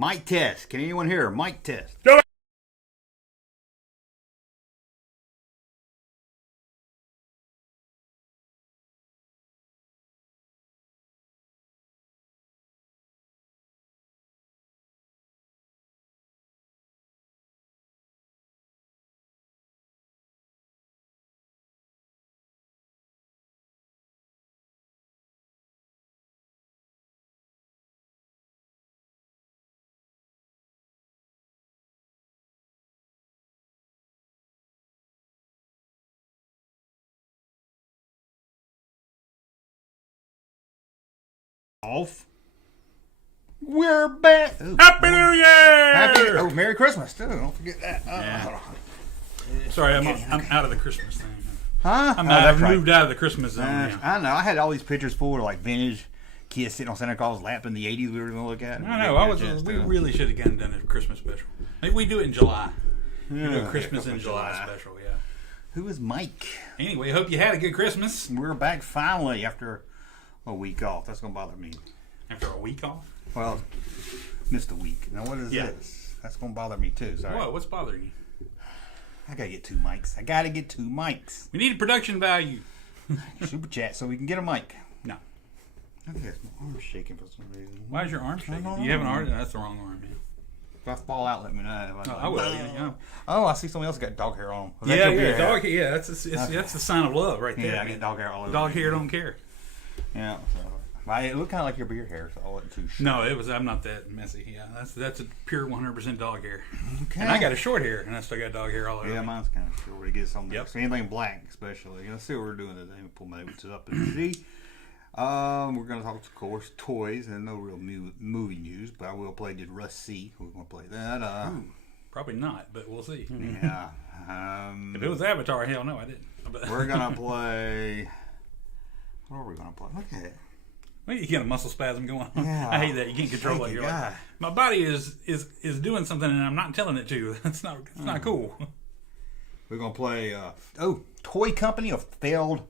Mic test. Can anyone hear? Mic test. Off. We're back. Ooh, Happy New Year! Oh, Merry Christmas too. Don't forget that. Yeah. Sorry, I'm out of the Christmas thing. Huh? I've moved out of the Christmas zone. Yeah. I know. I had all these pictures full of like vintage kids sitting on Santa Claus' lap in the '80s. We were going to look at. I know. We really should have done a Christmas special. Maybe we do it in July. We do a Christmas in July special. Yeah. Who is Mike? Anyway, hope you had a good Christmas. We're back finally after a week off. That's going to bother me. After a week off? Well, missed a week. Now what is this? That's going to bother me too. Sorry. What? What's bothering you? I got to get 2 mics. I got to get 2 mics. We need production value. Super chat so we can get a mic. No. I think that's my arm shaking for some reason. Why is your arm shaking? Do you have an arm? No, that's the wrong arm, man. If I fall out, let me know. I will. Yeah. Oh, I see someone else got dog hair on. Yeah, dog hair. Yeah, that's the sign of love right there. Yeah, I get dog hair all over. Dog hair don't care. Yeah. So, it looked kind of like your beard hair, so I wasn't too sure. No, I'm not that messy. Yeah, that's a pure 100% dog hair. Okay. And I got a short hair, and I still got dog hair all over. Yeah, me. mine's kind of short. It gets on there. Yep. So anything black, especially. Let's see what we're doing today. We'll pull my notes up and see. We're going to talk, of course, toys and no real movie news, but I will play Did Russ See? We're going to play that. Probably not, but we'll see. Yeah. If it was Avatar, hell no, I didn't. We're going to play... What are we going to play? Look at it. Well, you get a muscle spasm going on. Yeah. I hate that. You can't control it. You're like, my body is doing something and I'm not telling it to. That's not cool. We're going to play Toy Company or Failed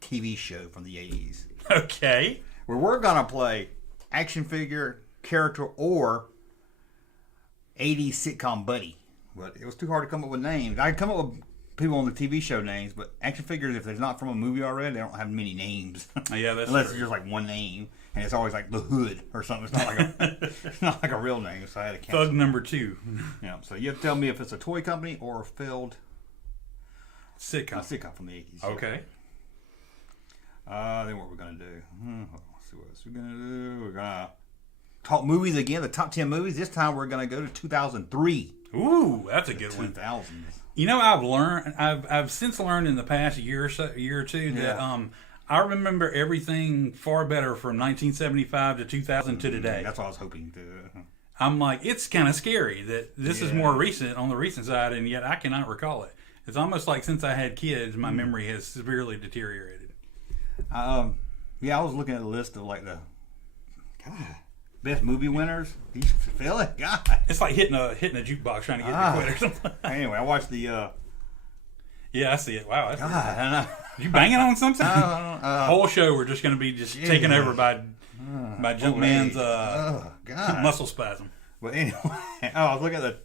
TV show from the 80s. Okay. Where we're going to play action figure, character, or 80s sitcom buddy. But it was too hard to come up with names. I could come up with people on the TV show names, but action figures, if they're not from a movie already, they don't have many names. Yeah, that's unless true. it's just like one name, and it's always like the Hood or something. It's not like a real name. So I had to count. Thug number 2. Yeah. So you have to tell me if it's a toy company or a failed sitcom. A sitcom from the 80s. Okay. Then what we're gonna do? Let's see what else we're gonna do. We're gonna talk movies again. The top 10 movies. This time we're gonna go to 2003. Ooh, that's a good 2000s. one. You know, I've since learned in the past year or two that I remember everything far better from 1975 to 2000 to today. That's what I was hoping to. I'm like, it's kind of scary that this is more recent on the recent side, and yet I cannot recall it. It's almost like since I had kids, my memory has severely deteriorated. I was looking at the list of like the best movie winners. You feel it? God. It's like hitting a jukebox trying to get it to quit or something. Anyway, I watched the... Yeah, I see it. Wow. That's God, you banging on something? The whole show we're just going to be taken over by Junkman's muscle spasm. But anyway, I was looking at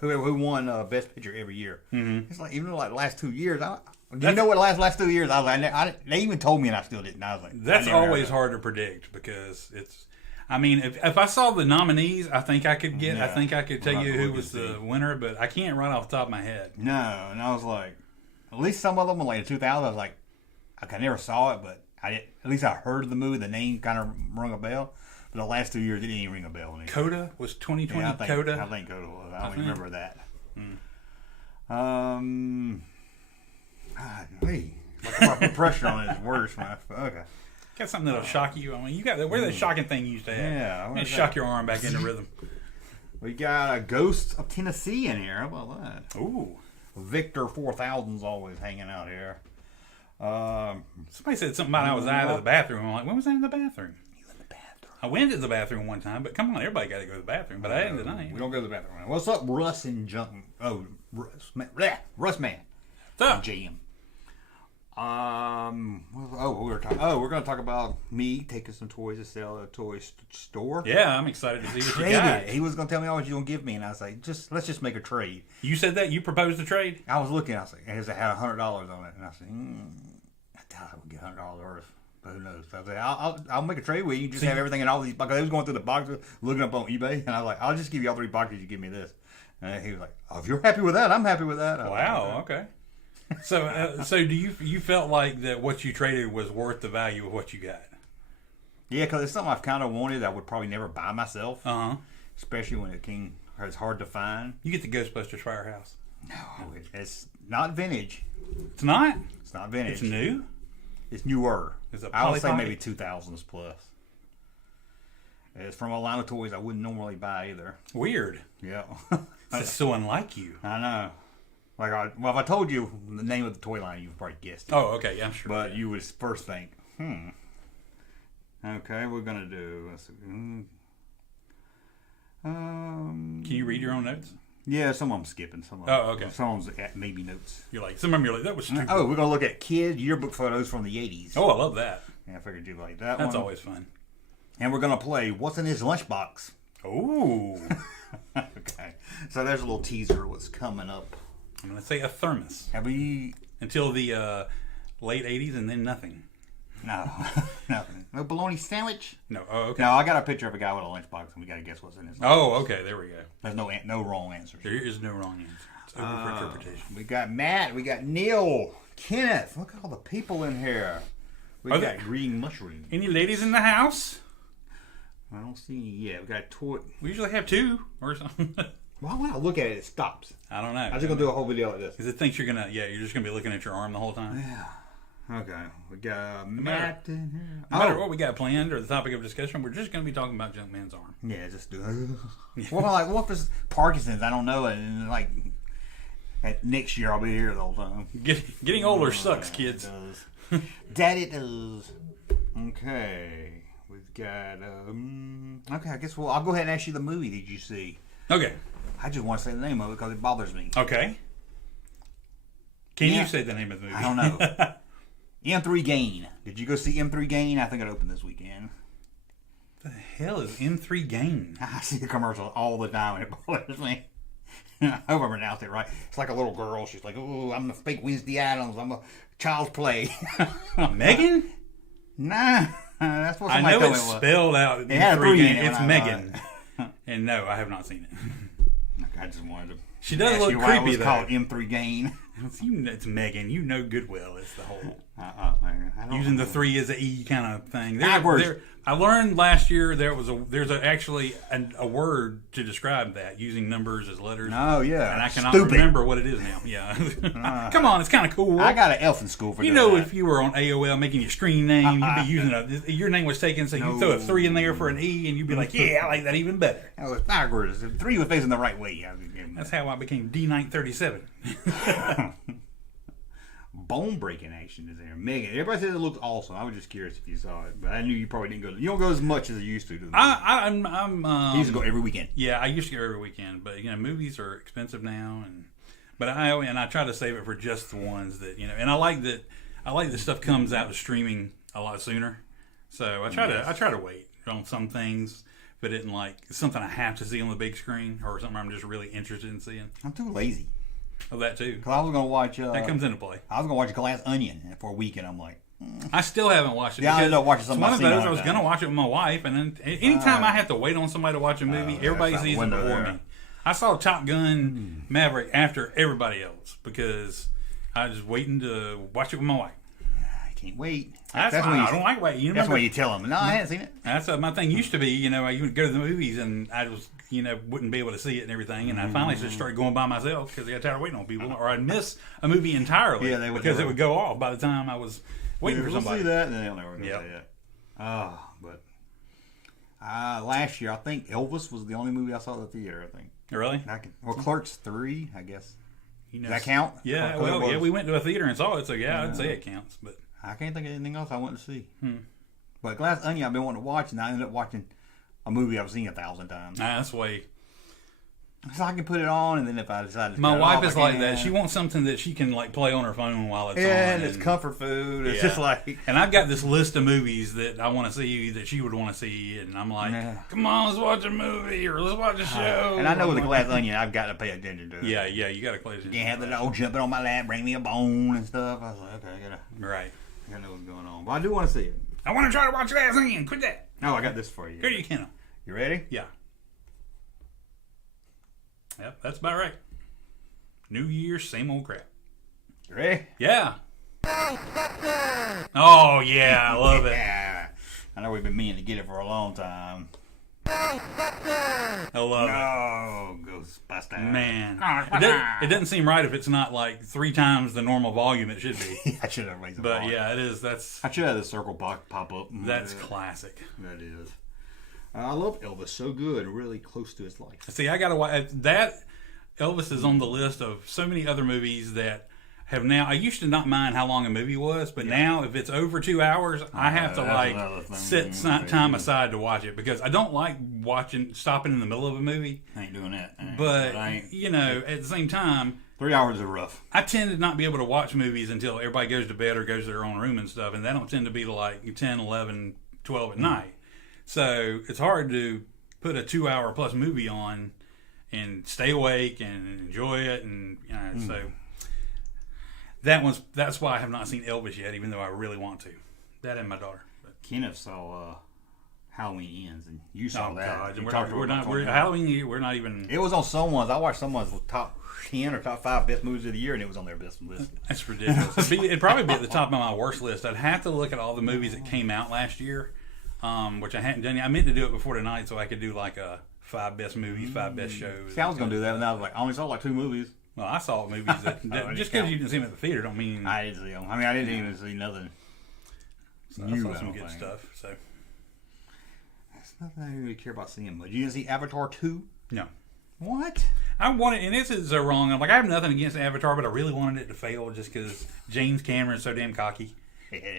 who won Best Picture every year. Mm-hmm. It's like, even like the last 2 years, do you know what the last 2 years, I was like, they even told me and I still didn't. I was like, that's always hard to predict because it's... I mean, if I saw the nominees, I think I could get. Yeah, I think I could tell you who was the winner, but I can't right off the top of my head. No, and I was like, at least some of them were like in 2000. I was like, I never saw it, but at least I heard the movie. The name kind of rung a bell. But the last 2 years, it didn't even ring a bell. Anymore. Coda was 2020. Yeah, Coda. I think Coda was. I don't remember that. God, hey, like I put pressure on it is worse, man. Okay. Got something that'll shock you. I mean, you got where's that shocking thing you used to have? Yeah, and shock your arm back into rhythm. We got a Ghost of Tennessee in here. How about that? Ooh, Victor 4000's always hanging out here. Somebody said something about I was out of the bathroom. I'm like, when was I in the bathroom? You in the bathroom? I went to the bathroom one time, but come on, everybody got to go to the bathroom. But I didn't tonight. We don't go to the bathroom. What's up, Russ and Junkman? Oh, Russ Man. What's up? JM. we're going to talk about me taking some toys to sell at a toy store. Yeah, I'm excited to see what you got. He was going to tell me what you going to give me, and I was like, let's just make a trade. You said that? You proposed a trade? I was looking, I was like, it had $100 on it, and I said, I doubt I would get $100 worth. But who knows? So I was like, I'll make a trade with you. You just have everything in all these boxes. I was going through the boxes, looking up on eBay, and I was like, I'll just give you all 3 boxes. You give me this. And he was like, oh, if you're happy with that, I'm happy with that. Wow. Okay. So, do you felt like that what you traded was worth the value of what you got? Yeah, because it's something I've kind of wanted. I would probably never buy myself. Especially when it's hard to find. You get the Ghostbusters Firehouse. No, it's not vintage. It's not. It's not vintage. It's new. It's newer. I would say maybe 2000s plus. It's from a line of toys I wouldn't normally buy either. Weird. Yeah. It's so unlike you. I know. If I told you the name of the toy line, you've probably guessed it. Oh, okay, yeah, I'm sure. But you would first think, Okay, we're gonna do. Can you read your own notes? Yeah, some of them skipping. Some of them. Oh, okay. Some of them maybe notes. Some of them you're like, that was stupid. Oh, we're gonna look at kid yearbook photos from the 80s. Oh, I love that. Yeah, I figured you'd like that. That's always fun. And we're gonna play What's in His Lunchbox. Ooh. Okay, so there's a little teaser of what's coming up. I'm going to say a thermos. Have we... Until the late 80s and then nothing. No. Nothing. No bologna sandwich? No. Oh, okay. No, I got a picture of a guy with a lunchbox and we got to guess what's in his lunchbox. Oh, okay. There we go. There's no wrong answers. There is no wrong answer. It's open for interpretation. We got Matt. We got Neil. Kenneth. Look at all the people in here. We got green mushroom. Any ladies in the house? I don't see any yet. We got toy. We usually have 2 or something. Why when I look at it, it stops? I don't know. I'm just going to do a whole video like this. Because it thinks you're just going to be looking at your arm the whole time. Yeah. Okay. We got Matt in here. No matter what we got planned or the topic of discussion, we're just going to be talking about Junkman's arm. Yeah, just do it. What if it's Parkinson's? I don't know. And next year I'll be here the whole time. Getting older sucks, kids. It does. That it does. Okay. We've got, okay, I guess I'll go ahead and ask you the movie did you see? Okay. I just want to say the name of it because it bothers me. Okay. Can you say the name of the movie? I don't know. M3 Gain. Did you go see M3 Gain? I think it opened this weekend. The hell is M3 Gain? I see the commercial all the time and it bothers me. I hope I pronounced it right. It's like a little girl. She's like, oh, I'm the fake Wednesday Addams. I'm a child's play. Megan? Nah. That's what I know it's spelled out. It had a 3 in it. It's Megan. And no, I have not seen it. Okay, I just wanted to. She does look creepy though. Called M3 Gain. It's Megan. You know good well it's the whole I using the 3 as an E kind of thing. I learned last year there's actually a word to describe that using numbers as letters. Oh yeah, and I cannot remember what it is now. Yeah, come on, it's kind of cool. I got an elf in school for that. If you were on AOL making your screen name, you'd be using your name was taken, so you throw a 3 in there for an E, and you'd be like, yeah, I like that even better. That was backwards. The 3 was facing the right way. That's how I became D937. Bone breaking action is there. Megan. Everybody says it looks awesome. I was just curious if you saw it, but I knew you probably didn't go. You don't go as much as you used to. I used to go every weekend. Yeah, I used to go every weekend, but movies are expensive now, but I try to save it for just the ones that and I like that stuff comes out to streaming a lot sooner. So I try to wait on some things. But it isn't like something I have to see on the big screen or something I'm just really interested in seeing. I'm too lazy. Oh, that too. Because I was going to watch... that comes into play. I was going to watch Glass Onion for a week, and I'm like... I still haven't watched it. Yeah, I ended up watching something. It's one of those I was going to watch it with my wife, and then anytime I have to wait on somebody to watch a movie, everybody sees it before me. I saw Top Gun Maverick after everybody else because I was waiting to watch it with my wife. I can't wait. That's fine. I don't like waiting. That's why you tell them. No, I hadn't seen it. That's my thing used to be. I would go to the movies and I was, wouldn't be able to see it and everything. And I finally just started going by myself because I got tired of waiting on people, or I'd miss a movie entirely because it would go off by the time I was waiting for somebody. We'll see that, and then they'll never say that. But last year I think Elvis was the only movie I saw at the theater. I think. Really? Clerks 3, I guess. Does that count? Yeah. Well, we went to a theater and saw it, so I'd say it counts, but. I can't think of anything else I want to see. But Glass Onion I've been wanting to watch, and I ended up watching a movie I've seen 1,000 times. That's the way. So I can put it on, and then if I decide to My turn it wife off, is I like can. that. She wants something that she can like play on her phone while it's on. And it's comfort food. It's just like. And I've got this list of movies that I want to see that she would want to see, and I'm like, come on, let's watch a movie or let's watch a show. And I know with the glass onion, I've got to pay attention to it. Yeah, you got to play attention. You can't have the dog jumping on my lap, bring me a bone and stuff. I was like, okay, I gotta know what's going on. But I do want to see it. I want to try to watch Glass Onion. Quit that. Oh, I got this for you. Here you can. You ready? Yeah. Yep, that's about right. New Year, same old crap. You ready? Yeah. Oh, yeah, I love it. Yeah. I know we've been meaning to get it for a long time. I love it. Oh, Ghostbusters. Man. It doesn't seem right if it's not like 3 times the normal volume it should be. I should have raised the But bar. yeah, it is. That's I should have the circle pop up. that's classic. That is. I love Elvis so good, really close to his life. See, I gotta watch that. Elvis is on the list of so many other movies that have now. I used to not mind how long a movie was, but now if it's over 2 hours, I have to like set time aside to watch it because I don't like stopping in the middle of a movie. I ain't doing that. But you know, at the same time, 3 hours are rough. I tend to not be able to watch movies until everybody goes to bed or goes to their own room and stuff, and they don't tend to be like 10, 11, 12 at night. So it's hard to put a 2 hour plus movie on and stay awake and enjoy it, and you know, so that's why I have not seen Elvis yet, even though I really want to. That and my daughter. But. Kenneth saw Halloween Ends, and you saw that. God. We're Halloween. We're not even. It was on someone's. I watched someone's top 10 or top 5 best movies of the year, and it was on their best list. That's ridiculous. It'd probably be at the top of my worst list. I'd have to look at all the movies that came out last year. Which I hadn't done yet. I meant to do it before tonight so I could do like a 5 best movies, 5 best shows. See, I was going to do that, and I was like, I only saw like 2 movies. Well, I saw movies that just because you didn't see them at the theater don't mean I didn't see them. I mean, I didn't even see nothing. So I saw some good stuff. So it's nothing I really care about seeing much. You didn't see Avatar 2? No. What? I wanted, and this is so wrong. I'm like, I have nothing against Avatar, but I really wanted it to fail just because James Cameron's so damn cocky.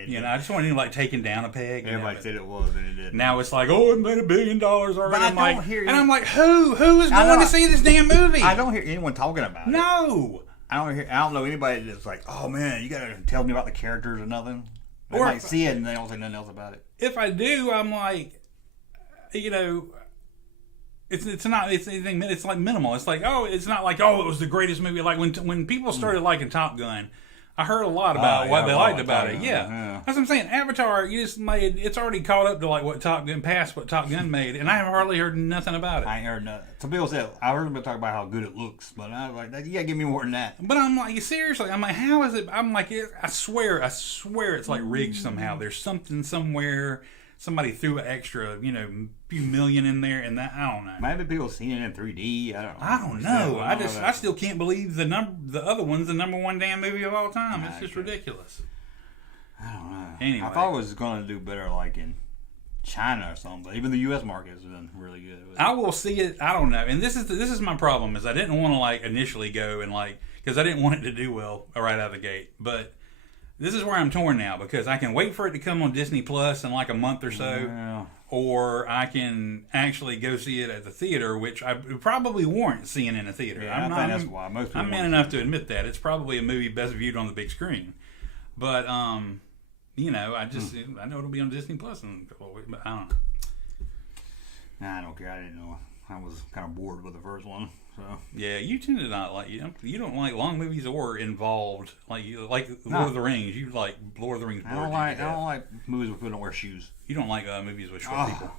You know, I just wanted him like taking down a peg. Everybody said it was, and it didn't. Now it's like, oh, it made $1 billion already. But I don't hear you. And I'm like, who is going to see this damn movie? I don't hear anyone talking about it. No. I don't know anybody that's like, oh man, you gotta tell me about the characters or nothing. They might see it and they don't say nothing else about it. If I do, I'm like, you know, it's anything. It's like minimal. It's like, oh, it's not like, oh, it was the greatest movie. Like when people started liking Top Gun, I heard a lot about what they liked about it. Yeah. That's what I'm saying. Avatar, it's already caught up to like what Top Gun made, and I have hardly heard nothing about it. I ain't heard nothing. Some people said, I heard them talk about how good it looks, but I was like, you gotta give me more than that. But I'm like, seriously? I'm like, how is it? I'm like, I swear it's like rigged somehow. There's something somewhere. Somebody threw an extra, few million in there, and that I don't know. Maybe people seeing it in 3D. I don't know. I still can't believe the other one's the number 1 damn movie of all time. It's just ridiculous. I don't know. Anyway, I thought it was going to do better, like in China or something. But even the U.S. market has been really good. I will see it. I don't know. And this is my problem is I didn't want to like initially go and like because I didn't want it to do well right out of the gate, but. This is where I'm torn now because I can wait for it to come on Disney Plus in like a month or so, or I can actually go see it at the theater, which I probably warrant seeing in a theater. Yeah, I think that's why most people. I'm man enough to admit that it's probably a movie best viewed on the big screen, but I know it'll be on Disney Plus, but I don't know. Nah, I don't care. I didn't know. I was kind of bored with the first one. So. Yeah, you tend to not like you don't like long movies or involved like Lord of the Rings. You like Lord of the Rings. I don't like movies where people don't wear shoes. You don't like movies with short people.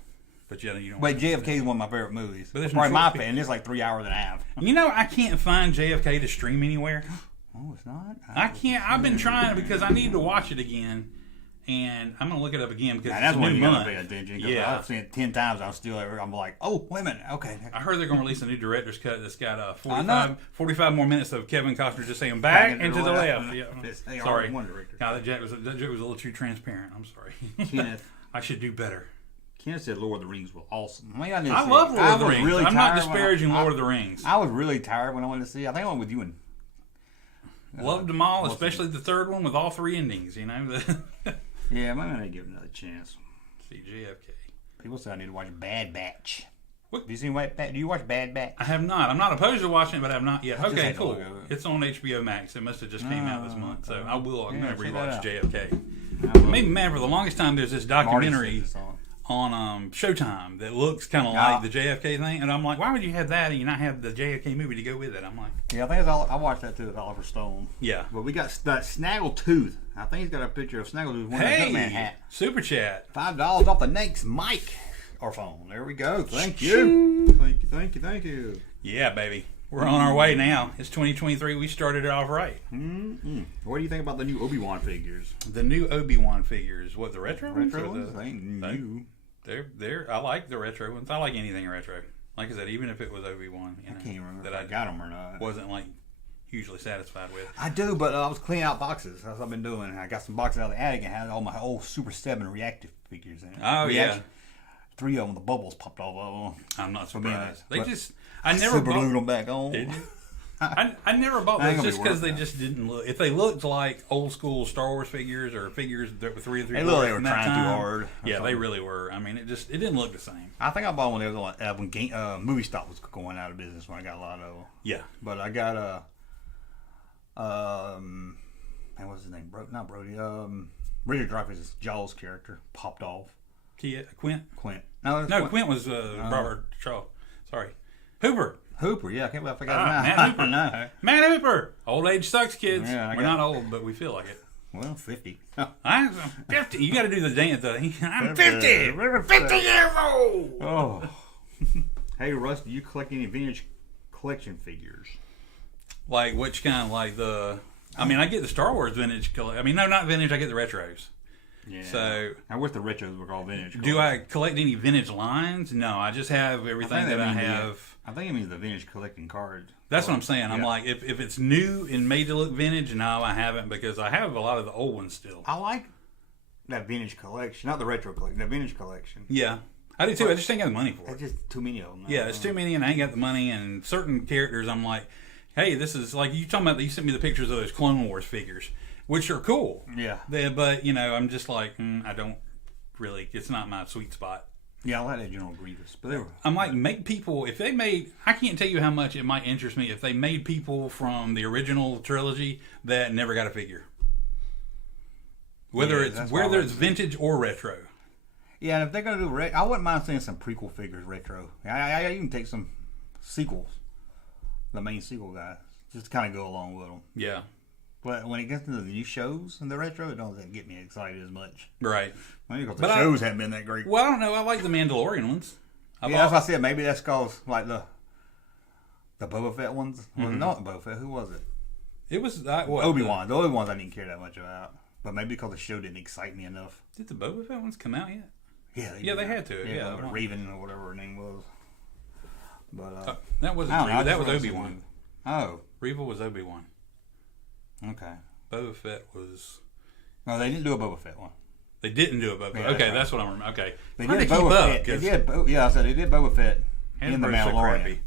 But yeah, you don't. But JFK is one of my favorite movies. But it's probably my favorite. And it's like 3 hours and a half. I can't find JFK to stream anywhere. Oh, it's not. I can't. I've been trying because I need to watch it again. And I'm going to look it up again because that's it's a new month. Pay attention. Yeah. I've seen it 10 times. I'm like, oh, wait a minute. Okay. I heard they're going to release a new director's cut that's got 45 more minutes of Kevin Costner just saying back and to the left. Yeah. Sorry. God, that joke was a little too transparent. I'm sorry. Kenneth. I should do better. Kenneth said Lord of the Rings was awesome. I love Lord of the Rings. I'm not disparaging Lord of the Rings. I was really tired when I went to see it. I think I went with you and... Loved them all, especially the third one with all 3 endings, Yeah, maybe I need to give it another chance. See, JFK. People say I need to watch Bad Batch. Have you seen White Bat? Do you watch Bad Batch? I have not. I'm not opposed to watching it, but I have not yet. Just Okay, had to cool. look at it. It's on HBO Max. It must have just came out this month, so I will. I'm Yeah, going to check that rewatch out. JFK. Maybe, man, for the longest time, there's this documentary Marty says it's on Showtime that looks kind of like the JFK thing, and I'm like, why would you have that and you not have the JFK movie to go with it? I'm like, Yeah, I think it's all. I watched that too with Oliver Stone. yeah. But we got that Snaggletooth. I think he's got a picture of Snaggletooth wearing a Junkman Hey, hat. super chat. $5 off the next mic or phone. There we go. Thank you. Thank you. Yeah, baby. We're on our way now. It's 2023. We started it off right. What do you think about the new Obi-Wan figures? The new Obi-Wan figures. What, the retro ones? Retro or ones? the- They ain't new. They're. I like the retro ones. I like anything retro. Like I said, even if it was Obi-Wan, I can't remember that if I got them or not. wasn't like hugely satisfied with. I do, but I was cleaning out boxes. That's what I've been doing. I got some boxes out of the attic and had all my old Super 7 reactive figures in it. Oh, Reaction. 3 of them, the bubbles popped off of them. I'm not For being surprised. honest. I never Super bought. glued them back on. Did you? I never bought That ain't those gonna just be because worth they it. just didn't look. If they looked like old school Star Wars figures or figures that were 3 or 3 They looked like they were from that trying too time, hard or Yeah, they something. really were. I mean, it didn't look the same. I think I bought one of those when movie stock was going out of business when I got a lot of them. Yeah. But I got man, what's his name? Not Brody. Richard Dreyfuss' Jaws character popped off. Quint. No, it's No, Quint was Robert Shaw. Sorry, Hooper. Hooper. Yeah, I can't believe I forgot Matt his Hooper. name. No. Matt Hooper. Old age sucks, kids. Yeah, We're not old, but we feel like it. Well, 50. I'm 50. You got to do the dance. I'm 50. 50 years old. Oh. Hey, Russ, do you collect any vintage collection figures? Like which kind? Like the. I mean, I get the Star Wars vintage. I mean, no, not vintage. I get the retros. Yeah. So, I wish the retros were called vintage. do I collect any vintage lines? No, I just have everything that I means have. I think it means the vintage collecting cards. That's what I'm saying. I'm Yeah. like, if it's new and made to look vintage, no, I haven't because I have a lot of the old ones still. I like that vintage collection, not the retro collection. The vintage collection. Yeah, I do too. I just ain't got the money for There's it. just too many of them. Yeah, it's too many, and I ain't got the money. And certain characters, I'm like, hey, this is like you talking about. You sent me the pictures of those Clone Wars figures, which are cool. Yeah. But I'm just like, I don't really. It's not my sweet spot. Yeah, I like that General Grievous, but they were. I'm like, make people, if they made, I can't tell you how much it might interest me if they made people from the original trilogy that never got a figure. Whether Yeah, that's it's why I it's vintage or retro. Yeah, and if they're gonna do I wouldn't mind seeing some prequel figures retro. I even take some sequels, the main sequel guys, just to kind of go along with them. Yeah. But when it gets to the new shows and the retro, it doesn't get me excited as much. Right. Maybe because But the shows haven't been that great. Well, I don't know. I like the Mandalorian ones. That's what I said. Maybe that's cause like the Boba Fett ones. Well, not Boba Fett. Who was it? It was Obi-Wan. The Obi-Wans I didn't care that much about. But maybe because the show didn't excite me enough. Did the Boba Fett ones come out yet? Yeah, they had to. Yeah, or Raven or whatever her name was. But that wasn't I don't know, I Reva. That just was wanna Obi-Wan. see oh, Reva was Obi-Wan. okay. Boba Fett was. No, they didn't do a Boba Fett one. They didn't do it, Boba Fett. Yeah, Okay, right. that's what I'm remembering. Okay. They Trying did to keep Boba up, Fett. They 'cause did. Yeah, I said they did Boba Fett in the Amber's so Mandalorian, crappy.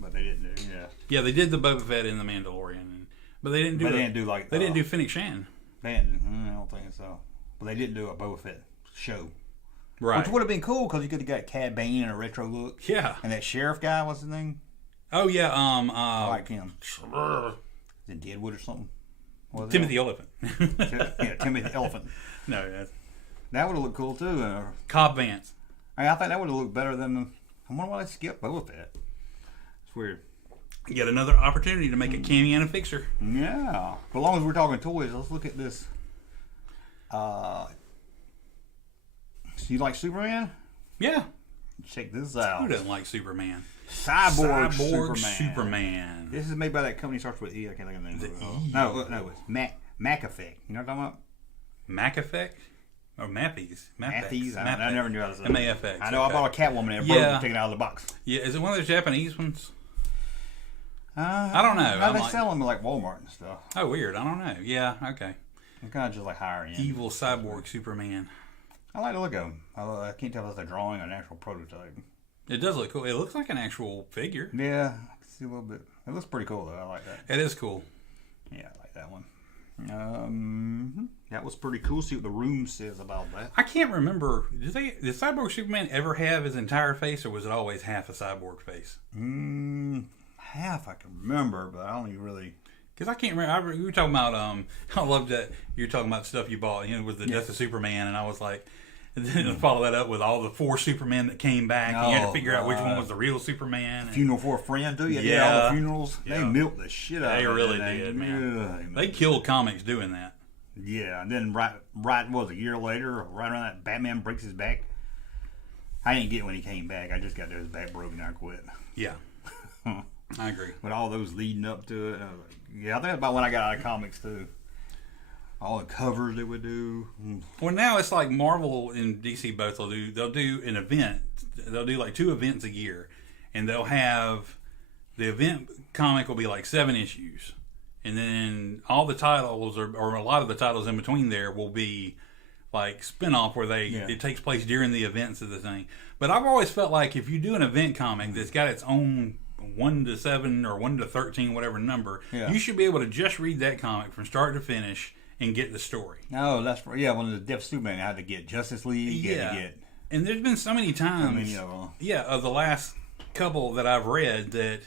but they didn't do. Yeah, Yeah, they did the Boba Fett in the Mandalorian, but they didn't do. but they didn't do like They didn't do Fennec Shan. They didn't, I don't think so. But they didn't do a Boba Fett show, Right. which would have been cool because you could have got Cad Bane in a retro look, Yeah. and that sheriff guy, what's his name? Oh yeah. I like him. Is it Deadwood or something? What was it? Timothy Elephant. Yeah, Timothy the Elephant. No, that's That would have looked cool too. Cobb Vance. I think that would have looked better than. I wonder why they skipped Boba Fett. It's weird. Get another opportunity to make a cameo and a fixer. Yeah. But as long as we're talking toys, let's look at this. So you like Superman? Yeah. Check this out. Who doesn't like Superman? Cyborg Superman. This is made by that company starts with E. I can't think of the name. The of it. E. No, it's Mac Effect. You know what I'm talking about? Mac Effect? Or Mappies? Matthews. I never knew how to say it. MAFX. I know. okay. I bought a Catwoman and Yeah. broke taken it out of the box. Yeah, is it one of those Japanese ones? I don't know. No, I'm they like- sell them at like Walmart and stuff. Oh, weird. I don't know. Yeah, okay. They're kind of just like higher end. Evil cyborg Superman. I like to look at them. I can't tell if it's a drawing or an actual prototype. It does look cool. It looks like an actual figure. Yeah, I can see a little bit. It looks pretty cool though. I like that. It is cool. Yeah, I like that one. That was pretty cool. See what the room says about that. I can't remember. Did Cyborg Superman ever have his entire face, or was it always half a cyborg face? Half I can remember, but I don't even really. Because I can't remember. You were talking about. I love that you were talking about stuff you bought. You know, with the Death of Superman, and I was like, and then follow that up with all the 4 Supermen that came back. And you had to figure out which one was the real Superman. Funeral for a Friend, too. Yeah, all the funerals. Yeah. They milked the shit out of it. They really did, man. They killed comics doing that. Yeah, and then right, what was it, a year later, right around that, Batman breaks his back. I didn't get it when he came back. I just got his back broken and I quit. Yeah, I agree. But all those leading up to it, I was like, yeah, I think that's about when I got out of comics too. All the covers they would do. Well, now it's like Marvel and DC both they'll do an event. They'll do like 2 events a year, and they'll have the event comic will be like 7 issues. And then all the titles, or a lot of the titles in between there, will be like spin-off where it takes place during the events of the thing. But I've always felt like if you do an event comic that's got its own 1 to 7 or 1 to 13, whatever number, you should be able to just read that comic from start to finish and get the story. No, that's one of the Death of Superman. I had to get Justice League. And there's been so many times, of the last couple that I've read that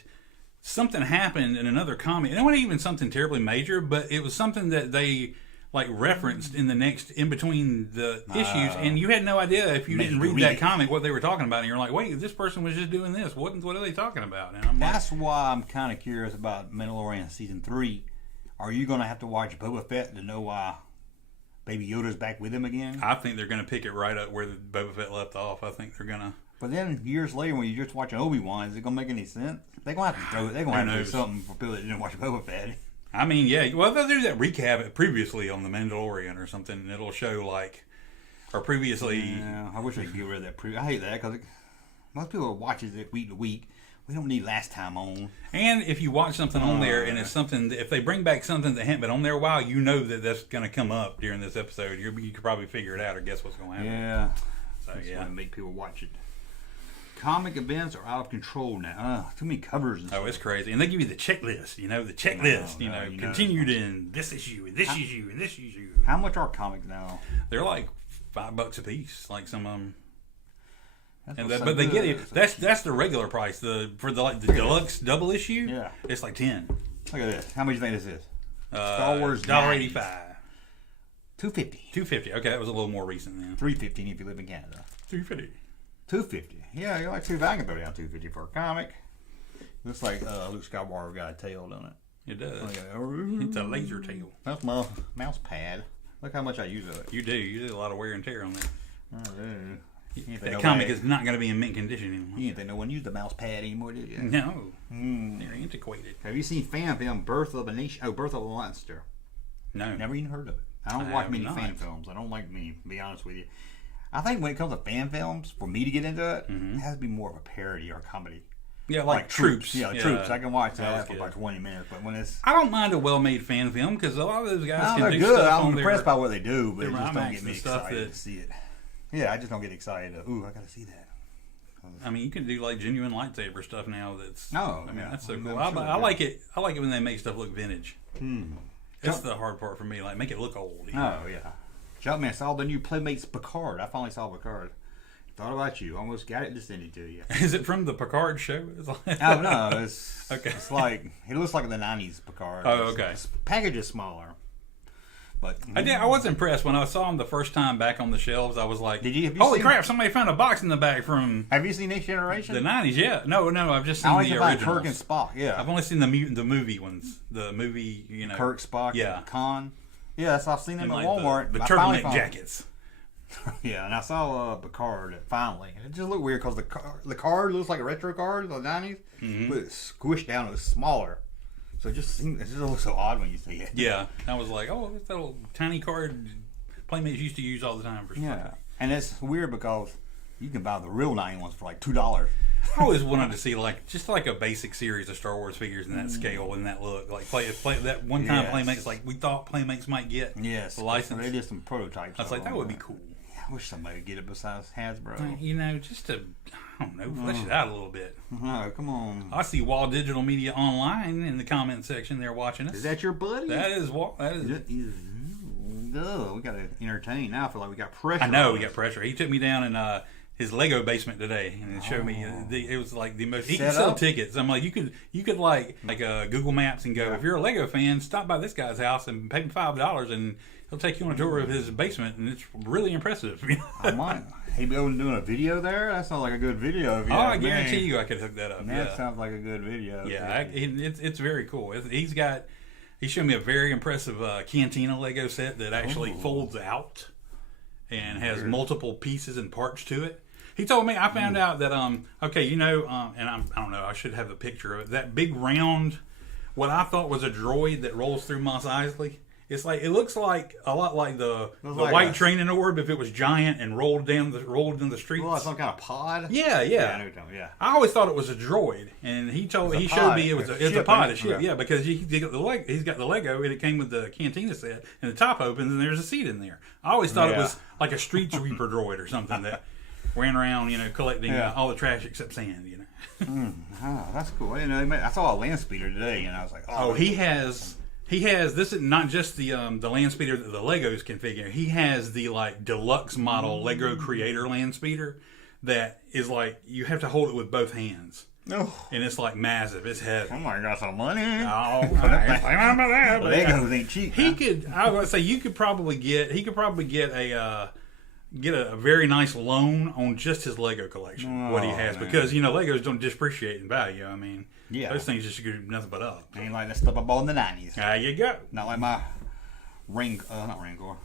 something happened in another comic. And it wasn't even something terribly major, but it was something that they like referenced in between the issues, and you had no idea if you didn't read that comic what they were talking about. And you're like, wait, this person was just doing this. What are they talking about? And that's why I'm kind of curious about Mandalorian season 3. Are you going to have to watch Boba Fett to know why Baby Yoda's back with him again? I think they're going to pick it right up where Boba Fett left off. I think they're going to. But then years later, when you're just watching Obi-Wan, is it going to make any sense? They're going to have to throw it. They're going to have to do something for people that didn't watch Boba Fett. I mean, yeah. Well, they'll do that recap previously on The Mandalorian or something, and it'll show like, or previously. Yeah, I wish they could get rid of that. I hate that because most people watch it week to week. We don't need last time on. And if you watch something on there and it's something, if they bring back something that hadn't been on there a while, you know that that's going to come up during this episode. You could probably figure it out or guess what's going to happen. Yeah. So, just want to make people watch it. Comic events are out of control now. Too many covers and stuff. It's crazy. And they give you the checklist, continued in this issue, and this issue, and this issue. How much are comics now? They're like $5 a piece, like some of them. But they get it. That's the regular price. For the deluxe double issue, it's like $10. Look at this. How much do you think this is? Star Wars $1.85. $2.50. Okay, that was a little more recent then. $3.50 if you live in Canada. $3.50. $2.50. Yeah, you're like I can throw down $2.50 for a comic. Looks like Luke Skywalker got a tail, doesn't it? It does. It's a laser tail. That's my mouse pad. Look how much I use of it. You do. You do a lot of wear and tear on that. I do. That comic is not going to be in mint condition anymore. You didn't think no one used the mouse pad anymore, did you? No. They're antiquated. Have you seen fan film Birth of a Nation? Oh, Birth of a Monster. No. Never even heard of it. I don't watch many fan films. I don't like many, to be honest with you. I think when it comes to fan films, for me to get into it, it has to be more of a parody or a comedy. Yeah, like Troops. Yeah, Troops. I can watch that for about 20 minutes. But when it's... I don't mind a well-made fan film because a lot of those guys can do good. stuff I'm impressed by what they do, but it just don't get me excited to see it. Yeah, I just don't get excited. Ooh, I got to see that. I mean, you can do like genuine lightsaber stuff now. That's that's so cool. Sure, I like it. I like it when they make stuff look vintage. That's the hard part for me. Like make it look old. Oh yeah. Junkman, I saw the new Playmates Picard. I finally saw Picard. Thought about you. Almost got it to send it to you. Is it from the Picard show? Oh no, it's okay. It's like it looks like the '90s Picard. Oh okay. The package is smaller. But I was impressed when I saw him the first time back on the shelves. I was like, have you "Holy crap! Somebody found a box in the back from." Have you seen Next Generation? The '90s, yeah. No, I've just seen the originals. Kirk and Spock, yeah. I've only seen the movie ones. The movie, Kirk, Spock, Khan. Yes, I've seen them at like Walmart. The turtleneck jackets. Yeah, and I saw Picard finally. And it just looked weird because the card looks like a retro card of the '90s, but it's squished down. It was smaller. So it just looks so odd when you see it. Yeah, I was like, oh, it's that little tiny card Playmates used to use all the time for stuff. Yeah, and it's weird because you can buy the real '90s ones for like $2. I always wanted to see just like a basic series of Star Wars figures in that scale and that look. Like play that one time Playmates like we thought Playmates might get. Yes, the license. They did some prototypes. I was like, that would be cool. I wish somebody would get it besides Hasbro. You know, just to, I don't know, flesh it out a little bit. No, come on. I see Wall Digital Media Online in the comment section there watching us. Is that your buddy? That is Wall. That is. We got to entertain now. I feel like we got pressure. I know we got pressure. He took me down in his Lego basement today and showed me. It was like the most. He could sell tickets. I'm like, you could like Google Maps and go. If you're a Lego fan, stop by this guy's house and pay him $5 and he'll take you on a tour of his basement, and it's really impressive. I might. He be doing a video there? That sounds like a good video. I guarantee you I could hook that up. That sounds like a good video. Yeah, it's very cool. He showed me a very impressive Cantina Lego set that actually folds out and has multiple pieces and parts to it. He told me, I found out that, and I don't know, I should have a picture of it. That big round, what I thought was a droid that rolls through Mos Eisley. It looks like a lot like the white training orb if it was giant and rolled in the streets. Well, some kind of pod. Yeah. I always thought it was a droid, and he showed me it's a pod, a ship. Yeah, because he's got the Lego, and it came with the Cantina set, and the top opens, and there's a seat in there. I always thought it was like a street sweeper droid or something that ran around, collecting all the trash except sand. That's cool. I saw a land speeder today, and I was like, He has this is not just the land speeder that the Legos can figure. He has the deluxe model Lego Creator land speeder that is you have to hold it with both hands. Oh. And it's massive. It's heavy. Somebody got some money. Oh, I ain't about that. Legos ain't cheap. I would say he could probably get a very nice loan on just his Lego collection. What he has, man. Because Legos don't depreciate in value. I mean. Yeah. Those things just do nothing but up. Ain't like that stuff I bought in the 90s. There you go. Not like my not Rancor.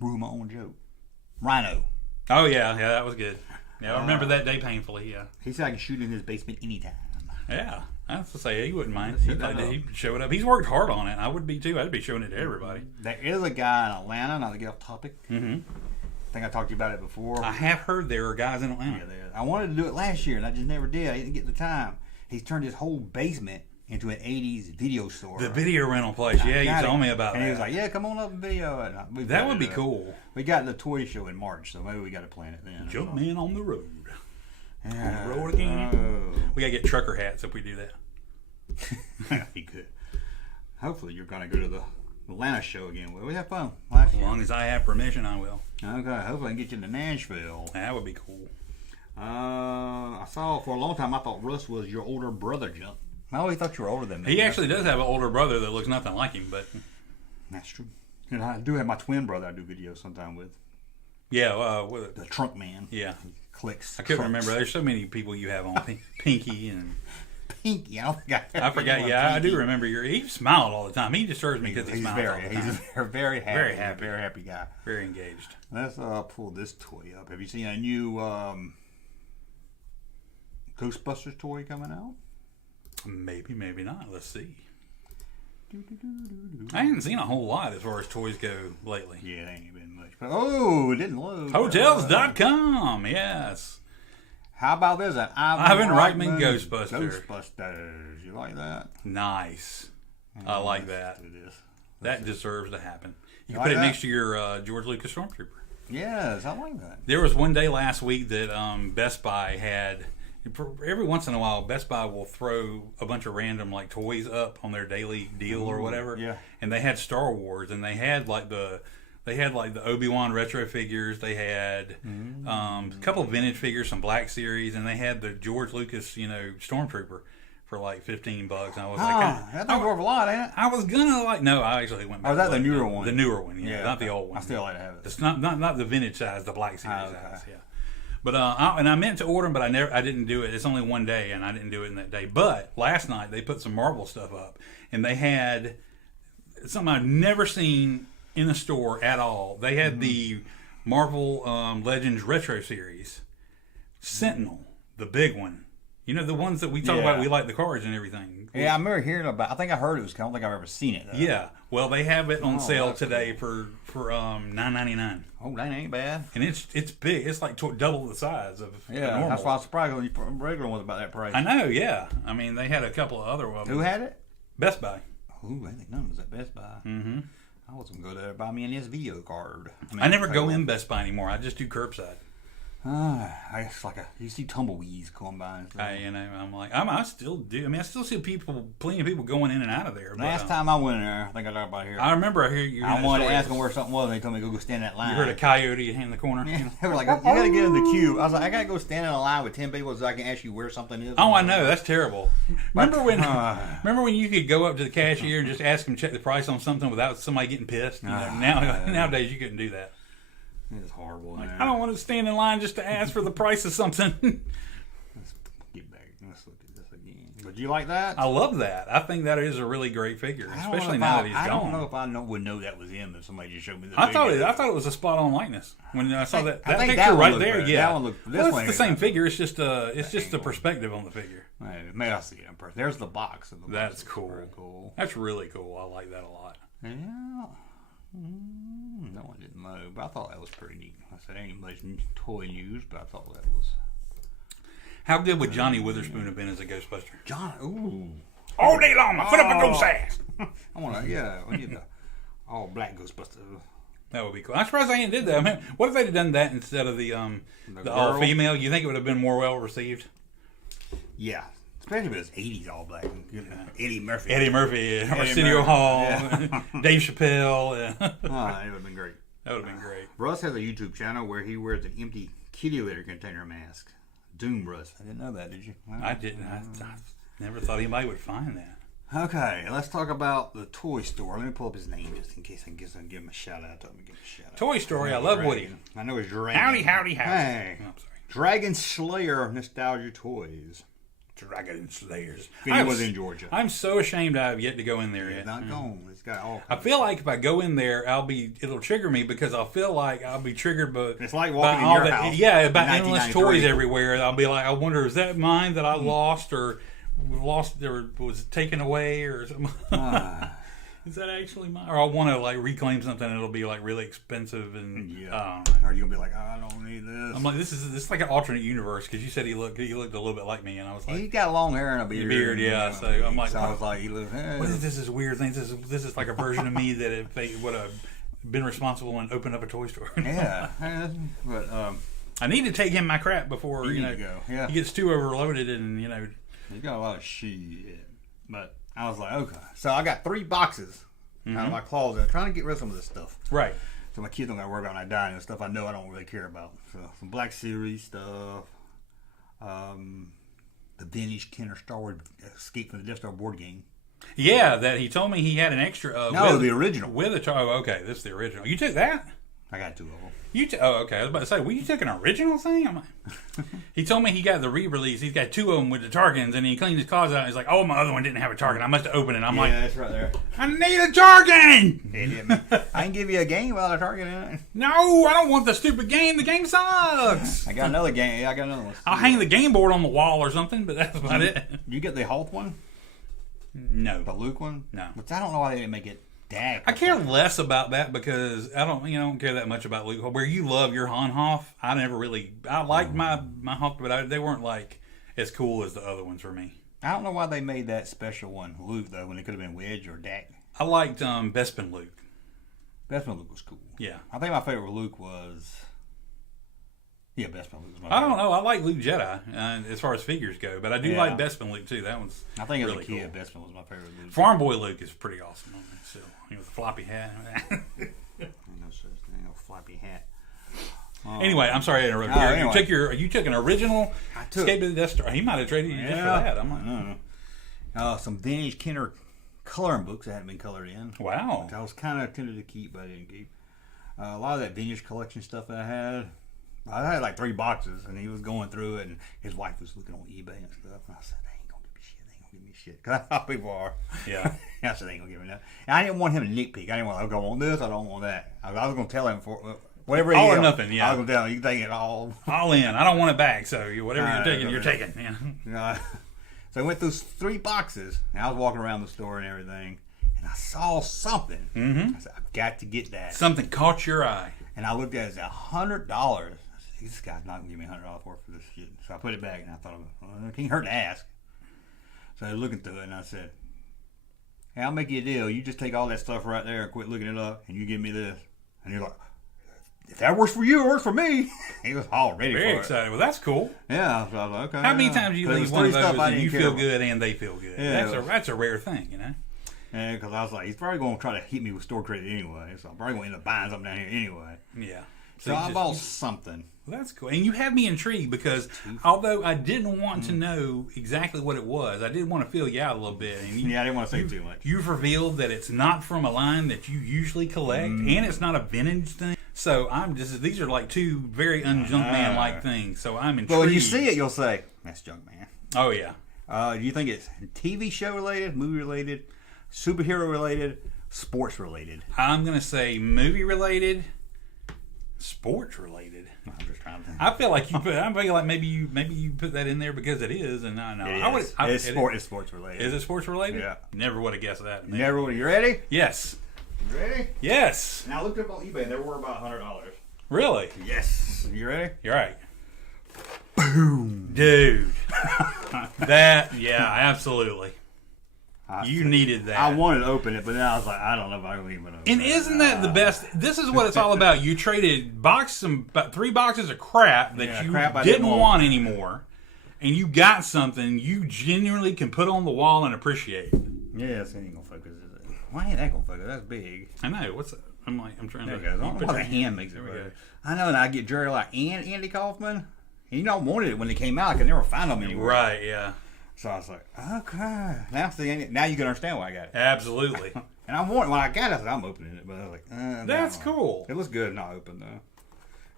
Blew my own joke. Rhino. Oh, yeah, that was good. Yeah, I remember that day painfully, yeah. He said I can shoot in his basement anytime. Yeah, I have to say, he wouldn't mind. He'd show it up. He's worked hard on it. I would be, too. I'd be showing it to everybody. There is a guy in Atlanta, not to get off topic. Mm-hmm. I think I talked to you about it before. I have heard there are guys in Atlanta. Yeah, I wanted to do it last year, and I just never did. I didn't get the time. He's turned his whole basement into an 80s video store. The video rental place. Yeah, you told me about that. And he was like, yeah, come on up and video. That would be cool. We got the toy show in March, so maybe we got to plan it then. Junkman on the road. On the road again. We got to get trucker hats if we do that. That'd be good. Hopefully you're going to go to the Atlanta show again. Will we have fun? As long as I have permission, I will. Okay, hopefully I can get you to Nashville. That would be cool. I saw for a long time, I thought Russ was your older brother, Jump. I always thought you were older than me. He actually does have an older brother that looks nothing like him, but... That's true. I do have my twin brother I do videos sometime with. Yeah, the Trunk Man. Yeah. He clicks. I couldn't remember. There's so many people you have on. Pinky and... Pinky. I forgot. Yeah, Pinky. I do remember he smiled all the time. He disturbs me because he smiles all the time. He's very happy. Very happy. Very happy guy. Very engaged. Let's pull this toy up. Have you seen a new Ghostbusters toy coming out? Maybe, maybe not. Let's see. I haven't seen a whole lot as far as toys go lately. Yeah, there ain't been much. But, it didn't load. Hotels.com, yes. How about this? An Ivan Reitman Ghostbusters. Ghostbusters. You like that? Nice. I like that. That deserves to happen. You can like put it that? next to your George Lucas Stormtrooper. Yes, I like that. There was one day last week that Best Buy had... Every once in a while, Best Buy will throw a bunch of random toys up on their daily deal or whatever. Yeah. And they had Star Wars, and they had the Obi-Wan retro figures. They had a couple of vintage figures, some Black Series, and they had the George Lucas, Stormtrooper for $15. And I was that thing's worth a lot, ain't it? I was gonna no, I actually went back. Oh, is that the newer one? The newer one, yeah, not the old one. I still like to have it. It's not the vintage size, the Black Series size, yeah. But I meant to order them, but I didn't do it. It's only one day, and I didn't do it in that day. But last night they put some Marvel stuff up, and they had something I've never seen in the store at all. They had the Marvel Legends Retro Series, Sentinel, the big one. The ones that we talk about. We like the cards and everything. Yeah, I remember hearing about. I think I heard it was. I don't think I've ever seen it, though. Yeah, well, they have it on sale today for $9.99. Oh, that ain't bad. And it's big. It's double the size of normal. That's why I was surprised when the regular one was about that price. I know. Yeah, I mean they had a couple of other ones. Who had it? Best Buy. Ooh, I think none was at Best Buy. Mm-hmm. I was gonna go there to buy me an video card. I never go in Best Buy anymore. I just do curbside. It's like you see tumbleweeds going by. And stuff. I'm like, I still do. I mean, I still see plenty of people going in and out of there. Last time I went in there, I think I talked about here. I remember I hear you. I wanted to ask them where something was, and they told me to go stand in that line. You heard a coyote in the corner. Yeah. They were like, "You got to get in the queue." I was like, "I got to go stand in a line with 10 people so I can ask you where something is." Oh, I know, that's terrible. Remember when you could go up to the cashier and just ask them to check the price on something without somebody getting pissed? Nowadays you couldn't do that. It's horrible. Like, I don't want to stand in line just to ask for the price of something. Let's get back. Let's look at this again. But you like that? I love that. I think that is a really great figure, especially now that he's gone. I don't know if I would know that was him if somebody just showed me the I thought it was a spot on likeness when I saw that picture that right there. Better. Yeah, that one looked, it's the same figure. It's just the perspective on the figure. Maybe I'll see it in person. There's the box. That's cool. That's really cool. I like that a lot. Yeah. No one didn't know, but I thought that was pretty neat. I said, ain't much toy news, but I thought that was. How good would Johnny Witherspoon have been as a Ghostbuster? All day long, my foot up a ghost ass. We need the all black Ghostbuster. That would be cool. I'm surprised they did that. I mean, what if they'd have done that instead of the all female? You think it would have been more well received? Yeah. Especially if it was 80s all black. Eddie Murphy. Arsenio Hall, Dave Chappelle. It would have been great. That would have been great. Russ has a YouTube channel where he wears an empty kitty litter container mask. Doom Russ. I didn't know that, did you? I didn't. I never thought anybody would find that. Okay, let's talk about the toy store. Let me pull up his name just in case I can give him a shout out. Toy Story. I love Woody. I know it's Dragon. Howdy. Hey. Oh, I'm sorry. Dragon Slayer Nostalgia Toys. Dragon Slayers. I was in Georgia. I'm so ashamed I have yet to go in there yet. It's not gone. It's got all. I feel like if I go in there, it'll trigger me because I'll feel like I'll be triggered by. It's like walking in your house. Yeah, about endless toys everywhere. I'll be like, I wonder, is that mine that I lost or was taken away or something? Is that actually mine? Or I want to like reclaim something and it'll be like really expensive and or you gonna be like, I don't need this. I'm like, this is like an alternate universe because you said he looked a little bit like me and I was like, he got long hair and a beard. Yeah. So I'm like, I was like, he looks. What is this weird thing? This is like a version of me that would have been responsible and opened up a toy store. Yeah, but I need to take him my crap before he gets too overloaded and he's got a lot of shit. But I was like, okay. So I got 3 boxes out of my closet trying to get rid of some of this stuff. Right. So my kids don't got to worry about when I die and stuff I know I don't really care about. So some Black Series stuff. The vintage Kenner Star Wars Escape from the Death Star board game. Yeah, that he told me he had an extra. The original. With a okay, this is the original. You took that? I got 2 of them. Okay. I was about to say, well, you took an original thing? He told me he got the re-release. He's got 2 of them with the Targans, and he cleaned his closet out. And he's like, "Oh, my other one didn't have a Targan. I must have opened it." I'm like, "Yeah, that's right there. I need a Targan." I can give you a game without a Targan in it. No, I don't want the stupid game. The game sucks. I got another game. I got another one. I'll hang the game board on the wall or something, but that's about it. You get the Hoth one? No. The Luke one? No. But I don't know why they didn't make it. I care less about that because I don't care that much about Luke. Where you love your Han Hoth, I liked my Hoth, but they weren't like as cool as the other ones for me. I don't know why they made that special one Luke though when it could have been Wedge or Dak. I liked Bespin Luke. Bespin Luke was cool. Yeah, I think my favorite Luke was. Yeah, Bespin Luke was my favorite. I don't know. I like Luke Jedi as far as figures go, but I do like Bespin Luke too. That one's I think really as a kid, cool. Bespin was my favorite Luke. Farm Boy Luke is pretty awesome. Still, with the floppy hat. No such thing, no floppy hat. Anyway, I'm sorry to interrupt you. Anyway. You took an original Escape to the Death Star. He might have traded you just for that. I'm like, some vintage Kenner coloring books that hadn't been colored in. Wow. Which I was kind of tempted to keep, but I didn't keep. A lot of that vintage collection stuff that I had like 3 boxes, and he was going through it, and his wife was looking on eBay and stuff, and I said, they ain't gonna give me shit, because that's how people are. Yeah. I said, they ain't gonna give me that. And I didn't want him to nitpick. I didn't want, I want this, I don't want that. I was gonna tell him for whatever all or nothing. Yeah. I was gonna tell him, you can take it all. All in. I don't want it back, so whatever you're taking. Yeah. So I went through 3 boxes, and I was walking around the store and everything, and I saw something. Mm-hmm. I said, I've got to get that. Something caught your eye. And I looked at it as $100. This guy's not gonna give me $100 for this shit. So I put it back and I thought, it can't hurt to ask. So I was looking through it and I said, Hey, I'll make you a deal. You just take all that stuff right there and quit looking it up, and you give me this. And you're like, if that works for you, it works for me. He was all ready Very for excited. Well, that's cool. it. Yeah, so I was like, okay. How many times do you leave one of those and you feel about. good and they feel good? Yeah. That's a rare thing, you know? Yeah, because I was like, he's probably going to try to hit me with store credit anyway, so I'm probably going to end up buying something down here anyway. Yeah. So I bought something. Well, that's cool. And you have me intrigued because although I didn't want to know exactly what it was, I did want to feel you out a little bit. And I didn't want to say too much. You've revealed that it's not from a line that you usually collect, and it's not a vintage thing. So these are like two very un-Junkman-like things. So I'm intrigued. But when you see it, you'll say, that's Junkman. Oh, yeah. Do you think it's TV show related, movie related, superhero related, sports related? I'm going to say movie related. Sports related. I'm just trying to think. I feel like maybe you put that in there because it is, and I know It's sports related. Is it sports related? Yeah. Never would have guessed that. Never would. You ready? Yes. You ready? Yes. Now I looked up on eBay. They were about $100. Really? Yes. You ready? You're right. Boom, dude. Absolutely. You needed that. I wanted to open it, but then I was like, I don't know if I can even open it. And isn't that the best? This is what it's all about. You traded about 3 boxes of crap that you didn't want anymore, and you got something you genuinely can put on the wall and appreciate. Yes, it ain't gonna focus, is it? Why ain't that gonna focus? That's big. I know. What's that? I'm trying to. I don't know why the hand makes it focus. I know, and I get Jerry like and Andy Kaufman. And you know, I wanted it when they came out. I could never find them anywhere. Right? Yeah. So I was like, okay. Now you can understand why I got it. Absolutely. And when I got it, I said, I'm opening it. But I was like, that's cool. It looks good not open, though.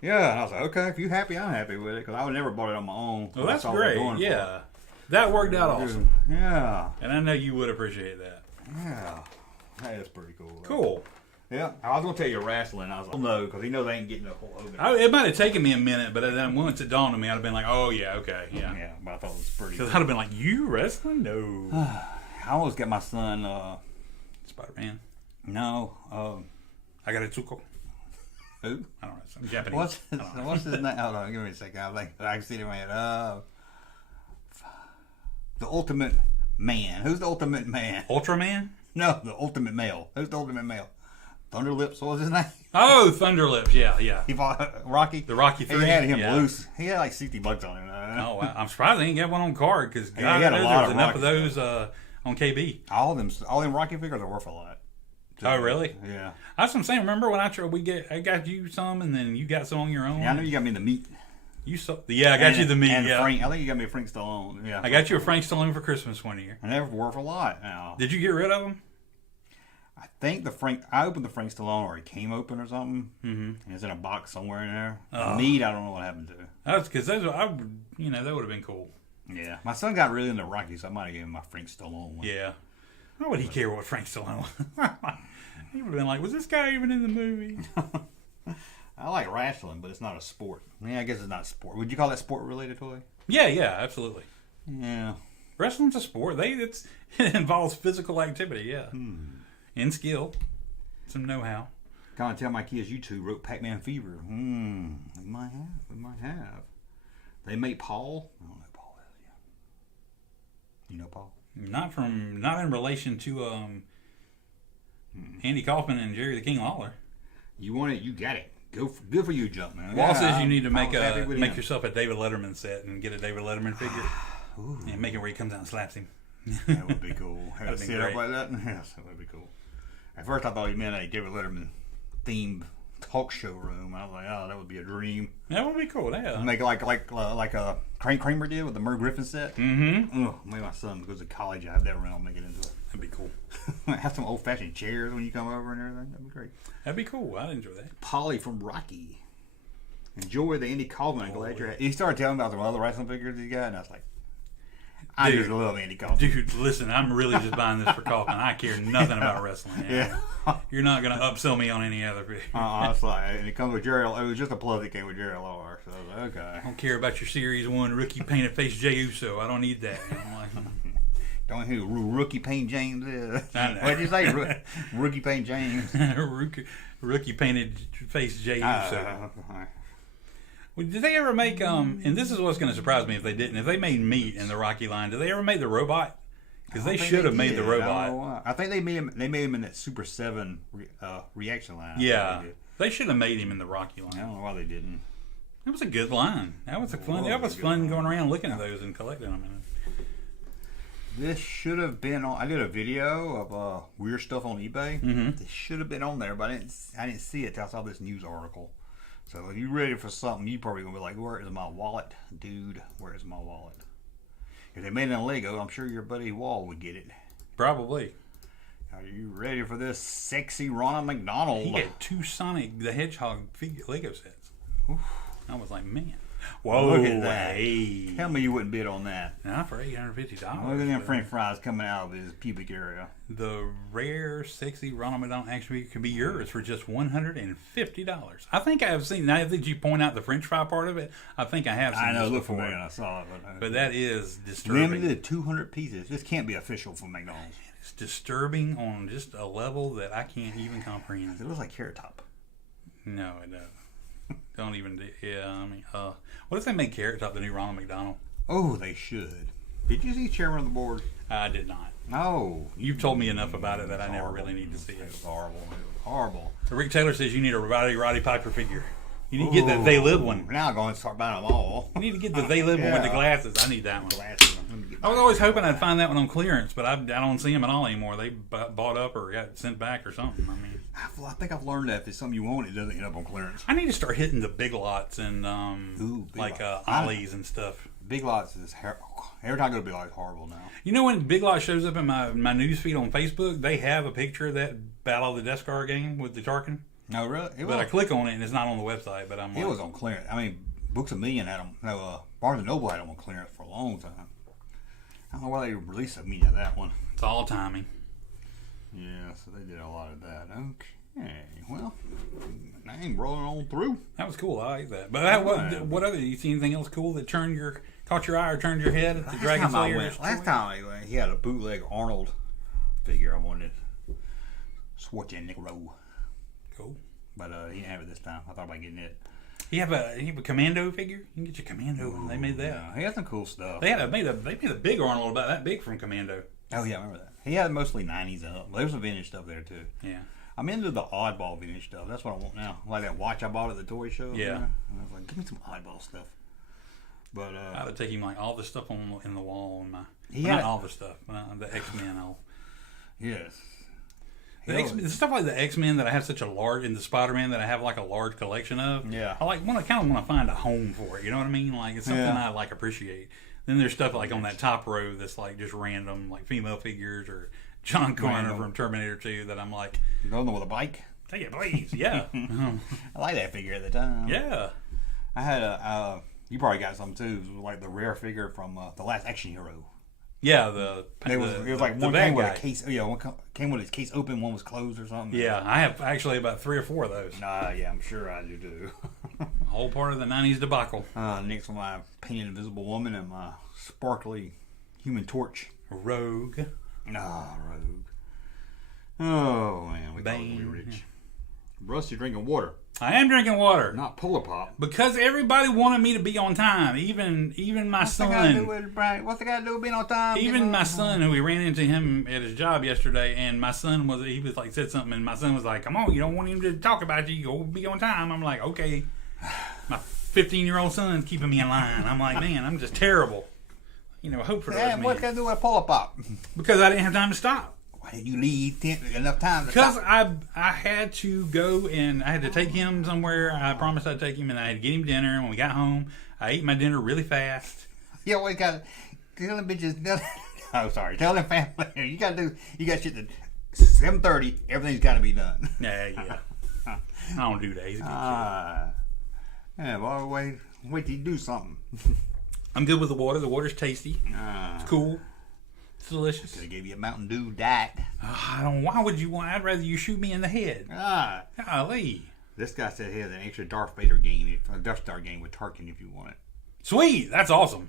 Yeah, and I was like, okay, if you're happy, I'm happy with it. Because I would never bought it on my own. Well, that's great. Yeah. That worked out awesome. Yeah. And I know you would appreciate that. Yeah. That is pretty cool. Though. Cool. Yeah. I was going to tell you wrestling. I was like, no, because he knows I ain't getting the whole open. It might have taken me a minute, but then once it dawned on me, I'd have been like, oh, yeah, okay. Yeah. Yeah, but I thought it was pretty Because I'd have been like, you wrestling? No. I almost got my son, Spider-Man. No. I got a Tsuko. Who? I don't know. Some Japanese. What's his name? Hold on, give me a second. I can see it in my head. The Ultimate Man. Who's the Ultimate Man? Ultraman? No, the Ultimate Male. Who's the Ultimate Male? Thunderlips, what was his name? Oh, Thunderlips. Yeah. He fought Rocky. The Rocky 3. He had him loose. He had like $60 on him. Oh, wow. I'm surprised they didn't get one on card because God, he had a lot of enough of those on KB. All them Rocky figures are worth a lot. Oh, really? Yeah. That's what I'm saying. Remember when I got you some, and then you got some on your own. Yeah, I know you got me the meat. I got you the meat. And yeah. Frank, I think you got me a Frank Stallone. Yeah. I got you a Frank Stallone for Christmas one year. And they're worth a lot now. Did you get rid of them? I think I opened the Frank Stallone, or it came open or something. Mm-hmm. And it's in a box somewhere in there. The meat, I don't know what happened to. That's because that would have been cool. Yeah, my son got really into Rocky, so I might have given him my Frank Stallone one. Yeah. Why would he care what Frank Stallone was? He would have been like, was this guy even in the movie? I like wrestling, but it's not a sport. Yeah, I guess it's not a sport. Would you call that sport-related toy? Yeah, absolutely. Yeah. Wrestling's a sport. It involves physical activity, yeah. And skill. Some know-how. Can't tell my kids you two wrote Pac-Man Fever. We might have. They make Paul. I don't know who Paul is. Yeah. You know Paul? Not in relation to Andy Kaufman and Jerry the King Lawler. You want it, you got it. Good for you, Junkman. Wall says you need to make yourself a David Letterman set and get a David Letterman figure. And make it where he comes out and slaps him. That would be cool. That'd be set great. up like that? Yes, that would be cool. At first I thought you meant a David Letterman themed talk show room. I was like, oh, that would be a dream. That would be cool, yeah. Make it like a Crank Kramer did with the Merv Griffin set. Mm-hmm. Oh, maybe my son goes to college. I have that around. Make it into it. That'd be cool. Have some old-fashioned chairs when you come over and everything. That'd be great. That'd be cool. I'd enjoy that. Polly from Rocky. Enjoy the Andy Kaufman. Glad you're. He started telling me about some other wrestling figures he got, and I was like, I just love Andy Kaufman. Dude, listen, I'm really just buying this for Kaufman. I care nothing about wrestling. Yeah. You're not going to upsell me on any other figure. I was like, and it comes with Jerry. It was just a plus that came with Jerry Lawler. So I was like, okay. I don't care about your Series 1 rookie painted face Jey Uso. I don't need that. I'm like, don't know who Rookie Paint James is. I know. What did you say? Rookie Paint James. rookie painted face Jey Uso. Well, did they ever make and this is what's going to surprise me if they didn't. If they made meat in the Rocky line, did they ever make the robot? Because they should have made the robot. I think they made him. They made him in that Super 7 reaction line. Yeah, they should have made him in the Rocky line. I don't know why they didn't. That was a good line. That was fun. That was fun going around looking at those and collecting them. This should have been on. I did a video of weird stuff on eBay. Mm-hmm. This should have been on there, but I didn't see it till I saw this news article. So if you're ready for something, you probably gonna be like, "Where is my wallet, dude? Where is my wallet?" If they made it in Lego, I'm sure your buddy Wall would get it. Probably. Are you ready for this sexy Ronald McDonald? He had 2 Sonic the Hedgehog Lego sets. Oof. I was like, man. Whoa, look at that. Hey. Tell me you wouldn't bid on that. Not for $850. Look at them French fries coming out of his pubic area. The rare, sexy Ronald McDonald action figure can be yours for just $150. I think I have seen, now that you point out the French fry part of it, I think I have seen I know, this look before. familiar, I saw it. But that is disturbing. Limited 200 pieces. This can't be official for McDonald's. It's disturbing on just a level that I can't even comprehend. It looks like Carrot Top. No, it doesn't. Don't even do. Yeah, I mean, what if they make Carrot Top the new Ronald McDonald? Oh, they should. Did you see Chairman of the Board? I did not. No. You've told me enough about it that I never really need to see it. It was horrible. It was horrible. Rick Taylor says you need a Roddy Piper figure. You need to get the They Live one. Now I'm going to start buying them all. You need to get the They Live one with the glasses. I need that one. Glasses. I was always hoping I'd find that one on clearance, but I don't see them at all anymore. They bought up or got sent back or something. I mean, I think I've learned that if it's something you want, it doesn't end up on clearance. I need to start hitting the Big Lots and Big like Lots. Ollie's and stuff. Big Lots is every time I go to Big Lots, it's horrible now. You know when Big Lots shows up in my news feed on Facebook, they have a picture of that Battle of the Death Star game with the Tarkin. No, really? But I click on it and it's not on the website. But it was on clearance. I mean, Books A Million had them. No, Barnes and Noble had them on clearance for a long time. I don't know why they released a media of that one. It's all timing. Yeah, so they did a lot of that. Okay, well, I ain't rolling on through. That was cool. I like that. But what other? You see anything else cool that caught your eye or turned your head at the Dragon Slayer? Last time he had a bootleg Arnold figure. I wanted Schwarzenegger. Cool. But he didn't have it this time. I thought about getting it. You have a commando figure? You can get your commando one. They made that. Yeah, he had some cool stuff. They made a big Arnold about that big from Commando. Oh yeah, I remember that. He had mostly 90s up. There's some vintage stuff there too. Yeah. I'm into the oddball vintage stuff. That's what I want now. Like that watch I bought at the toy show. Yeah. And I was like, give me some oddball stuff. But I would take him like all the stuff in the wall on my. Not all the stuff. The X-Men. Yes. The stuff like the X-Men that I have such a large, and the Spider-Man that I have like a large collection of. Yeah. I kind of want to find a home for it. You know what I mean? Like it's something I like appreciate. Then there's stuff like on that top row that's like just random, like female figures or John Connor from Terminator 2 that I'm like, going with a bike. Take it, please. Yeah. I like that figure at the time. Yeah. I had you probably got some too. It was like the rare figure from the Last Action Hero. Yeah, it was like one came with a case. Yeah, one came with its case open, one was closed or something. Yeah, I have actually about 3 or 4 of those. Yeah, I'm sure I do too. A whole part of the '90s debacle. Next one, my painted Invisible Woman and my sparkly Human Torch. Rogue. Rogue. Oh man, we thought we were rich. Russ, you're drinking water. I am drinking water. Not Polar Pop. Because everybody wanted me to be on time. Even my son. What's the guy do with being on time? Even my son, who we ran into him at his job yesterday, and my son said something, and my son was like, "Come on, you don't want him to talk about you. Go be on time." I'm like, "Okay." My 15-year-old son's keeping me in line. I'm like, man, I'm just terrible. Hope for those men. What's got to do with Polar Pop? Because I didn't have time to stop. Why didn't you leave enough time to Because stop? I had to go and I had to take him somewhere. I promised I'd take him, and I had to get him dinner. When we got home, I ate my dinner really fast. You always got to tell them bitches. Oh, sorry. Tell them family. You got shit at 7:30. Everything's got to be done. Yeah. I don't do that. He's a good kid. Yeah, well, wait till you do something. I'm good with the water. The water's tasty. It's cool. It's delicious. Could have gave you a Mountain Dew diet. I don't. Why would you want? I'd rather you shoot me in the head. Golly. This guy said he has an extra Darth Vader game, a Death Star game with Tarkin if you want it. Sweet. That's awesome.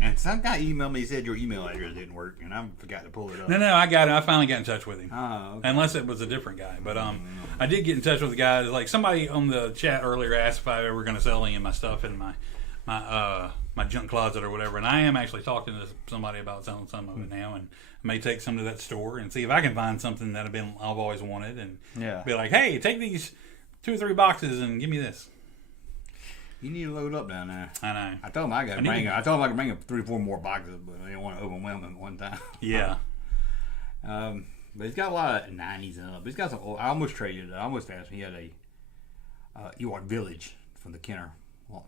And some guy emailed me. He said your email address didn't work, and I forgot to pull it up. No, I got it. I finally got in touch with him. Okay. Unless it was a different guy, but I did get in touch with the guy. Like somebody on the chat earlier asked if I ever going to sell any of my stuff in my my junk closet or whatever. And I am actually talking to somebody about selling some of it now, and I may take some to that store and see if I can find something that I've always wanted, and be like, hey, take these 2 or 3 boxes and give me this. You need to load up down there. I know. I told him I could bring him 3 or 4 more boxes, but I didn't want to overwhelm him at one time. Yeah. But he's got a lot of 90s and up. He's got some old. I almost traded it. I almost asked him. He had a Ewok Village from the Kenner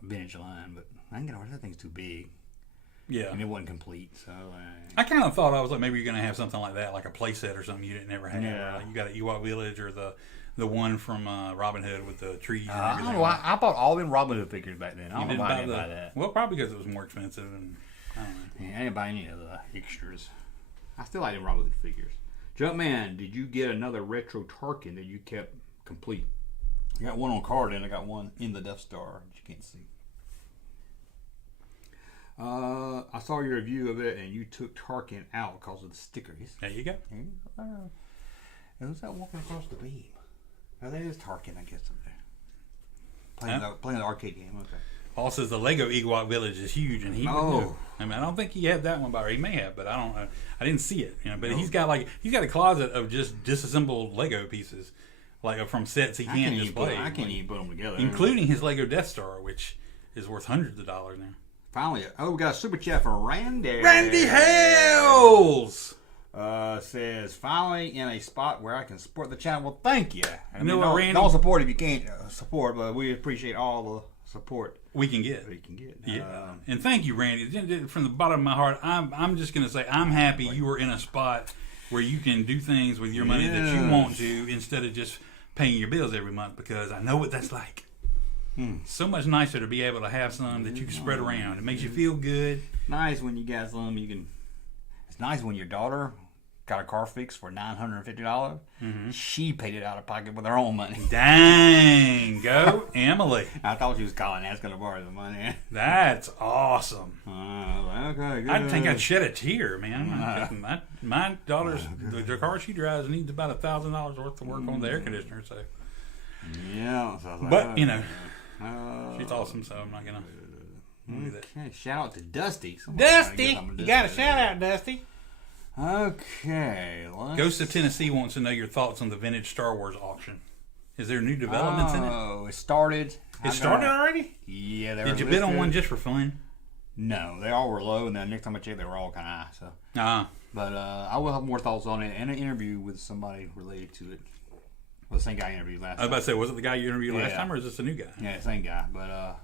vintage line, but I didn't get it. That thing's too big. Yeah. And it wasn't complete. So I kind of thought, I was like, maybe you're going to have something like that, like a playset or something you didn't ever have. Yeah. Like you got an Ewok Village or the one from Robin Hood with the trees and I everything. don't know why. I bought all them Robin Hood figures back then. I don't know why I didn't buy that. Well, probably because it was more expensive. And I don't know. Yeah, I didn't buy any of the extras. I still like them Robin Hood figures. Junkman, did you get another retro Tarkin that you kept complete? I got one on card and I got one in the Death Star that you can't see. I saw your review of it and you took Tarkin out because of the stickers. There you go. Who's that walking across the beam? Oh, that is Tarkin, I guess, up there. Playing the arcade game, okay. Paul says the Lego Ewok Village is huge, and he would know. I mean, I don't think he had that one, or he may have, but I don't know. I didn't see it, But he's got a closet of just disassembled Lego pieces, like from sets he can't display. I can't even put them together, including his Lego Death Star, which is worth hundreds of dollars now. Finally, we got a super chat from Randy. Randy Hales says finally in a spot where I can support the channel. Well, thank you. Randy, don't support if you can't support, but we appreciate all the support we can get. Yeah, and thank you, Randy. From the bottom of my heart, I'm just going to say I'm happy you are in a spot where you can do things with your money that you want to instead of just paying your bills every month, because I know what that's like. So much nicer to be able to have some that you can spread around. It makes you feel good. Nice when you got some you can. It's nice when your daughter got a car fixed for $950. Mm-hmm. She paid it out of pocket with her own money. Dang, go Emily! I thought she was calling asking to borrow the money. That's awesome. Okay, good. I think I'd shed a tear, man. My daughter's the car she drives needs about $1,000 worth of work on the air conditioner. So yeah, but she's awesome, so I'm not gonna do that. Okay, shout out to Dusty. Dusty, you got a shout out, Dusty. Okay. Ghost of Tennessee wants to know your thoughts on the vintage Star Wars auction. Is there new developments in it? Oh, it started. It started already? Yeah. Did you bid on one just for fun? No, they all were low, and then next time I checked, they were all kind of high. So. But I will have more thoughts on it and an interview with somebody related to it. Well, the same guy I interviewed last time. I was about to say, was it the guy you interviewed last time, or is this a new guy? Yeah, same guy. But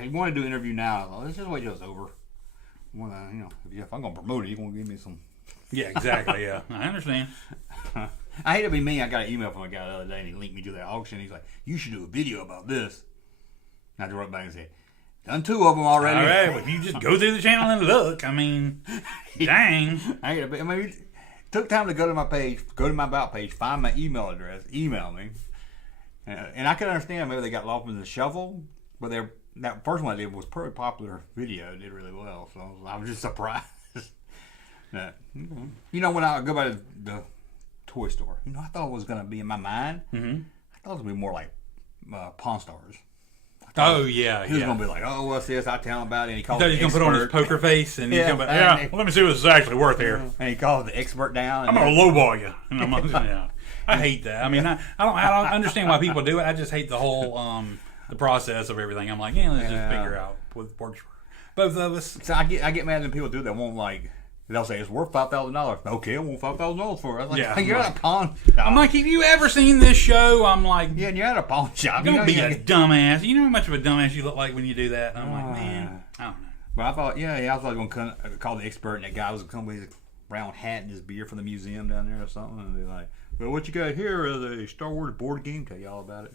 he wanted to do an interview now. Let's just wait till it's over. If I'm going to promote it, you're going to give me some. Yeah, exactly. Yeah, I understand. I hate to be mean. I got an email from a guy the other day, and he linked me to that auction. He's like, "You should do a video about this." And I just wrote back and said, "Done 2 of them already." All right, well, if you just go through the channel and look, I mean, dang. It took time to go to my page, go to my about page, find my email address, email me, and I could understand maybe they got lost in the shuffle, but that first one I did was a pretty popular video. It did really well, so I was just surprised. When I go by the toy store, I thought it was going to be in my mind. Mm-hmm. I thought it was going to be more like Pawn Stars. Oh, yeah. He was going to be like, "Oh, what's this?" I tell him about it, and he calls he's going to put on his poker face, and he's going to be, let me see what this is actually worth here. And he calls the expert down. I'm going to lowball you. And I'm like, I hate that. I mean, I don't understand why people do it. I just hate the whole the process of everything. I'm like, let's just figure out what works for both of us. So I get mad when people do that. Won't they'll say it's worth $5,000. Okay, I want $5,000 for it. I was like, you're at a pawn shop. I'm like, have you ever seen this show? I'm like, yeah, and you're at a pawn shop. Don't be a dumbass. You know how much of a dumbass you look like when you do that? And I'm like, man, I don't know. But I thought, I was going to call the expert, and that guy was going to come with his brown hat and his beer from the museum down there or something. And they're like, well, what you got here is a Star Wars board game. Tell you all about it.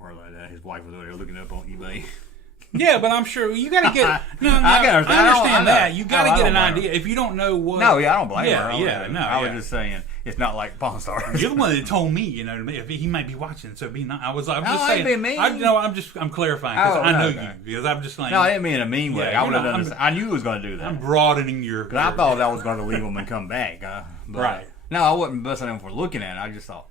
Or like that. His wife was over there looking it up on eBay. Yeah, but I'm sure you got to get. I understand that. You got to get an idea. If you don't know what. No, I don't blame her. I was just saying it's not like Pawn Stars. You're the one that told me, if he might be watching, so be not. I'm just saying. Be mean. I'm clarifying because I know you because I'm just like. No, I didn't mean in a mean way. I knew he was going to do that. I'm broadening your. Because I thought I was going to leave him and come back. Right. No, I wasn't busting him for looking at it. I just thought.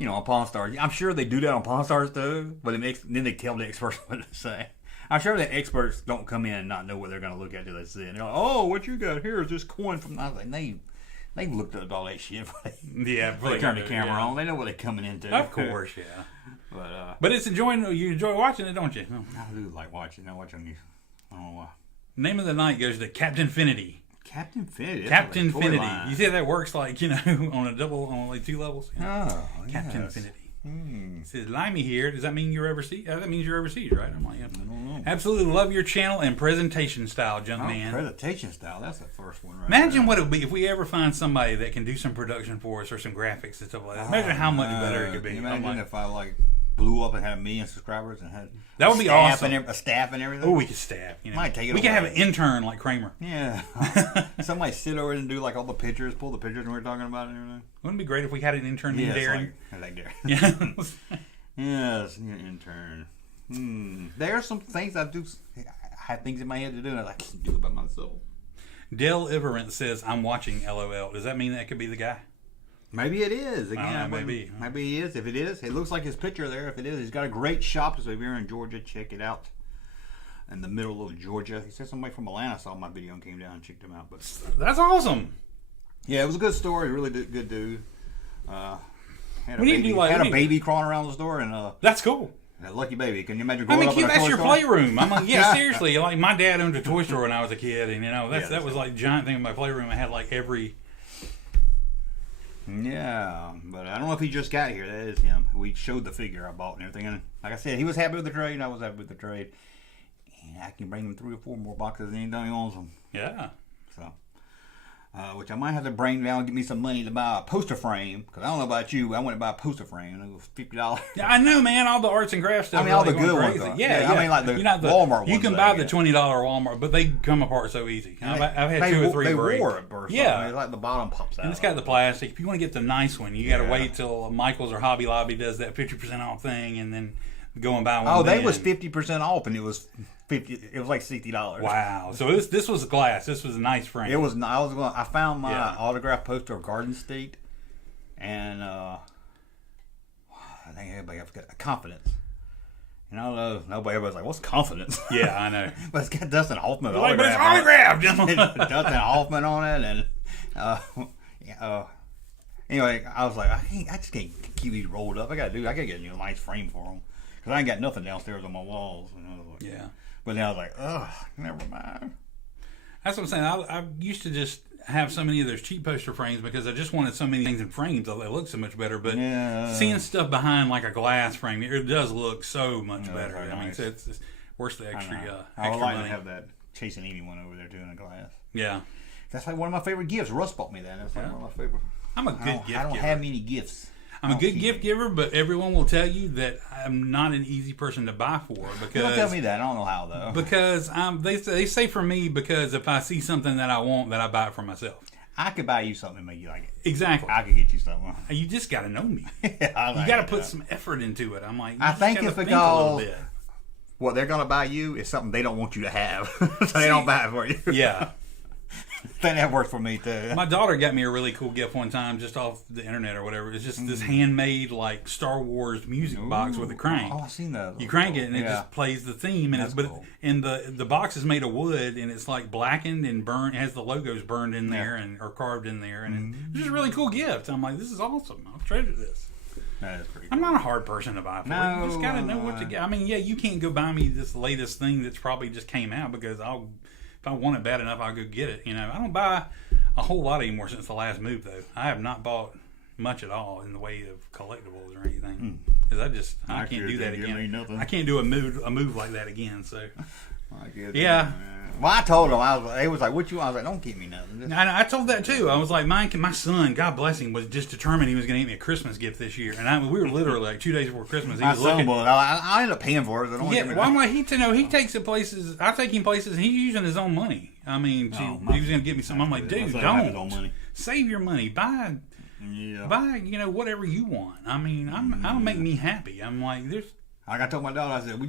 On Pawn Stars, I'm sure they do that on Pawn Stars too, but then they tell the next person what to say. I'm sure that experts don't come in and not know what they're going to look at till they see it. They're like, oh, what you got here is this coin from. I was like, they've looked at all that shit. Yeah, they turn the camera on. They know what they're coming into. Of course, yeah. But it's enjoying. You enjoy watching it, don't you? I do like watching. I watch on you. I don't know why. Name of the night goes to Captain Finity. Captain Finity. Captain Finity. You see how that works? Like on a double, on like 2 levels. Oh, Captain yes. Finity. It says Limey here. Does that mean you're overseas? That means you're overseas, right? I'm like, yeah. I don't know. Absolutely love your channel and presentation style, Junkman. Presentation style. That's the first one, right? Imagine what it would be if we ever find somebody that can do some production for us or some graphics and stuff like that. Imagine how much better it could be. Imagine if I blew up and had 1 million subscribers and had that would be awesome. A staff and everything. Oh, we could staff. Might take it we away. could have an intern like Kramer. Yeah. Somebody sit over and do all the pictures, pull the pictures we were talking about and everything. Wouldn't it be great if we had an intern named Darren? Like Darren. Yeah. Yes, intern. There are some things I do. I have things in my head to do, and I can't do it by myself. Dale Everett says, "I'm watching." LOL. Does that mean that could be the guy? Maybe it is. Again, maybe. Maybe he is. If it is, it looks like his picture there. If it is, he's got a great shop. So if you're in Georgia, check it out. In the middle of Georgia. He said somebody from Atlanta saw my video and came down and checked him out. But that's awesome. Yeah, it was a good story. Really good dude. Had a baby crawling around the store, and that's cool. A lucky baby. Can you imagine growing up in a toy that's your store? playroom. I'm like, yeah, seriously. Like my dad owned a toy store when I was a kid, and that was like a giant thing in my playroom. I had like every. Yeah, but I don't know if he just got here. That is him. We showed the figure I bought and everything, and like I said, he was happy with the trade, and I was happy with the trade. And I can bring him 3 or 4 more boxes anytime he wants them. Yeah. So. Which I might have to bring down and give me some money to buy a poster frame. Because I don't know about you, I went to buy a poster frame and it was $50. Yeah, I know, man. All the arts and crafts stuff. I mean, all the good crazy. ones. Yeah. I mean, like the Walmart ones. You can buy the $20 Walmart, but they come apart so easy. I've had 2 or 3 They break. wore it burst. Yeah. I mean, like the bottom pops out. And it's got the plastic. If you want to get the nice one, you got to wait till Michael's or Hobby Lobby does that 50% off thing and then go and buy one. Oh, they was 50% off and it was $50. It was like $60. Wow! So this was glass. This was a nice frame. It was. I found my autographed poster of Garden State, and I think everybody else got Confidence. And I don't know. Everybody's like, "What's Confidence?" Yeah, I know. But it's got Dustin Hoffman like, but it's autographed. Dustin Hoffman on it, and anyway, I was like, I just can't keep these rolled up. I gotta get a nice frame for them because I ain't got nothing downstairs on my walls. And I was like, yeah. But then I was like, ugh, never mind. That's what I'm saying. I used to just have so many of those cheap poster frames because I just wanted so many things in frames. They look so much better. But seeing stuff behind like a glass frame, it does look so much better. I mean, so it's worth the extra. I would like money. to have that Chasing anyone over there doing a glass. Yeah, that's like one of my favorite gifts. Russ bought me that. That's like one of my favorite. I'm a good gift giver. I don't have many gifts. I'm a good gift giver, but everyone will tell you that I'm not an easy person to buy for because. Don't tell me that. I don't know how though. Because they say for me because if I see something that I want, that I buy it for myself. I could buy you something and make you like it. Exactly. I could get you something. You just got to know me. You got to put some effort into it. I'm like, I think it's because what they're gonna buy you is something they don't want you to have, so they don't buy it for you. Yeah. I think that worked for me too. My daughter got me a really cool gift one time just off the internet or whatever. It's just this handmade like Star Wars music box with a crank. Oh, I've seen that. You crank it and it just plays the theme. And and the box is made of wood and it's like blackened and burnt. It has the logos burned in there or carved in there. And it's just a really cool gift. I'm like, this is awesome. I'll treasure this. That is pretty cool. I'm not a hard person to buy for. You just got to know what to get. I mean, yeah, you can't go buy me this latest thing that's probably just came out because if I want it bad enough, I'll go get it. I don't buy a whole lot anymore since the last move, though. I have not bought much at all in the way of collectibles or anything. Because I can't do that again. I can't do a move like that again. So, yeah. Well, I told him, he was like, what you want? I was like, don't give me nothing. I told that too. I was like, my son, God bless him, was just determined he was going to get me a Christmas gift this year. And we were literally like 2 days before Christmas. He was looking. I ended up paying for it. I'm like, he takes it places. I take him places, and he's using his own money. I mean, he was going to get me something. I'm like, dude, don't save your money. Buy, whatever you want. I mean, that'll make me happy. I'm like, like I told my daughter, I said,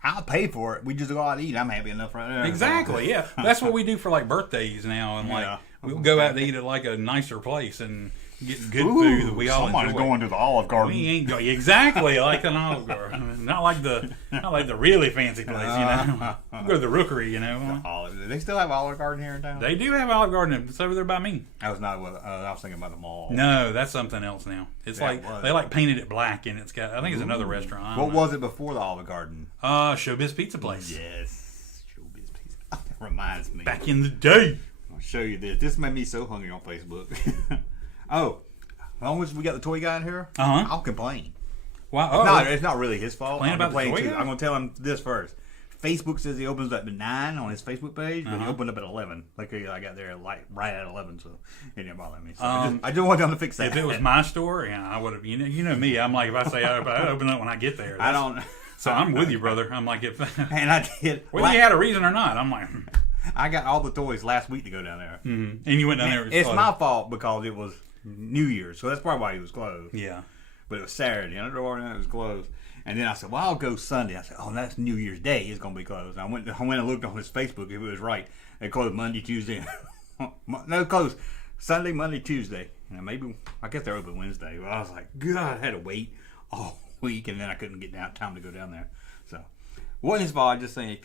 I'll pay for it. We just go out and eat. I'm happy enough right there. Exactly, yeah. That's what we do for like birthdays now. And like we'll go out to eat at like a nicer place. And getting good food that we all somebody's enjoy. going to the Olive Garden. We ain't going exactly like an Olive Garden, not like the really fancy place. Go to the Rookery. They still have Olive Garden here in town. They do have Olive Garden. It's over there by me. I was not. I was thinking about the mall. No, that's something else now. It's they painted it black, and it's got. I think it's another restaurant. What was it before the Olive Garden? Showbiz Pizza Place. Yes, Showbiz Pizza. That reminds me. Back in the day. I'll show you this. This made me so hungry on Facebook. Oh, as long as we got the toy guy in here, I'll complain. Wow. Oh. No, it's not really his fault. I'm about the toy guy? I'm going to tell him this first. Facebook says he opens up at 9 on his Facebook page, but he opened up at 11. Luckily, I got there right at 11, so it didn't bother me. So I just want them to fix that. If it was my store, I would have. You know me. I'm like, if I say I open up when I get there. I don't. So I'm with you, brother. I'm like, if and I did. Whether you had a reason or not, I'm like. I got all the toys last week to go down there. Mm-hmm. And you went down there. It's my fault because it was New Year's, so that's probably why he was closed. Yeah. But it was Saturday, and it was closed. And then I said, well, I'll go Sunday. I said, oh, that's New Year's Day. It's going to be closed. And I went and looked on his Facebook if it was right. They closed Monday, Tuesday. No, closed Sunday, Monday, Tuesday. And maybe, I guess they're open Wednesday. But I was like, God, I had to wait all week, and then I couldn't get time to go down there. So, wasn't his fault. I'm just saying,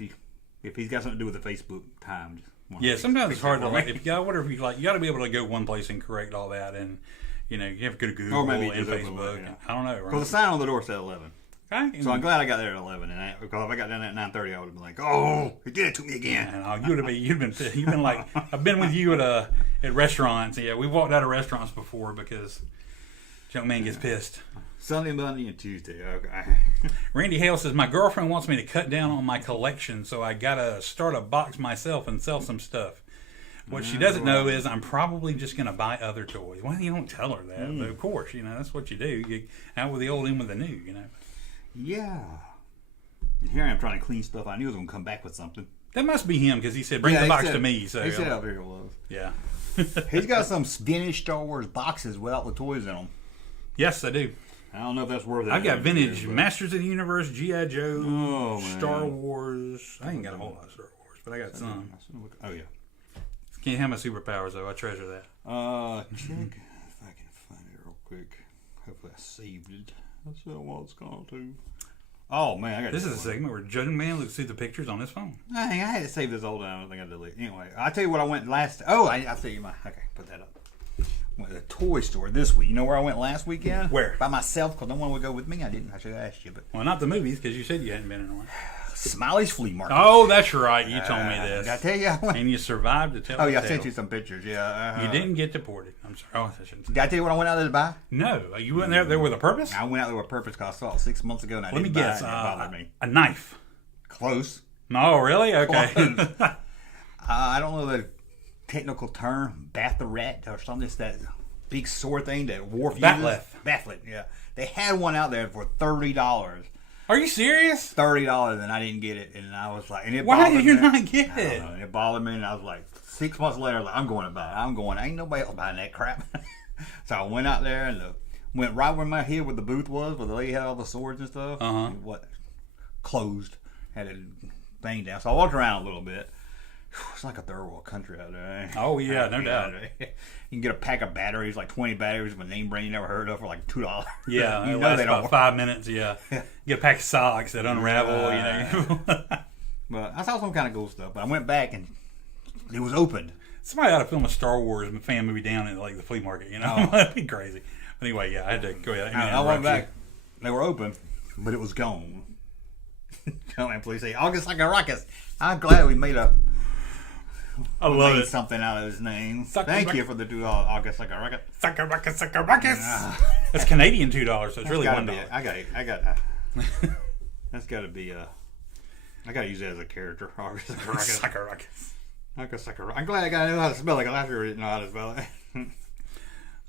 if he's got something to do with the Facebook time, yeah, sometimes it's hard to like. If you got you got to be able to go one place and correct all that, and you have to go to Google or maybe and Facebook. I don't know. Right? Because the sign on the door said 11. Okay. So I'm glad I got there at 11, because if I got down there at 9:30, I would have been like, "Oh, he did it to me again." And you've been like, I've been with you at restaurants. Yeah, we've walked out of restaurants before because Junkman gets pissed. Sunday, Monday, and Tuesday. Okay. Randy Hale says, my girlfriend wants me to cut down on my collection, so I gotta start a box myself and sell some stuff. What she doesn't know is I'm probably just gonna buy other toys. Well, you don't tell her that, but of course, that's what you do. You out with the old, in with the new, Yeah. And here I am trying to clean stuff. I knew I was gonna come back with something. That must be him because he said, "Bring the box to me." So he said up here it was. Yeah. He's got some vintage Star Wars boxes without the toys in them. Yes, I do. I don't know if that's worth it. I've got vintage Masters of the Universe, G.I. Joe, Star Wars. I ain't got a whole lot of Star Wars, but I got some. Oh, yeah. Can't have my superpowers, though. I treasure that. Check if I can find it real quick. Hopefully I saved it. That's what it's going to. Oh, man. I got this is a segment where Junkman looks through the pictures on his phone. I had to save this old one. I don't think I deleted it. Anyway, I'll tell you what I went last. Oh, I'll tell you my. Okay, put that up. Went to the toy store this week. You know where I went last weekend? Where? By myself, because no one would go with me. I didn't. I should have asked you. But well, not the movies, because you said you hadn't been in one. Smiley's Flea Market. Oh, that's right. You told me this. Did I tell you? I went? And you survived to tell me. Oh, yeah, I sent you some pictures. Yeah. You didn't get deported. I'm sorry. Oh, I shouldn't say. Did I tell you what I went out there to buy? No. You went there with a purpose? I went out there with a purpose because I saw it 6 months ago and I didn't buy it. It bothered me. A knife. Close. Oh, really? Okay. I don't know the technical term. Batharet or something. It's that big sword thing that Worf uses. Batlet, yeah. They had one out there for $30. Are you serious? $30, and I didn't get it, and I was like, and it why did you not get it? It bothered me, and I was like, 6 months later, like, I'm going to buy it. Ain't nobody else buying that crap. So I went out there and went right where my head where the booth was, where the lady had all the swords and stuff. Closed, had a thing down. So I walked around a little bit. It's like a third world country out there. Oh yeah, no doubt. You can get a pack of batteries, like 20 batteries with a name brand you never heard of, for like $2. Yeah, it lasts about 5 minutes. Yeah, get a pack of socks that unravel. But I saw some kind of cool stuff. But I went back and it was opened. Somebody ought to film a Star Wars fan movie down in like the flea market. That'd be crazy. But anyway, yeah, I had to go ahead. I went back. They were open, but it was gone. Come on, please say August like a ruckus. I'm glad we made I love it. Something out of his name. Thank you for the $2 August like a ruckus. Sucker ruckus, sucker ruckus. That's Canadian $2, so it's really $1. I got. That's got to be I got to use it as a character. August like a ruckus. Sucker ruckus. I'm glad I got to know how to spell it. Because I didn't know how to spell it.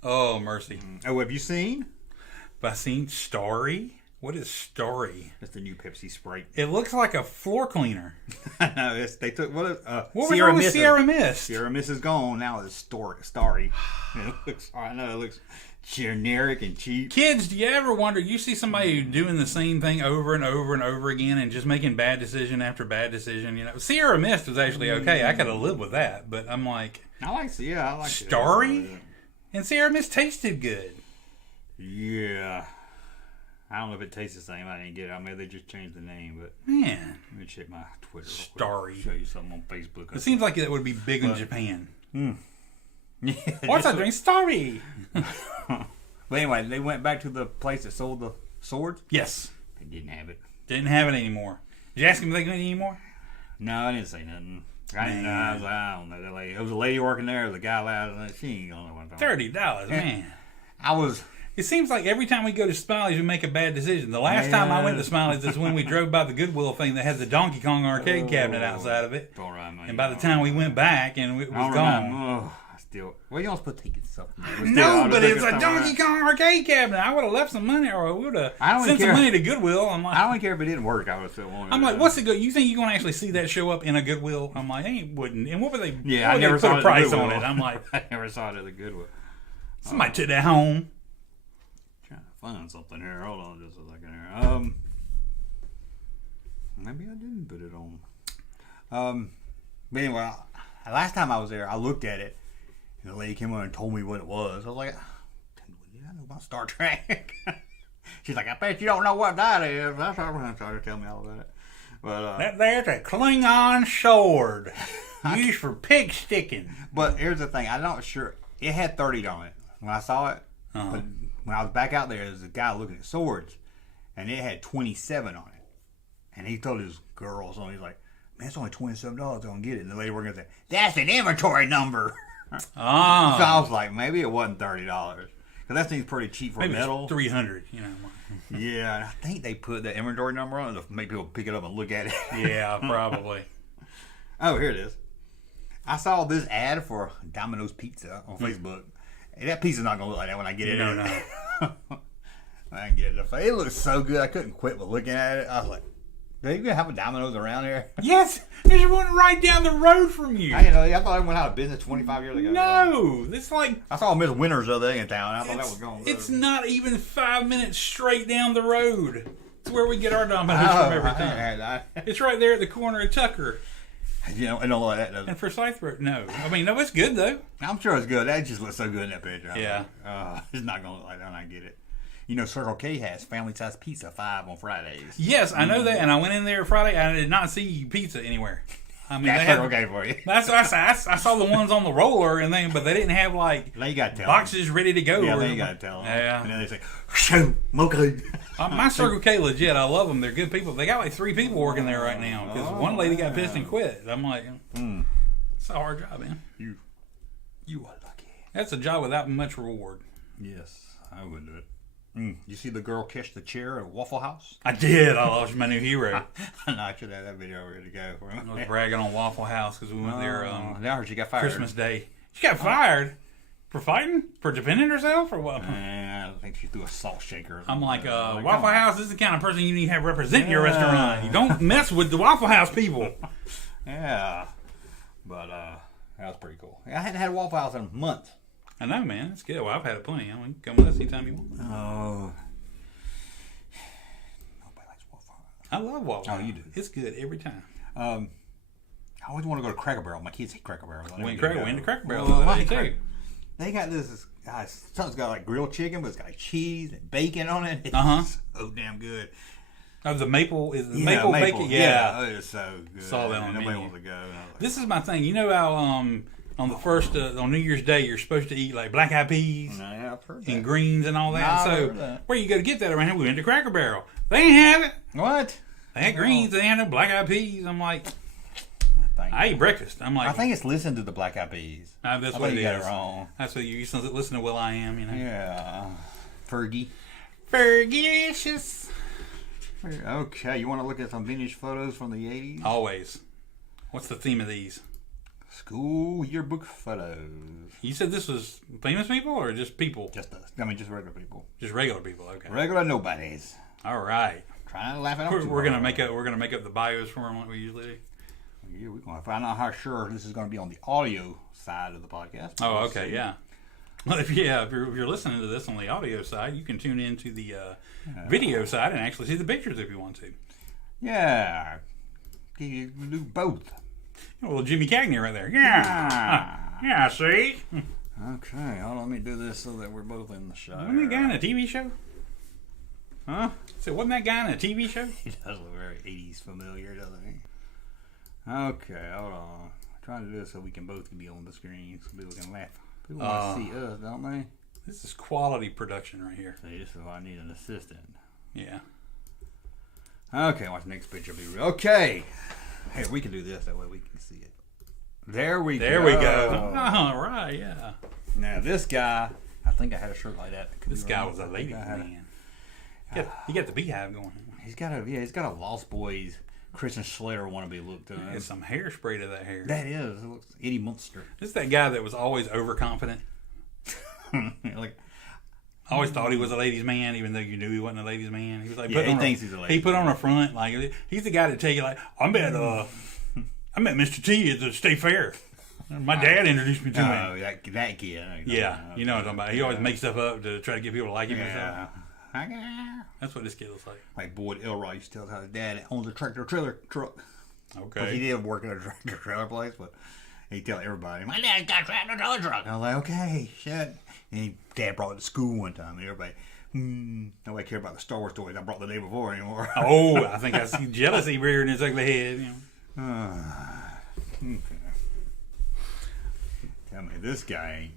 Oh mercy. Oh, have you seen? Have I seen Starry? What is Starry? That's the new Pepsi Sprite. It looks like a floor cleaner. No, they took what was wrong with Sierra Mist? Sierra Mist is gone. Now it's Starry. I know it looks generic and cheap. Kids, do you ever wonder? You see somebody doing the same thing over and over and over again, and just making bad decision after bad decision. Sierra Mist was actually okay. I could have lived with that, but I'm like, I like Starry. And Sierra Mist tasted good. Yeah. I don't know if it tastes the same. I didn't get it. I mean, they just changed the name, but Man. let me check my Twitter. Starry. Show you something on Facebook. It seems like that would be big in Japan. Yeah, What's that drink? Starry. But anyway, they went back to the place that sold the swords. Yes. They didn't have it. Didn't have it anymore. Did you ask him if they got any anymore? No, I didn't say nothing. I was like, I don't know. It was a lady working there. The guy loud. She ain't gonna know what I'm talking $30, man. I was. It seems like every time we go to Smiley's, we make a bad decision. The last time I went to Smiley's is when we drove by the Goodwill thing that has the Donkey Kong arcade cabinet outside of it. And by the time we went back, and it was gone. Well, you almost put tickets stuff. No, but it's a Donkey Kong arcade cabinet. I would have left some money, or I would have sent some money to Goodwill. I'm like, I don't care if it didn't work. I would have still wanted. I'm like, what's it good? You think you're gonna actually see that show up in a Goodwill? I'm like, they wouldn't. And what would they? Yeah, I never saw a price on it. I'm like, I never saw it at the Goodwill. Somebody took that home. Trying to find something here. Hold on just a second here. Maybe I didn't put it on. But anyway, last time I was there, I looked at it. And the lady came over and told me what it was. I was like, yeah, I know about Star Trek. She's like, I bet you don't know what that is. That's what I'm trying to tell me all about it. But that there's a Klingon sword used for pig sticking. But here's the thing. I'm not sure. It had 30 on it when I saw it. But when I was back out there, there was a guy looking at swords. And it had 27 on it. And he told his girl, so he's like, man, it's only $27. I'm going to get it. And the lady working said, that's an inventory number. So I was like, maybe it wasn't $30 because that seems pretty cheap for maybe metal. It's $300, you know. Yeah, and I think they put the inventory number on it to make people pick it up and look at it. Yeah, probably. Oh, here it is. I saw this ad for Domino's Pizza on Facebook. And that pizza's not gonna look like that when I get it. No. I can get it. It looks so good. I couldn't quit but looking at it. I was like, do they even have a Domino's around here? Yes, there's one right down the road from you. I didn't know. I thought it went out of business 25 years ago. No, it's like I saw Miss Winters the other day in town. I thought that was going. It's not even 5 minutes straight down the road. It's where we get our Domino's from every time. It's right there at the corner of Tucker. You know, I don't like that, does it? And Forsyth Road, no. I mean, no, it's good though. I'm sure it's good. That just looks so good in that picture. Yeah. Like, it's not gonna look like that when I get it. You know, Circle K has family size pizza 5 on Fridays. Yes, I know that, and I went in there Friday. I did not see pizza anywhere. I mean, that's Circle K for you. That's what I saw the ones on the roller and then, but they didn't have like boxes ready to go. Yeah, they got to tell them. Yeah, and then they say, "Show, okay." My Circle K legit. I love them. They're good people. They got like 3 people working there right now because one lady got pissed and quit. I'm like, it's a hard job, man. You are lucky. That's a job without much reward. Yes, I would do it. You see the girl catch the chair at Waffle House? I did. I lost my new hero. I should have that video ready to go for him. I was bragging on Waffle House because we went there now she got fired. Christmas Day. She got fired for fighting? For defending herself or what? I think she threw a salt shaker. I'm like, Waffle House is the kind of person you need to have represent your restaurant. You don't mess with the Waffle House people. Yeah. But that was pretty cool. I hadn't had Waffle House in months. I know, man. It's good. Well, I've had it plenty. I mean, come with us anytime you want. Oh. Nobody likes Waffle House. I love Waffle House. Oh, you do? It's good every time. I always want to go to Cracker Barrel. My kids hate Cracker Barrel. We went to Cracker Barrel. They got this. Something's got like grilled chicken, but it's got like cheese and bacon on it. It's so damn good. Oh, the maple is the maple bacon. Yeah, it is so good. Saw that on the Nobody menu. wants to go. Like, this is my thing. You know how on the first on New Year's Day you're supposed to eat like black eyed peas and greens and all that. So where you go to get that around here? We went to Cracker Barrel. They ain't have it. What? They had greens. They had no black eyed peas. I'm like, I ate breakfast. I'm like, I think it's listen to the black eyed peas. That's what it is. You got it wrong. That's what you listen to Will I Am. You know. Yeah. Fergie. Fergalicious. Okay, you want to look at some vintage photos from the 80s? Always. What's the theme of these? School yearbook photos. You said this was famous people or just people? Just us. I mean, just regular people. Just regular people. Okay. Regular nobodies. All right. Trying to laugh at them. We're gonna make up the bios for them like we usually do. Yeah, we're gonna find out how sure this is gonna be on the audio side of the podcast. Oh, okay, yeah. Well, if you're listening to this on the audio side, you can tune into the video side and actually see the pictures if you want to. Yeah, you can do both. Well, Jimmy Cagney right there. Yeah, see. Okay, hold on, let me do this so that we're both in the shot. Wasn't that guy in a TV show? Huh? So wasn't that guy in a TV show? He does look very 80s familiar, doesn't he? Okay, hold on. I'm trying to do this so we can both be on the screen so people can laugh. People want to see us, don't they? This is quality production right here. See, this is why I need an assistant. Yeah. Okay, watch the next picture. Be real. Okay. Hey, we can do this. That way we can see it. There we go. There we go. All right, yeah. Now, this guy, I think I had a shirt like that. This guy was a ladies' man. He got the beehive going. He's got a Lost Boys Christian Slater wannabe look to him. There's some hairspray to that hair. That is. It looks Eddie Munster. This is that guy that was always overconfident. Like, I always thought he was a ladies' man, even though you knew he wasn't a ladies' man. He was like, he thinks he's a ladies' He put on a front like he's the guy that tell you like, I met Mr. T at the State Fair. My dad introduced me to him. Oh, that kid. Yeah, you know what I'm talking about. He always makes stuff up to try to get people to like him. Yeah. That's what this kid looks like. Like Boyd Elroy used to tell how his dad owns a tractor-trailer truck. Okay. He did work at a tractor-trailer place, but he'd tell everybody, my dad's got a tractor-trailer truck. I was like, okay, shit. And Dad brought it to school one time, and everybody, nobody cared about the Star Wars toys I brought the day before anymore. Oh, I think I see jealousy rearing his ugly head. You know. Okay. Tell me, this guy ain't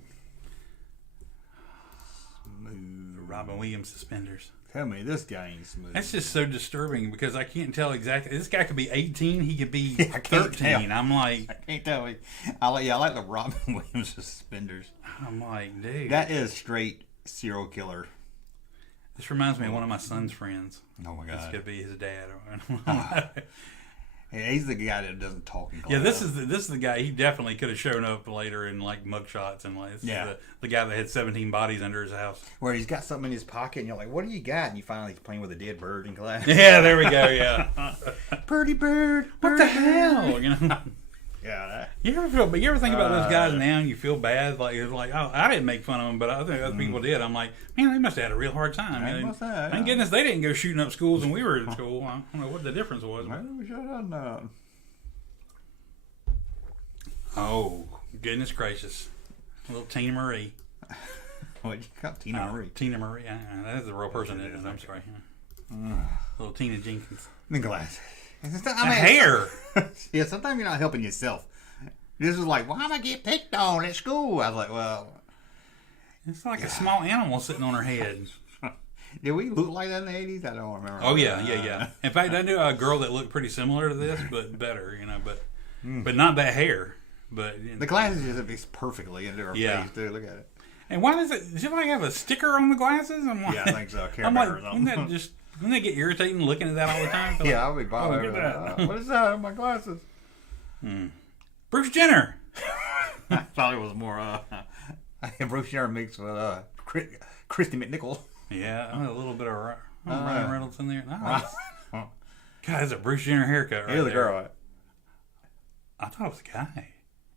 smooth. Robin Williams suspenders. Tell me, this guy ain't smooth. That's just so disturbing because I can't tell exactly. This guy could be 18. He could be I can't 13. tell. I'm like, I can't tell. I like the Robin Williams suspenders. I'm like, dude. That is straight serial killer. This reminds me of one of my son's friends. Oh my god. This could be his dad. Yeah, he's the guy that doesn't talk in class. Yeah, this is the guy. He definitely could have shown up later in like mugshots and like this is the guy that had 17 bodies under his house. Where he's got something in his pocket and you're like, what do you got? And you find out he's playing with a dead bird in class. Yeah, there we go. Yeah. Birdie bird. What the hell? You know. Yeah. You ever think about those guys now and you feel bad? Like it's like, oh, I didn't make fun of them, but I think other people did. I'm like, man, they must have had a real hard time. They must have, Thank goodness they didn't go shooting up schools when we were in school. I don't know what the difference was. Well, we should have known. Oh, goodness gracious. Little Tina Marie. What you got, Tina Marie? Tina Marie. That is the real person, isn't it? I'm sorry. Little Tina Jenkins. The glasses. Hair. Yeah, sometimes you're not helping yourself. This is like, why am I get picked on at school? I was like, well. It's like a small animal sitting on her head. Did we look like that in the 80s? I don't remember. Oh, yeah. In fact, I knew a girl that looked pretty similar to this, but better, but not that hair. But the glasses just fits perfectly into her face, too. Look at it. And why does it like have a sticker on the glasses? Yeah, I think so. I'm like, wouldn't that get irritating looking at that all the time? Yeah, I'll be bothered. What is that on my glasses? Bruce Jenner. I thought it was more Bruce Jenner mixed with Christy McNichol. Yeah, a little bit of Ryan Reynolds in there. Nice. God, that's a Bruce Jenner haircut right there. Here's a girl. I thought it was a guy.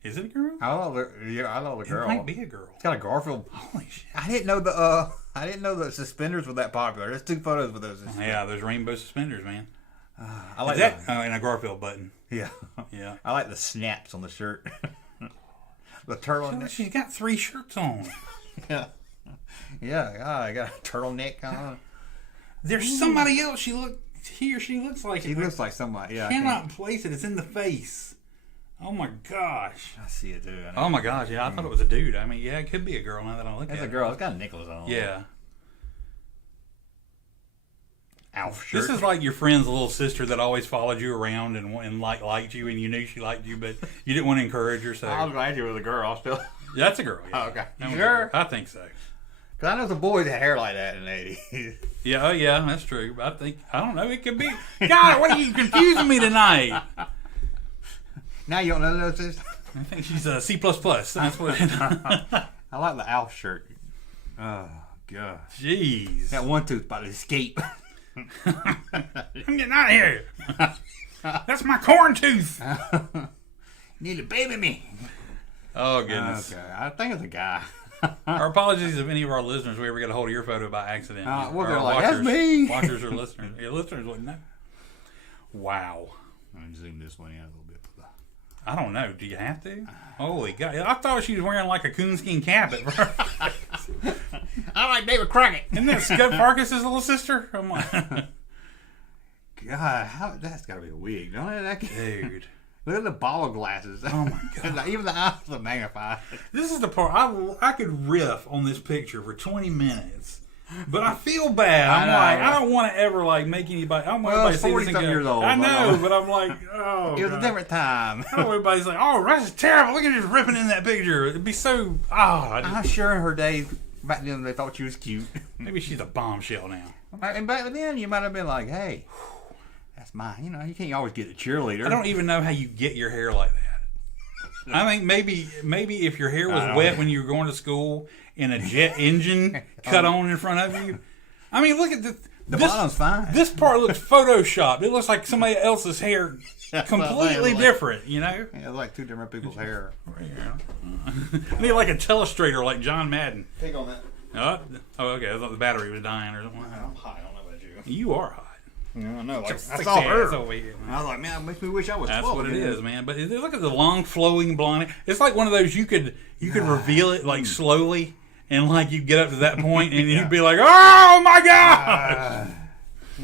Is it a girl? I know the girl. It might be a girl. It's got a Garfield. Holy shit! I didn't know the suspenders were that popular. There's 2 photos with those. Yeah, those rainbow suspenders, man. I like that. And a Garfield button. Yeah, yeah. I like the snaps on the shirt. The turtleneck. She's got 3 shirts on. Yeah. I got a turtleneck on. There's somebody else. He or she looks like. She looks like somebody. Yeah. Cannot place it. It's in the face. Oh my gosh. I see it too. Oh my gosh. Yeah, I thought it was a dude. I mean, yeah, it could be a girl now that I look at it. It's a girl. It's got a necklace on. Yeah. Alf shirt. This is like your friend's little sister that always followed you around and liked you, and you knew she liked you, but you didn't want to encourage her. So I was glad you were the girl. Still. That's a girl. Yeah. Oh, okay. Sure. I think so. Because I know some boys had hair like that in the 80s. Yeah, oh yeah, that's true. I don't know. It could be. God, what are you confusing me tonight? Now you don't know those sisters? I think she's a C++. That's what it is. I like the Alf shirt. Oh, God. Jeez. That one tooth about to escape. I'm getting out of here. That's my corn tooth. You need to baby me. Oh, goodness. Okay, I think it's a guy. Our apologies if any of our listeners we ever get a hold of your photo by accident. Well, they're like, that's me. Watchers or listeners. Yeah, listeners wouldn't know. Wow. I'm going to zoom this one in a little bit. I don't know. Do you have to? Holy God! I thought she was wearing like a coonskin cap at first. I like David Crockett. Isn't that Scott Farkas' little sister? I'm like, God, that's got to be a wig, don't it? dude. Look at the ball glasses. Oh my God! Even the eyes are magnified. This is the part I could riff on this picture for 20 minutes, but I feel bad. I'm like, I don't want to ever like make anybody. I don't want everybody to see this and go, years old. I know, but I'm like, oh. It was a different time. I know everybody's like, oh, Russ is terrible. Look at just ripping in that picture. It'd be so. I'm sure in her day back then they thought she was cute. Maybe she's a bombshell now. And back then you might have been like, hey. That's mine. You know, you can't always get a cheerleader. I don't even know how you get your hair like that. I think maybe if your hair was wet when you were going to school and a jet engine cut on in front of you. I mean, look at this. The bottom's fine. This part looks photoshopped. It looks like somebody else's hair, completely different. You know? Yeah, it's like two different people's hair. I need like a telestrator, like John Madden. Take on that. Oh, okay. I thought the battery was dying or something. I'm hot. I don't know about you. You are hot. Yeah, I know. Like, I Like saw her. I was like, man, it makes me wish I was 12. That's what it is, man. But look at the long flowing blonde hair. It's like one of those you could reveal it like slowly, and like you get up to that point, and you'd be like, "Oh my God!"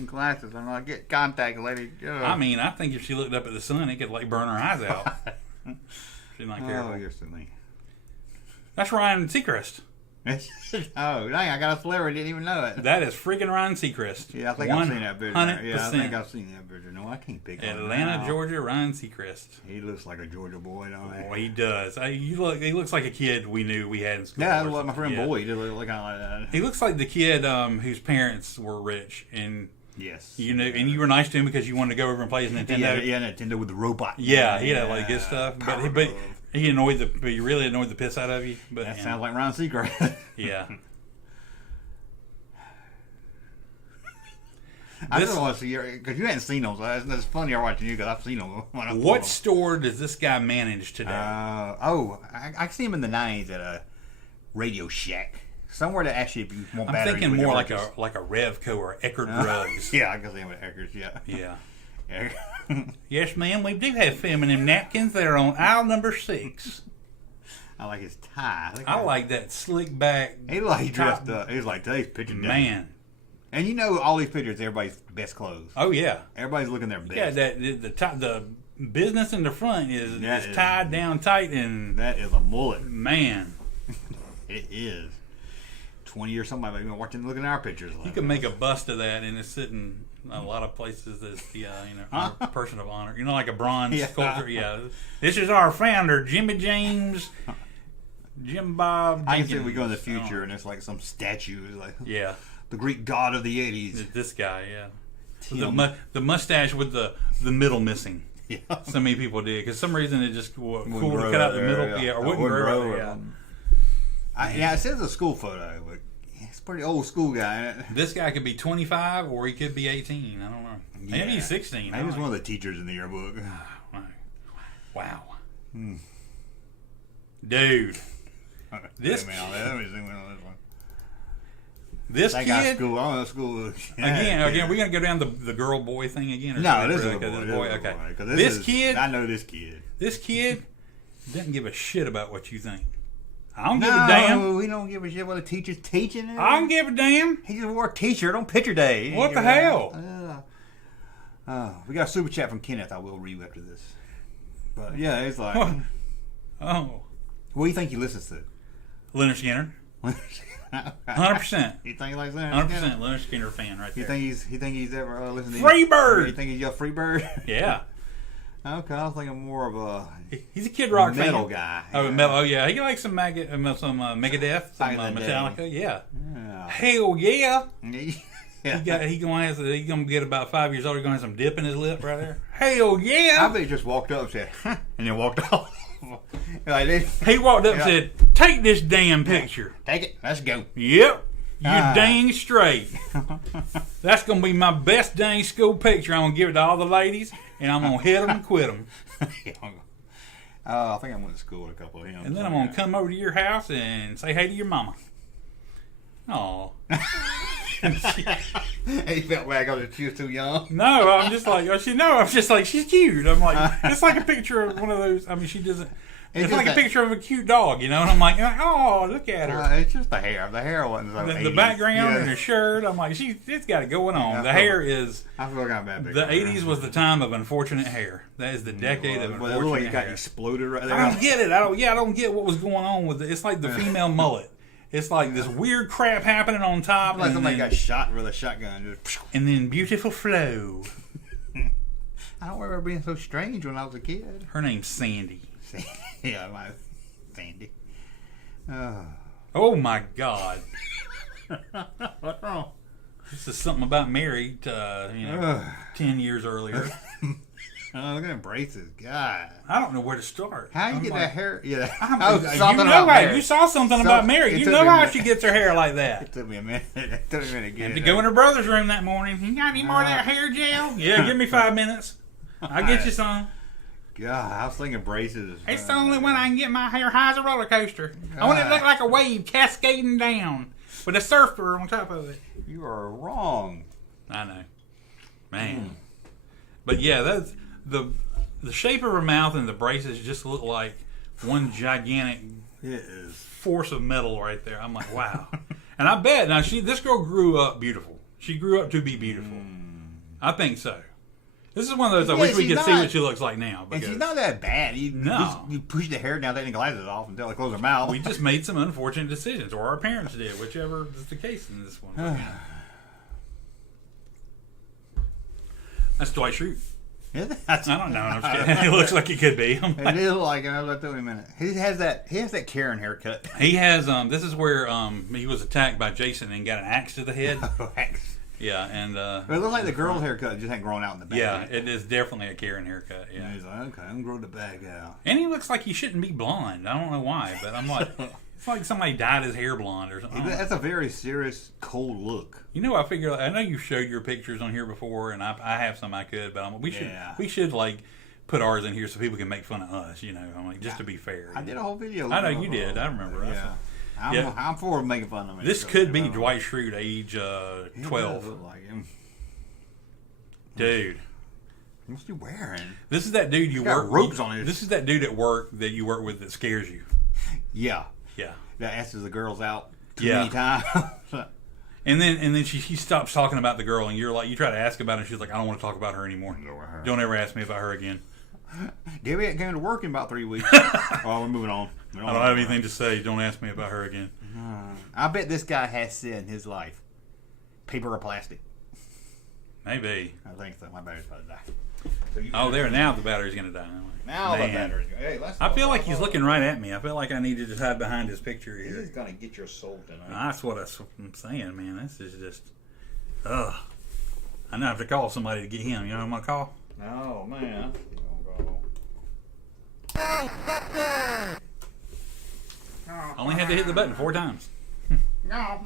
Glasses. I'm like, get contact, lady. I mean, I think if she looked up at the sun, it could like burn her eyes out. She's not careful. Oh, you're silly. That's Ryan Seacrest. Oh, dang, I got a celebrity, didn't even know it. That is freaking Ryan Seacrest. Yeah, I think I've seen that picture. 100%. Yeah, I think I've seen that picture. No, I can't pick on him. Atlanta, Georgia, Ryan Seacrest. He looks like a Georgia boy, don't he? Oh, he does. He looks like a kid we knew we had in school. Yeah, that's what my friend Boyd did look kind of like that. He looks like the kid whose parents were rich, and yes, you know, and you were nice to him because you wanted to go over and play his Nintendo. Yeah, Nintendo with the robot. Yeah, he had like good stuff, but he really annoyed the piss out of you. But that sounds like Ryan Seacrest. Yeah. I just want to see because you hadn't seen them. So it's funny watching you because I've seen them. What store does this guy manage today? I see him in the 90s at a Radio Shack. Somewhere that actually, if you want I'm thinking more like a Revco or Eckerd Drugs. Yeah, I can see him at Eckerd's. Yeah. Yes, ma'am. We do have feminine napkins. They're on aisle number 6. I like his tie. I like that slick back. He like dressed up. He was like today's picture day. Man. And you know all these pictures, everybody's best clothes. Oh yeah. Everybody's looking their best. Yeah, the business in the front is tied down tight, and that is a mullet. Man. It is. 20 years somebody been watching, looking at our pictures. You can make a bust of that, and it's sitting in a lot of places as person of honor. You know, like a bronze sculpture. Yeah. This is our founder, Jimmy James, Jim Bob. I can see we go in the future, and it's like some statue, like the Greek god of the 80s. This guy, the mustache with the middle missing. Yeah. So many people did because some reason it just cool to cut out the middle, or wouldn't grow. Yeah, it says a school photo, but it's a pretty old school guy. This guy could be 25 or he could be 18. I don't know. Maybe he's 16. Maybe he's one of the teachers in the yearbook. Wow. Dude. This kid. Got school. I don't know school. Again, we're gonna go down the girl boy thing again. No, this is a boy. Okay. This kid. I know this kid. This kid doesn't give a shit about what you think. I don't give a damn. No, we don't give a shit what the teacher's teaching. I don't give a damn. He just wore a t-shirt on picture day. What the hell? We got a super chat from Kenneth. I will read after this. But yeah, it's like. Oh. What do you think he listens to? Leonard Skinner. 100%. You think he likes that? 100% Leonard Skinner fan right there. You think he's ever listened to Freebird? You think he's a Freebird? Yeah. Okay, I was thinking more of a. He's a Kid Rock metal fan. Guy. Oh, metal. Oh, yeah. He likes some Megadeth, some Metallica. Yeah. Hell yeah. He gonna get about 5 years old. He's gonna have some dip in his lip right there. Hell yeah. I bet he just walked up and said, and then walked off. He walked up and said, "Take this damn picture. Take it. Let's go." Yep. You dang straight. That's gonna be my best dang school picture. I'm gonna give it to all the ladies, and I'm gonna hit them and quit them. I think I went to school with a couple of him. And then I'm gonna come over to your house and say hey to your mama. Aw. He felt bad because she was too young. No, I'm just like, I'm just like, she's cute. I'm like, it's like a picture of one of those. I mean, she doesn't. It's like a picture of a cute dog, you know. And I'm like, oh, look at her. It's just the hair. The hair wasn't so. The background and her shirt. I'm like, it's got it going on. The hair is. I feel kind of bad. The 80s was the time of unfortunate hair. That is the decade of unfortunate hair. It got hair. exploded right there. I don't get it. I don't get what was going on with it. It's like the female mullet. It's like this weird crap happening on top. Like somebody got shot with a shotgun. And then beautiful flow. I don't remember being so strange when I was a kid. Her name's Sandy. Yeah, my Sandy. Oh my God. What's wrong? This is something about Mary, 10 years earlier. Oh, look at them braces. God. I don't know where to start. How you get that hair? Yeah. You saw something about Mary. You know how she gets her hair like that. It took me a minute. It took me a minute to get it. Had to go in her brother's room that morning. You got any more of that hair gel? Yeah, give me 5 minutes. I'll get you some. God, I was thinking braces. It's the only one I can get my hair high as a roller coaster. I want it to look like a wave cascading down with a surfer on top of it. You are wrong. I know. Man. But yeah, that's the shape of her mouth and the braces just look like one gigantic force of metal right there. I'm like, wow. And I bet now this girl grew up beautiful. She grew up to be beautiful. I think so. This is one of those I wish we could see what she looks like now. And she's not that bad. You push the hair down, take the glasses off until it closes her mouth. We just made some unfortunate decisions, or our parents did, whichever is the case in this one. That's Dwight Schrute. Is it? I don't know. I'm just kidding. It looks like it could be. It is like it. I was like, wait a minute. He has that Karen haircut. He has. This is where he was attacked by Jason and got an axe to the head. Axe. Yeah, and it looks like the girl's haircut just ain't grown out in the back. Yeah, it is definitely a Karen haircut. Yeah, and he's like, okay, I'm growing the bag out. And he looks like he shouldn't be blonde. I don't know why, but I'm like, it's like somebody dyed his hair blonde or something. That's a very serious, cold look. You know, I know you showed your pictures on here before, and I have some I could, but we should like put ours in here so people can make fun of us. You know, I'm like just to be fair. I did a whole video. I know you did. I remember. Yeah. I'm for making fun of me. This could be Dwight Schrute, age 12. Look like him. Dude, what's he wearing? This is that dude you work ropes on it. This is that dude at work that you work with that scares you. Yeah. Yeah. That asks the girls out too many times. And then she stops talking about the girl, and you're like, you try to ask about it, and she's like, I don't want to talk about her anymore. Don't ever ask me about her again. Debbie ain't going to work in about 3 weeks. Well, we're moving on. I don't have anything to say. Don't ask me about her again. I bet this guy has sin in his life. Paper or plastic? Maybe. I think so. My battery's about to die. So there. Now the battery's going to die. Now the battery's going to die. I feel like he's looking right at me. I feel like I need to just hide behind his picture here. He's going to get your soul tonight. That's what I'm saying, man. This is just... Ugh. I now have to call somebody to get him. You know who I'm going to call? Oh, man. Only had to hit the button 4 times. Oh.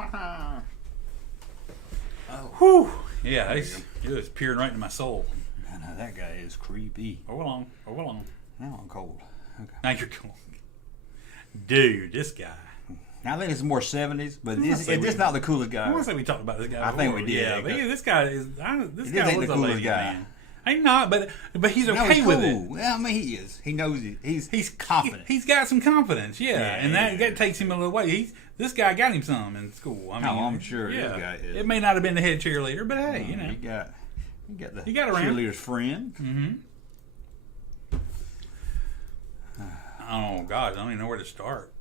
Whew. Yeah, it was peering right into my soul. I know, that guy is creepy. Over along. Now I'm cold. Okay. Now you're cold. Dude, this guy. Now, I think it's more 70s, but it's not the coolest guy. I want to say we talked about this guy before. I think we did. Yeah, but this guy is... This guy was the a coolest lady guy. man. I'm not, but he's okay he's with cool. it. Well, I mean, he is. He knows it. He's confident. He's got some confidence, and that takes him a little way. This guy got him some in school. I mean, I'm sure this guy is. It may not have been the head cheerleader, but hey, you know, he got around. Cheerleader's friend. Mm-hmm. Oh gosh, I don't even know where to start.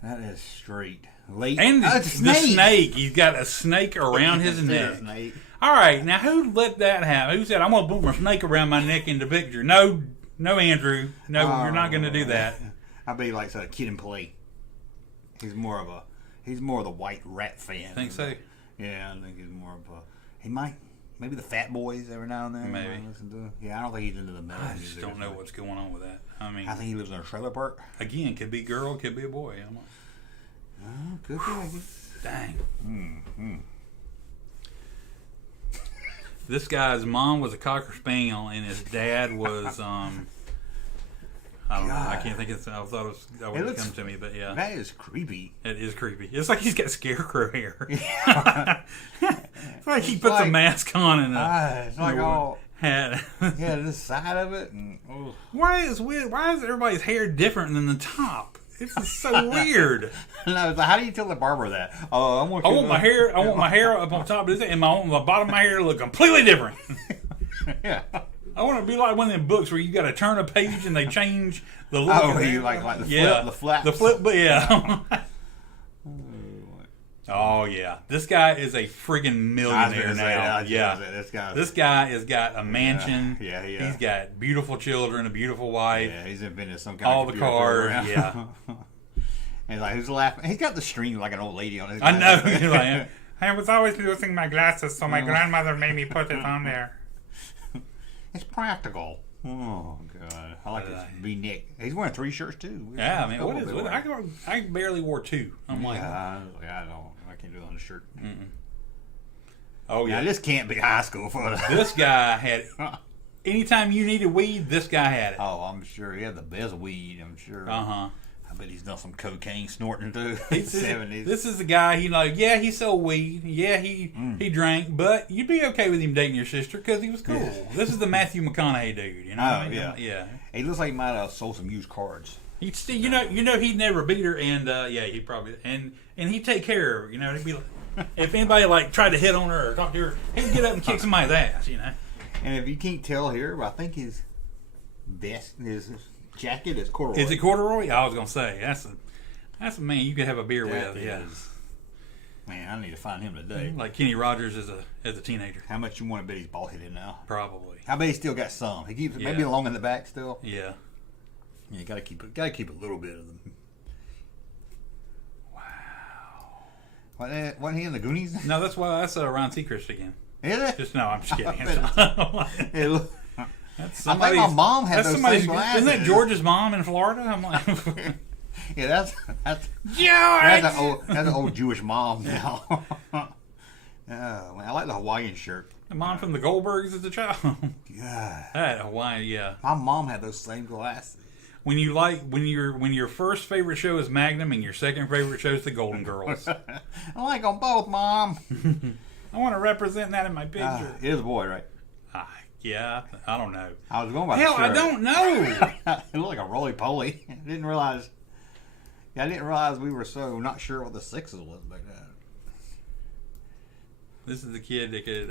That is straight. Late. And the snake. He's got a snake around his neck. All right, now who let that happen? Who said, I'm going to put my snake around my neck in the picture? No, Andrew. No, you're not going to do that. I bet he likes a Kid and Play. He's more of the White Rat fan. Think so? Yeah, I think he's more of a... Maybe the Fat Boys every now and then. Maybe. Listen to. Yeah, I don't think he's into the metal. I just don't know what's going on with that. I mean... I think he lives in a trailer park. Again, could be a girl, could be a boy. I'm like... Could be, I guess. Dang. Mm-hmm. This guy's mom was a Cocker Spaniel, and his dad was I don't know. I God. can't think of. I thought it would looks- come to me, but yeah, That is creepy. it is creepy. It's like he's got scarecrow hair. It's like he puts a like- mask on and a It's like all hat. yeah, this side of it, and Why is everybody's hair different than the top? It's just so weird. no, it's like, how do you tell the barber that? Oh, I want my hair. I want my hair up on top of this, and my bottom of my hair to look completely different. yeah. I want to be like one of them books where you got to turn a page and they change the look. Oh, of the you hair. like the flip, Yeah. the flaps. The flip, but yeah. Oh yeah, this guy is a friggin' millionaire now. Yeah, this guy has got a mansion. Yeah. He's got beautiful children, a beautiful wife. Yeah, he's invented some kind all of the computer cars. program. Yeah, And like, who's laughing? He's got the string like an old lady on his. I know. You're like, I was always losing my glasses, so my grandmother made me put it on there. It's practical. Oh god, I like this V-neck. He's wearing 3 shirts too. Yeah, I mean, what is it? I barely wore 2. I'm like, I can't do it on a shirt. oh Yeah, yeah, this can't be high school photo. this guy had. Anytime you needed weed, this guy had it. Oh, I'm sure he had the best weed. I'm sure. Uh-huh. I bet he's done some cocaine snorting too. This 70s. is the guy. Yeah, he sold weed. Yeah, he drank. But you'd be okay with him dating your sister because he was cool. This is the Matthew McConaughey dude. You know? Oh, what I mean? yeah. Yeah. He looks like he might have sold some used cards. He'd still, you know, he'd never beat her, and he probably and he'd take care of her. You know, he'd be like, if anybody like tried to hit on her or talk to her, he'd get up and kick somebody's ass. You know. And if you can't tell here, I think his vest, his jacket is corduroy. Is it corduroy? I was gonna say that's a man you could have a beer That with. Yeah. is- Man, I need to find him today. Like Kenny Rogers as a teenager, How much you want to bet he's bald headed now? probably. I bet he still got some. He keeps Yeah. maybe along in the back still. Yeah. Yeah, you gotta keep a little bit of them. Wow. Wasn't he in the Goonies? No, that's Ron Seacrest again. Is it? Just no, I'm just kidding. It look- That's I think my mom had that's those somebody's- same glasses. Isn't that George's mom in Florida? I'm like, Yeah, that's George. an old Jewish mom now. Oh, man, I like the Hawaiian shirt. The mom from the Goldbergs as a child. God, That Hawaiian, yeah. my mom had those same glasses. When your first favorite show is Magnum and your second favorite show is the Golden Girls. I like them both, Mom. I want to represent that in my picture. It is a boy, right? Yeah, I don't know. I was going by Hell, the I shirt. don't know. It looked like a roly-poly. I didn't realize we were so not sure what the sexes was back then. This is the kid that could,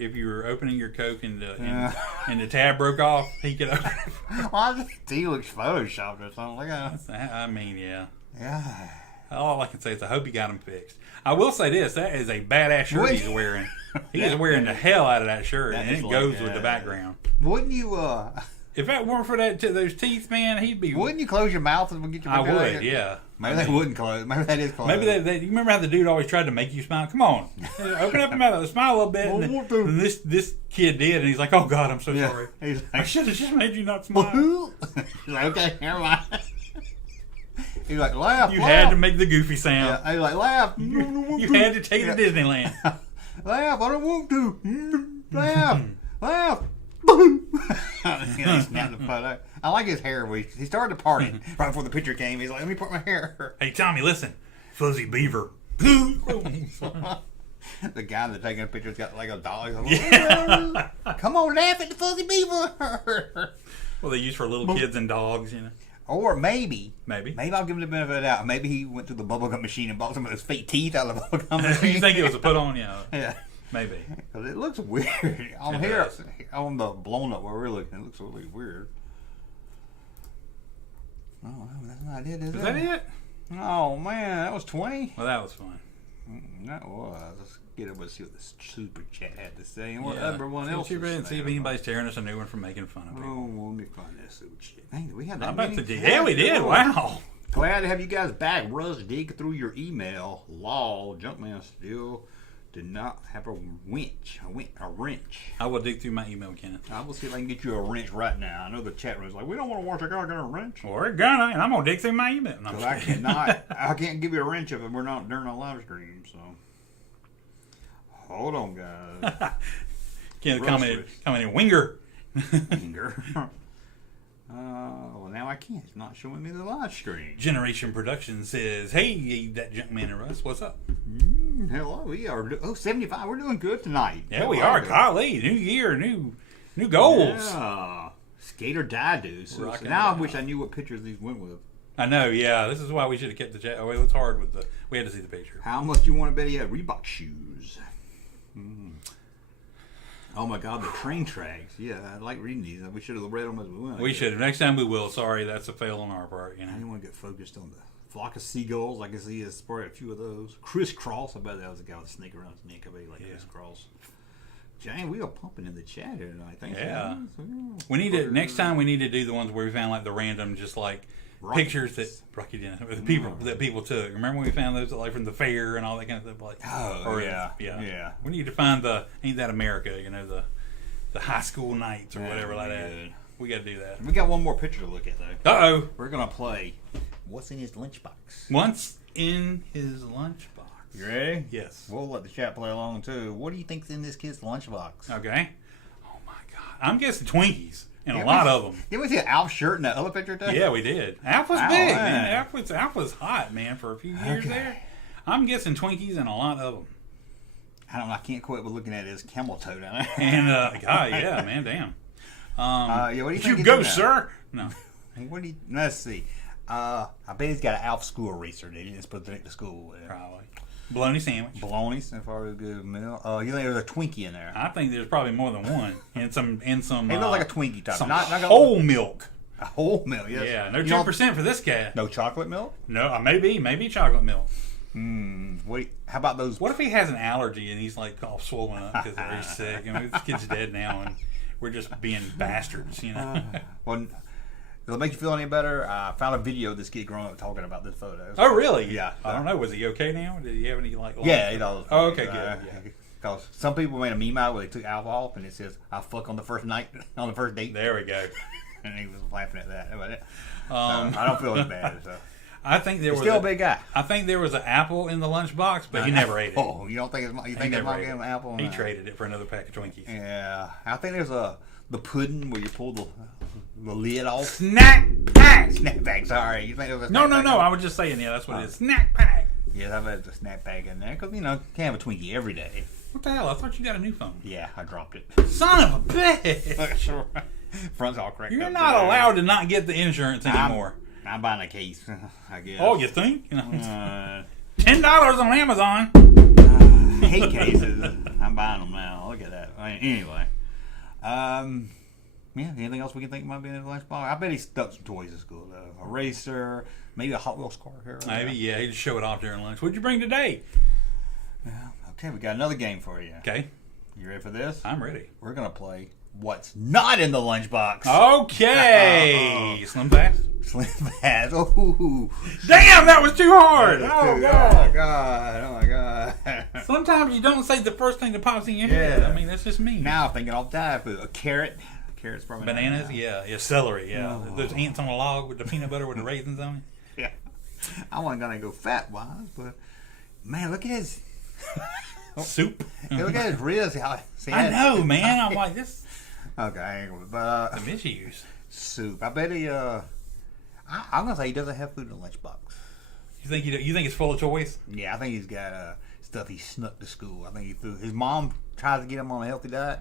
if you were opening your Coke and the tab broke off, he could open it. Well, I think he looks photoshopped or something. Look at him. I mean, yeah. Yeah. All I can say is I hope you got him fixed. I will say this: that is a badass shirt he's wearing. He is wearing the hell out of that shirt, That and is it like, goes with the background. Wouldn't you? If that weren't for those teeth, man, he'd be. Wouldn't you close your mouth and get your? I picture would, taken? yeah. Maybe they wouldn't close. Maybe that is closed. Maybe you remember how the dude always tried to make you smile? Come on, open up your mouth, smile a little bit. And this kid did, and he's like, "Oh God, I'm so sorry. He's I like, should have just made you not smile." He's like, okay, never mind. He's like, laugh. You laugh. had to make the goofy sound. Yeah, he's like, laugh. You had to take it to Disneyland. Laugh. I don't want to. Laugh. Laugh. He snapped the photo. I like his hair. He started to party right before the picture came. He's like, let me part my hair. Hey, Tommy, listen. Fuzzy Beaver. The guy that's taking the picture's got like a dog. Like, come on, laugh at the fuzzy beaver. Well, they use for little kids and dogs, you know. Or maybe Maybe. I'll give him the benefit of the doubt. Maybe he went to the bubblegum machine and bought some of those fake teeth out of the bubblegum machine. You think it was a put on? Yeah. Yeah. Maybe. Because it looks weird. On It here, does. on the blown up where we're looking, it looks really weird. Oh, that's not it, is Is that it? Oh, man, that was 20? Well, that was fun. That was. Let's get it. Let's see what the super chat had to say and what Yeah. everyone else See is if anybody's tearing us a new one for making fun of people. Oh, let me find that super chat. Dang, we had that I'm about many? to yeah, we did. Wow. Glad to have you guys back. Russ, dig through your email. Lol, Junkman still did not have a wrench. A wrench. I will dig through my email, Kenneth. I will see if I can get you a wrench right now. I know the chat room's like, we don't want to watch a guy get a wrench. Well, we're gonna, and I'm gonna dig through my email. No, I'm Because just kidding. I can't give you a wrench if we're not during a live stream. So hold on, guys. Kenneth Russ commented, Winger. Finger. Well, now I can't. It's not showing me the live stream. Generation Production says, "Hey, that Junkman and Russ, what's up?" Hello, we are 75. We're doing good tonight. Yeah, we are. Golly, new year, new goals. Yeah. Skate or die, dude. So now I wish I knew what pictures these went with. I know. Yeah, this is why we should have kept the chat. Oh, it was hard with the. We had to see the picture. How much do you want to bet he had Reebok shoes? Oh my God, the train tracks. Yeah, I like reading these. We should have read them as we went. We should have. Next time we will. Sorry, that's a fail on our part. You know. I didn't want to get focused on the flock of seagulls. I can see there's probably a few of those. Crisscross. I bet that was a guy with a snake around his neck. I bet he like crisscross. Jane, we are pumping in the chat here tonight. Thanks. Yeah. We need to next time. We need to do the ones where we found like the random, just like pictures that Rocky didn't with people that people took. Remember when we found those like from the fair and all that kind of stuff? Like, yeah. We need to find Ain't That America? You know, the high school nights or whatever like that. We got to do that. We got one more picture to look at though. Uh-oh. We're gonna play What's in His Lunchbox. What's in his lunchbox? You ready? Yes. We'll let the chat play along too. What do you think's in this kid's lunchbox? Okay. Oh my God. I'm guessing Twinkies and a lot of them. Did we see an Alf shirt in that other picture too? Yeah, we did. Alf was big, man. Alf was hot, man, for a few years there. I'm guessing Twinkies and a lot of them. I don't know. I can't quit with looking at his camel toe down there. And God, yeah, man, damn. What do you think? You go, sir. No. What do you? Let's see. I bet he's got an Alf school eraser that he just put to school with. Probably. Bologna sandwich. Bologna, so far a good meal. You think there's a Twinkie in there? I think there's probably more than one, and some. It looks like a Twinkie type. Some not whole milk. A whole milk, yes. Yeah, no 2% for this cat. No chocolate milk? No, maybe chocolate milk. How about those? What if he has an allergy and he's like all swollen up because he's sick? I mean, this kid's dead now, and we're just being bastards, you know. Well, does it make you feel any better? I found a video of this kid growing up talking about this photo. Oh, really? Yeah. I don't know. Was he okay now? Did he have any like? Yeah, he does. Oh, okay, good. Yeah. Because some people made a meme out where they took Alf off and it says, "I fuck on the first night, on the first date." There we go. And he was laughing at that. I don't feel as bad. So. I think there was still a big guy. I think there was an apple in the lunchbox, but he never ate it. Oh, you don't think his mom gave him an apple? He traded it for another pack of Twinkies. Yeah, I think there's the pudding where you pull the lid off. Snack pack. Snack pack. Sorry, you think there was a no. I was just saying, yeah, that's what it is. Snack pack. Yeah, I bet there's a snack pack in there because you can't have a Twinkie every day. What the hell? I thought you got a new phone. Yeah, I dropped it. Son of a bitch. Sure. Front's all cracked. You're not allowed to not get the insurance anymore. I'm buying a case, I guess. Oh, you think? $10 on Amazon. I hate cases. I'm buying them now. Look at that. Anyway. Anything else we can think might be in his lunchbox? I bet he stuck some toys at school, though. A racer, maybe a Hot Wheels car here. Maybe, yeah. He'd show it off during lunch. What'd you bring today? Yeah. Okay, we got another game for you. Okay. You ready for this? I'm ready. We're going to play What's Not in the Lunchbox. Okay. Slim Fast? Slim Fast. Oh. Damn, that was too hard. Oh, God. Oh, my God. Sometimes you don't say the first thing that pops in your head. I mean, that's just me. Now I'm thinking all the time. A carrot. Carrots probably. Bananas? Yeah, celery. Yeah. Oh. Those ants on a log with the peanut butter with the raisins on it. Yeah. I wasn't going to go fat-wise, but, man, look at his... Soup. Look at his wrist. I know, man. I'm like this. Okay, but the misuse. Soup. I bet he. I'm gonna say he doesn't have food in the lunchbox. You think you think it's full of choice? Yeah, I think he's got stuff he snuck to school. I think he threw. His mom tries to get him on a healthy diet.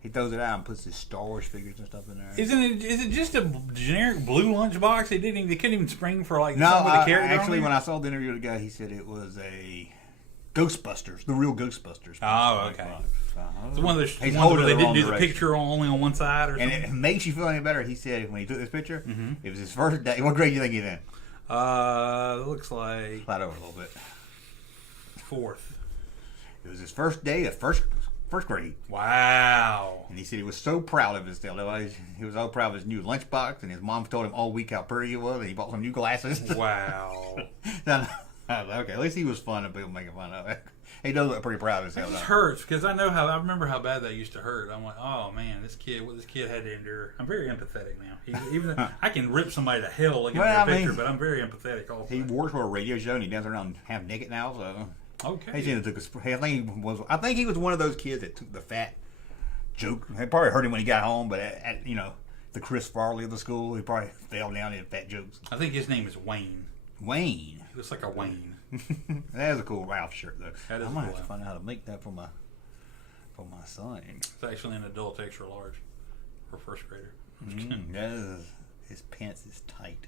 He throws it out and puts his Star Wars figures and stuff in there. Is it just a generic blue lunchbox? They couldn't even spring for like something with a carrot. Actually, when I saw the interview with the guy, he said it was a Ghostbusters, the real Ghostbusters. Oh, okay. It's one of those ones where they didn't do the picture only on one side or something. And it makes you feel any better. He said when he took this picture, it was his first day. What grade do you think he's in? It looks like... Slide over a little bit. 4th. It was his first day of first grade. Wow. And he said he was so proud of his still. He was so proud of his new lunchbox, and his mom told him all week how pretty he was, and he bought some new glasses. Wow. Okay, at least he was fun and people making fun of it. He does look pretty proud of himself. It just hurts because I remember how bad that used to hurt. I'm like, oh man, what this kid had to endure. I'm very empathetic now. Even though I can rip somebody to hell looking at their picture, but I'm very empathetic also. He works for a radio show and he dances around half naked now, so okay. I think he was one of those kids that took the fat joke. It probably hurt him when he got home, but the Chris Farley of the school. He probably fell down in fat jokes. I think his name is Wayne. Wayne. He looks like a Wayne. That is a cool Ralph shirt, though. That is I might cool. have to find out how to make that for my son. It's actually an adult extra large for first grader. His pants is tight.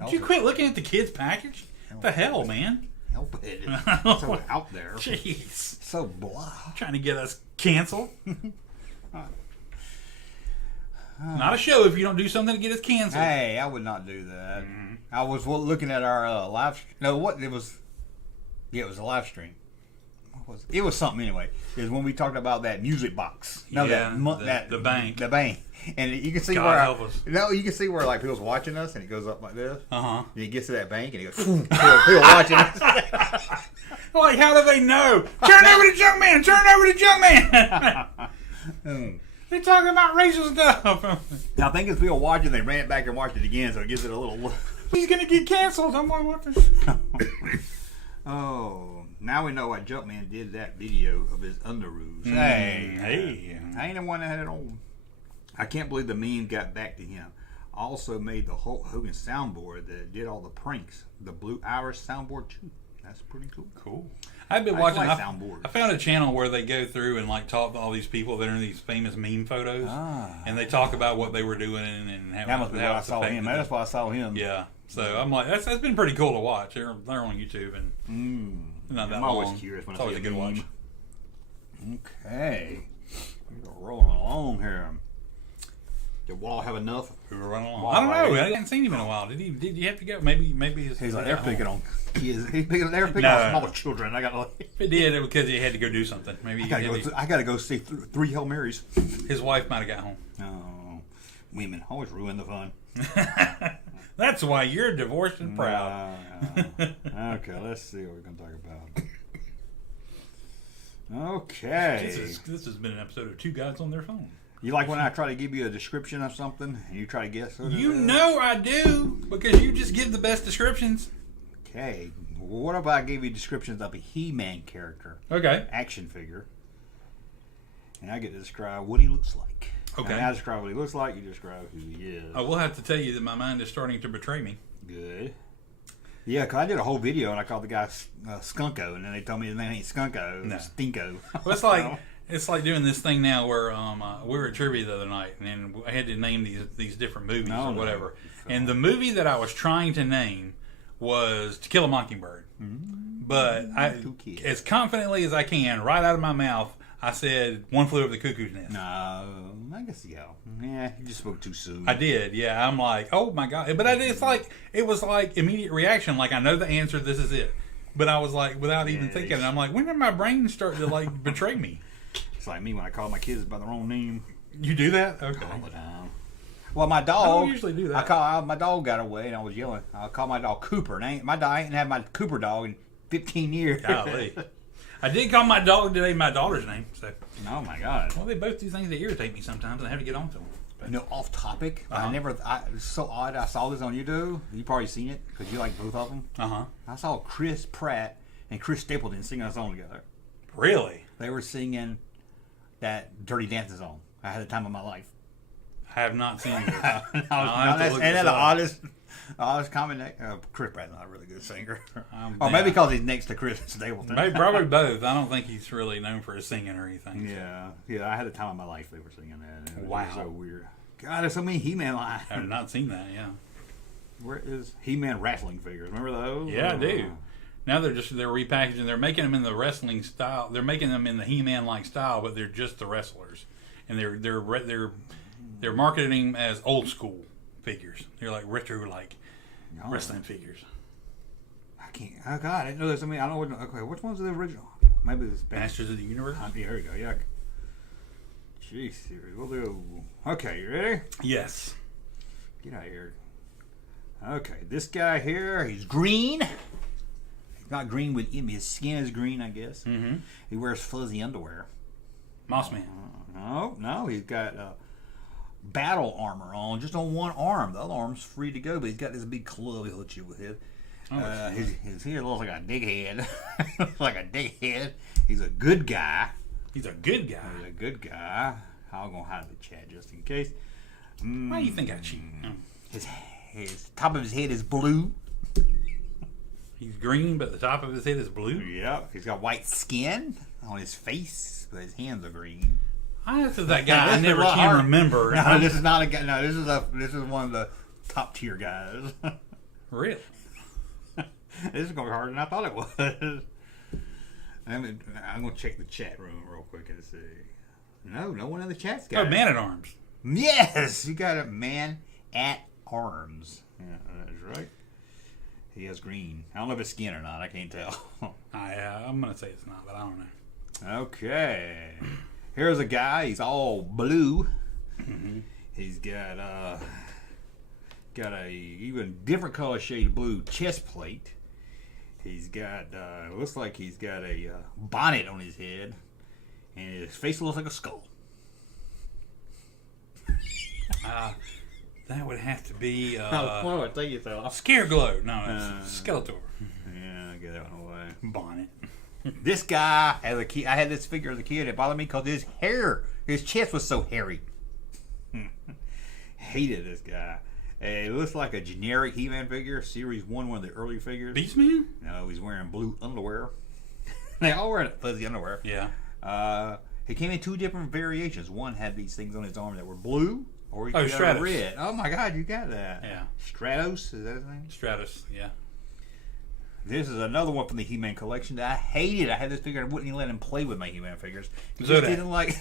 Did you quit looking at the kid's package? What the hell, man? Help it. It's so out there. Jeez. So blah. Trying to get us canceled. Not a show if you don't do something to get us canceled. Hey, I would not do that. I was looking at our live. No, what it was? Yeah, it was a live stream. What was it? It was something anyway. It was when we talked about that music box. No, Yeah, that the bank. The bank. And you can see God where help us. you can see where like people's watching us, and it goes up like this. Uh-huh. And he gets to that bank, and he goes, people watching us. Like, how do they know? Turn over to Junkman! Turn over to Junkman! They're talking about racial stuff. I think it's people watching. They ran it back and watched it again, so it gives it a little. He's gonna get canceled. I'm like, what the? Oh, now we know why Junkman did that video of his underoos. Hey. I ain't the one that had it on. I can't believe the meme got back to him. Also made the Hulk Hogan soundboard that did all the pranks. The Blue Irish soundboard too. That's pretty cool. Cool. I've been watching. like soundboards. I found a channel where they go through and like talk to all these people that are in these famous meme photos, and they talk about what they were doing and how That must be how why I it's saw affected him. them. That's why I saw him. Yeah. So I'm like, that's been pretty cool to watch. They're on YouTube and not that I'm long. always curious when It's I always see a good watch. meme. Okay, we're rolling along here. Did Wall have enough? We were running along. Wow. I don't know. I hadn't seen him in a while. Did he? Did you have to go? Maybe He's like, they're picking on kids. They're picking No. on small children. I got If it did, it was because he had to go do something. Maybe I gotta go see 3 Hail Marys. his wife might have got home. Oh, women always ruin the fun. That's why you're divorced and proud. Okay, let's see what we're gonna talk about. Okay. This has been an episode of Two Guys on Their Phone. You like when I try to give you a description of something and you try to guess what it You is? know I do, because you just give the best descriptions. Okay. Well, what if I gave you descriptions of a He-Man character, Okay. action figure, and I get to describe what he looks like? Okay. And I describe what he looks like, you describe who he is. I will have to tell you that my mind is starting to betray me. Good. Yeah, because I did a whole video and I called the guy Skunko, and then they told me his name ain't Skunko, No. it's Stinko. Well, it's like doing this thing now where we were at trivia the other night, and I had to name these different movies or whatever. And the movie that I was trying to name was To Kill a Mockingbird. But as confidently as I can, right out of my mouth, I said One Flew Over the Cuckoo's Nest. No, I guess yeah, you just spoke too soon. I did, yeah. I'm like, oh my god! But it was like immediate reaction. Like I know the answer. This is it. But I was like, without even thinking, and I'm like, when did my brain start to like betray me? It's like me when I call my kids by the wrong name. You do that? Okay. All the time. Well, my dog. I don't usually do that. My dog got away, and I was yelling. I called my dog Cooper. And I ain't had my Cooper dog in 15 years. Golly. I did call my dog today my daughter's name. So. Oh my god. Well, they both do things that irritate me sometimes, and I have to get on to them. You know, off topic. Uh-huh. It's so odd. I saw this on YouTube. You probably seen it because you like both of them. I saw Chris Pratt and Chris Stapleton singing a song together. Really? They were singing that Dirty Dancing song. I had the time of my life. I have not seen this. And that's the oddest comment. Chris Pratt's not a really good singer. Or maybe because he's next to Chris Stapleton. Maybe probably both. I don't think he's really known for his singing or anything. Yeah. I had the time of my life. They were singing that. And it Wow. was so weird. God, there's so many He-Man lines. I have not seen that. Yeah. Where is He-Man wrestling figures? Remember those? Yeah, I do. Now they're repackaging. They're making them in the wrestling style. They're making them in the He-Man like style, but they're just the wrestlers, and they're marketing them as old school figures. They're like retro wrestling figures. I can't. Oh God, I didn't know there's so many. I don't know. Okay, which one's the original? Maybe this Masters of the Universe. Here we go. Yeah. Jeez, we'll do. Okay, you ready? Yes. Get out of here. Okay, this guy here, he's green. He's not green with him. His skin is green, I guess. Mm-hmm. He wears fuzzy underwear. Mossman. No, he's got battle armor on, just on one arm. The other arm's free to go, but he's got this big club he'll hit you with it. His head looks like a dickhead. Like a dickhead. He's a good guy. He's a good guy. I'm going to hide the chat just in case. Why do you think I cheat? His top of his head is blue. He's green, but the top of his head is blue. Yep. He's got white skin on his face, but his hands are green. This is that guy I never can remember. No, this is not a guy. No, this is one of the top tier guys. Really? This is gonna be harder than I thought it was. I'm gonna check the chat room real quick and see. No one in the chat's got Oh, Man at Arms. Yes, you got a Man at Arms. Yeah, that's right. He has green. I don't know if it's skin or not. I can't tell. I'm gonna say it's not, but I don't know. Okay. Here's a guy. He's all blue. Mm-hmm. He's got a even different color shade of blue chest plate. He's got looks like he's got a bonnet on his head, and his face looks like a skull. That would have to be What do I think it's Scareglow. No, it's Skeletor. Yeah, I get that one away. Bonnet. This guy, as a kid, I had this figure as a kid. It bothered me because his chest was so hairy. Hated this guy. It looks like a generic He-Man figure, Series 1, one of the early figures. Beastman? No, he's wearing blue underwear. They all wear fuzzy underwear. Yeah. He came in two different variations. One had these things on his arm that were blue, or he got Stratos. red. Oh my God, you got that. Yeah. Stratos, is that his name? Stratus, yeah. This is another one from the He-Man collection that I hated. I had this figure. I wouldn't even let him play with my He-Man figures. He just didn't like. Is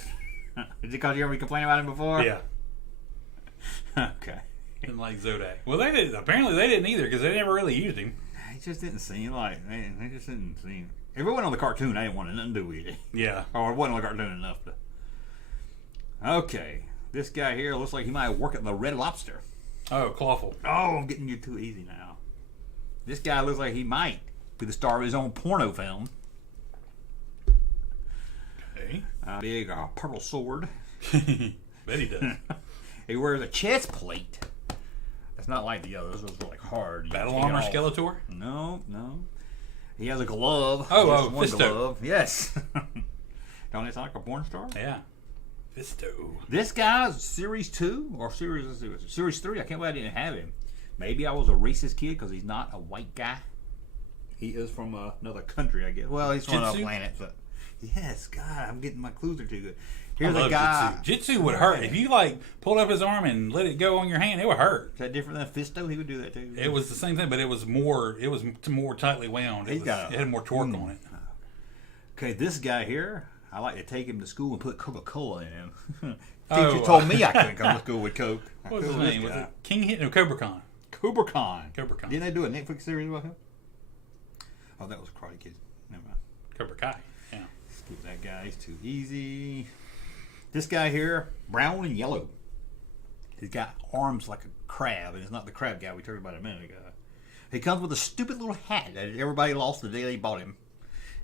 it because you ever complained about him before? Yeah. Okay. Didn't like Zodak. Well, they didn't. Apparently, they didn't either because they never really used him. He just didn't seem like. They just didn't seem. If it wasn't on the cartoon, I didn't want nothing to do with it. Yeah. Or it wasn't on the cartoon enough to. Okay. This guy here looks like he might work at the Red Lobster. Oh, Clawful. Oh, I'm getting you too easy now. This guy looks like he might be the star of his own porno film. Okay. Big purple sword. Bet he does. He wears a chest plate. That's not like the others. Those are like hard. Battle Armor Skeletor? No. He has a glove. Oh, one Fisto. glove. Yes. Don't it sound like a porn star? Yeah. Fisto. This guy's Series 2 or Series 3. I can't believe I didn't have him. Maybe I was a racist kid because he's not a white guy. He is from another country, I guess. Well, he's from another planet. But yes, God, I'm getting my clues are too good. Here's a guy. Jitsu would hurt. If you pulled up his arm and let it go on your hand, it would hurt. Is that different than Fisto? He would do that too. It was the same thing, but it was more tightly wound. It had more torque on it. Okay, this guy here, I like to take him to school and put Coca-Cola in him. Teacher told me I couldn't come to school with Coke. What was his name? Was it King Hit? No, Cobra Khan. Cobra Khan. Didn't they do a Netflix series about him? Oh, that was Karate Kid. Never mind. Cobra Kai. Yeah. Skip that guy. He's too easy. This guy here, brown and yellow. He's got arms like a crab, and it's not the crab guy we talked about a minute ago. He comes with a stupid little hat that everybody lost the day they bought him.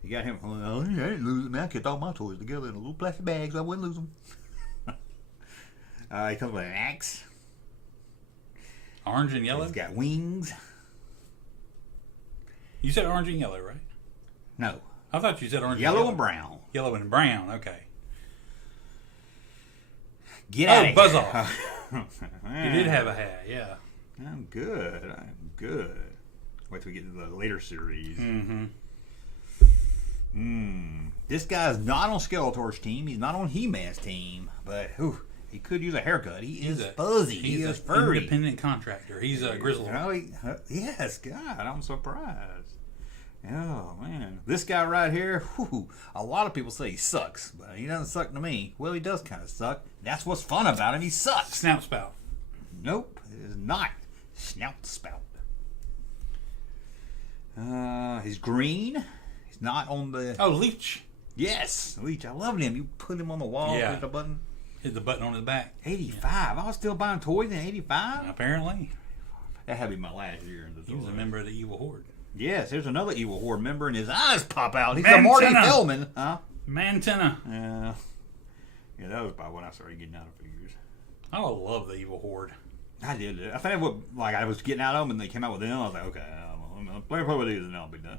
You got him. Oh, I didn't lose them. I kept all my toys together in a little plastic bag so I wouldn't lose them. He comes with an axe. Orange and yellow? He's got wings. You said orange and yellow, right? No. I thought you said orange yellow and brown. Yellow and brown, okay. Get out of here. Buzz off. You did have a hat, yeah. I'm good. Wait till we get to the later series. This guy's not on Skeletor's team. He's not on He-Man's team. But he could use a haircut. He is fuzzy. He is furry. Independent contractor. He's a grizzled. Yes, God, I'm surprised. Oh, man. This guy right here, a lot of people say he sucks, but he doesn't suck to me. Well, he does kind of suck. That's what's fun about him. He sucks. Snout spout. Nope, it is not. Snout spout. He's green. He's not on the... Oh, Leech. Yes, Leech. I love him. You put him on the wall, hit the button. Hit the button on his back. 85. I was still buying toys in 85? Apparently. That had to be my last year in the He was a member of the Evil Horde. Yes, there's another Evil Horde member, and his eyes pop out. He's a Marty Feldman. Huh? Mantenna. Yeah, that was about when I started getting out of figures. I love the Evil Horde. I did. I think I was getting out of them, and they came out with them. I was like, okay, let me play with these, and I'll be done.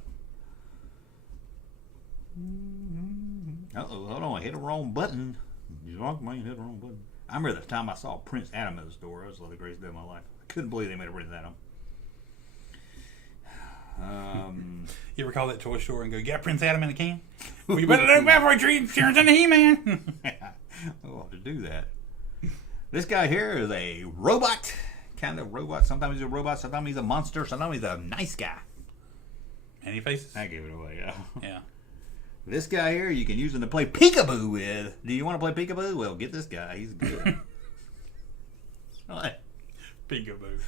Uh-oh, hold on. I hit the wrong button. You locked me, hit the wrong button. I remember the time I saw Prince Adam at the store. That was like the greatest day of my life. I couldn't believe they made a Prince Adam. You ever call that toy store and go, "You got Prince Adam in a can? Well, you better do that before he turns into He-Man." I'll have to do that. This guy here is a robot. Kind of robot. Sometimes he's a robot. Sometimes he's a monster. Sometimes he's a nice guy. Any faces? I gave it away, yeah. Yeah. This guy here, you can use him to play peekaboo with. Do you want to play peekaboo? Well, get this guy. He's good. What? Peekaboo.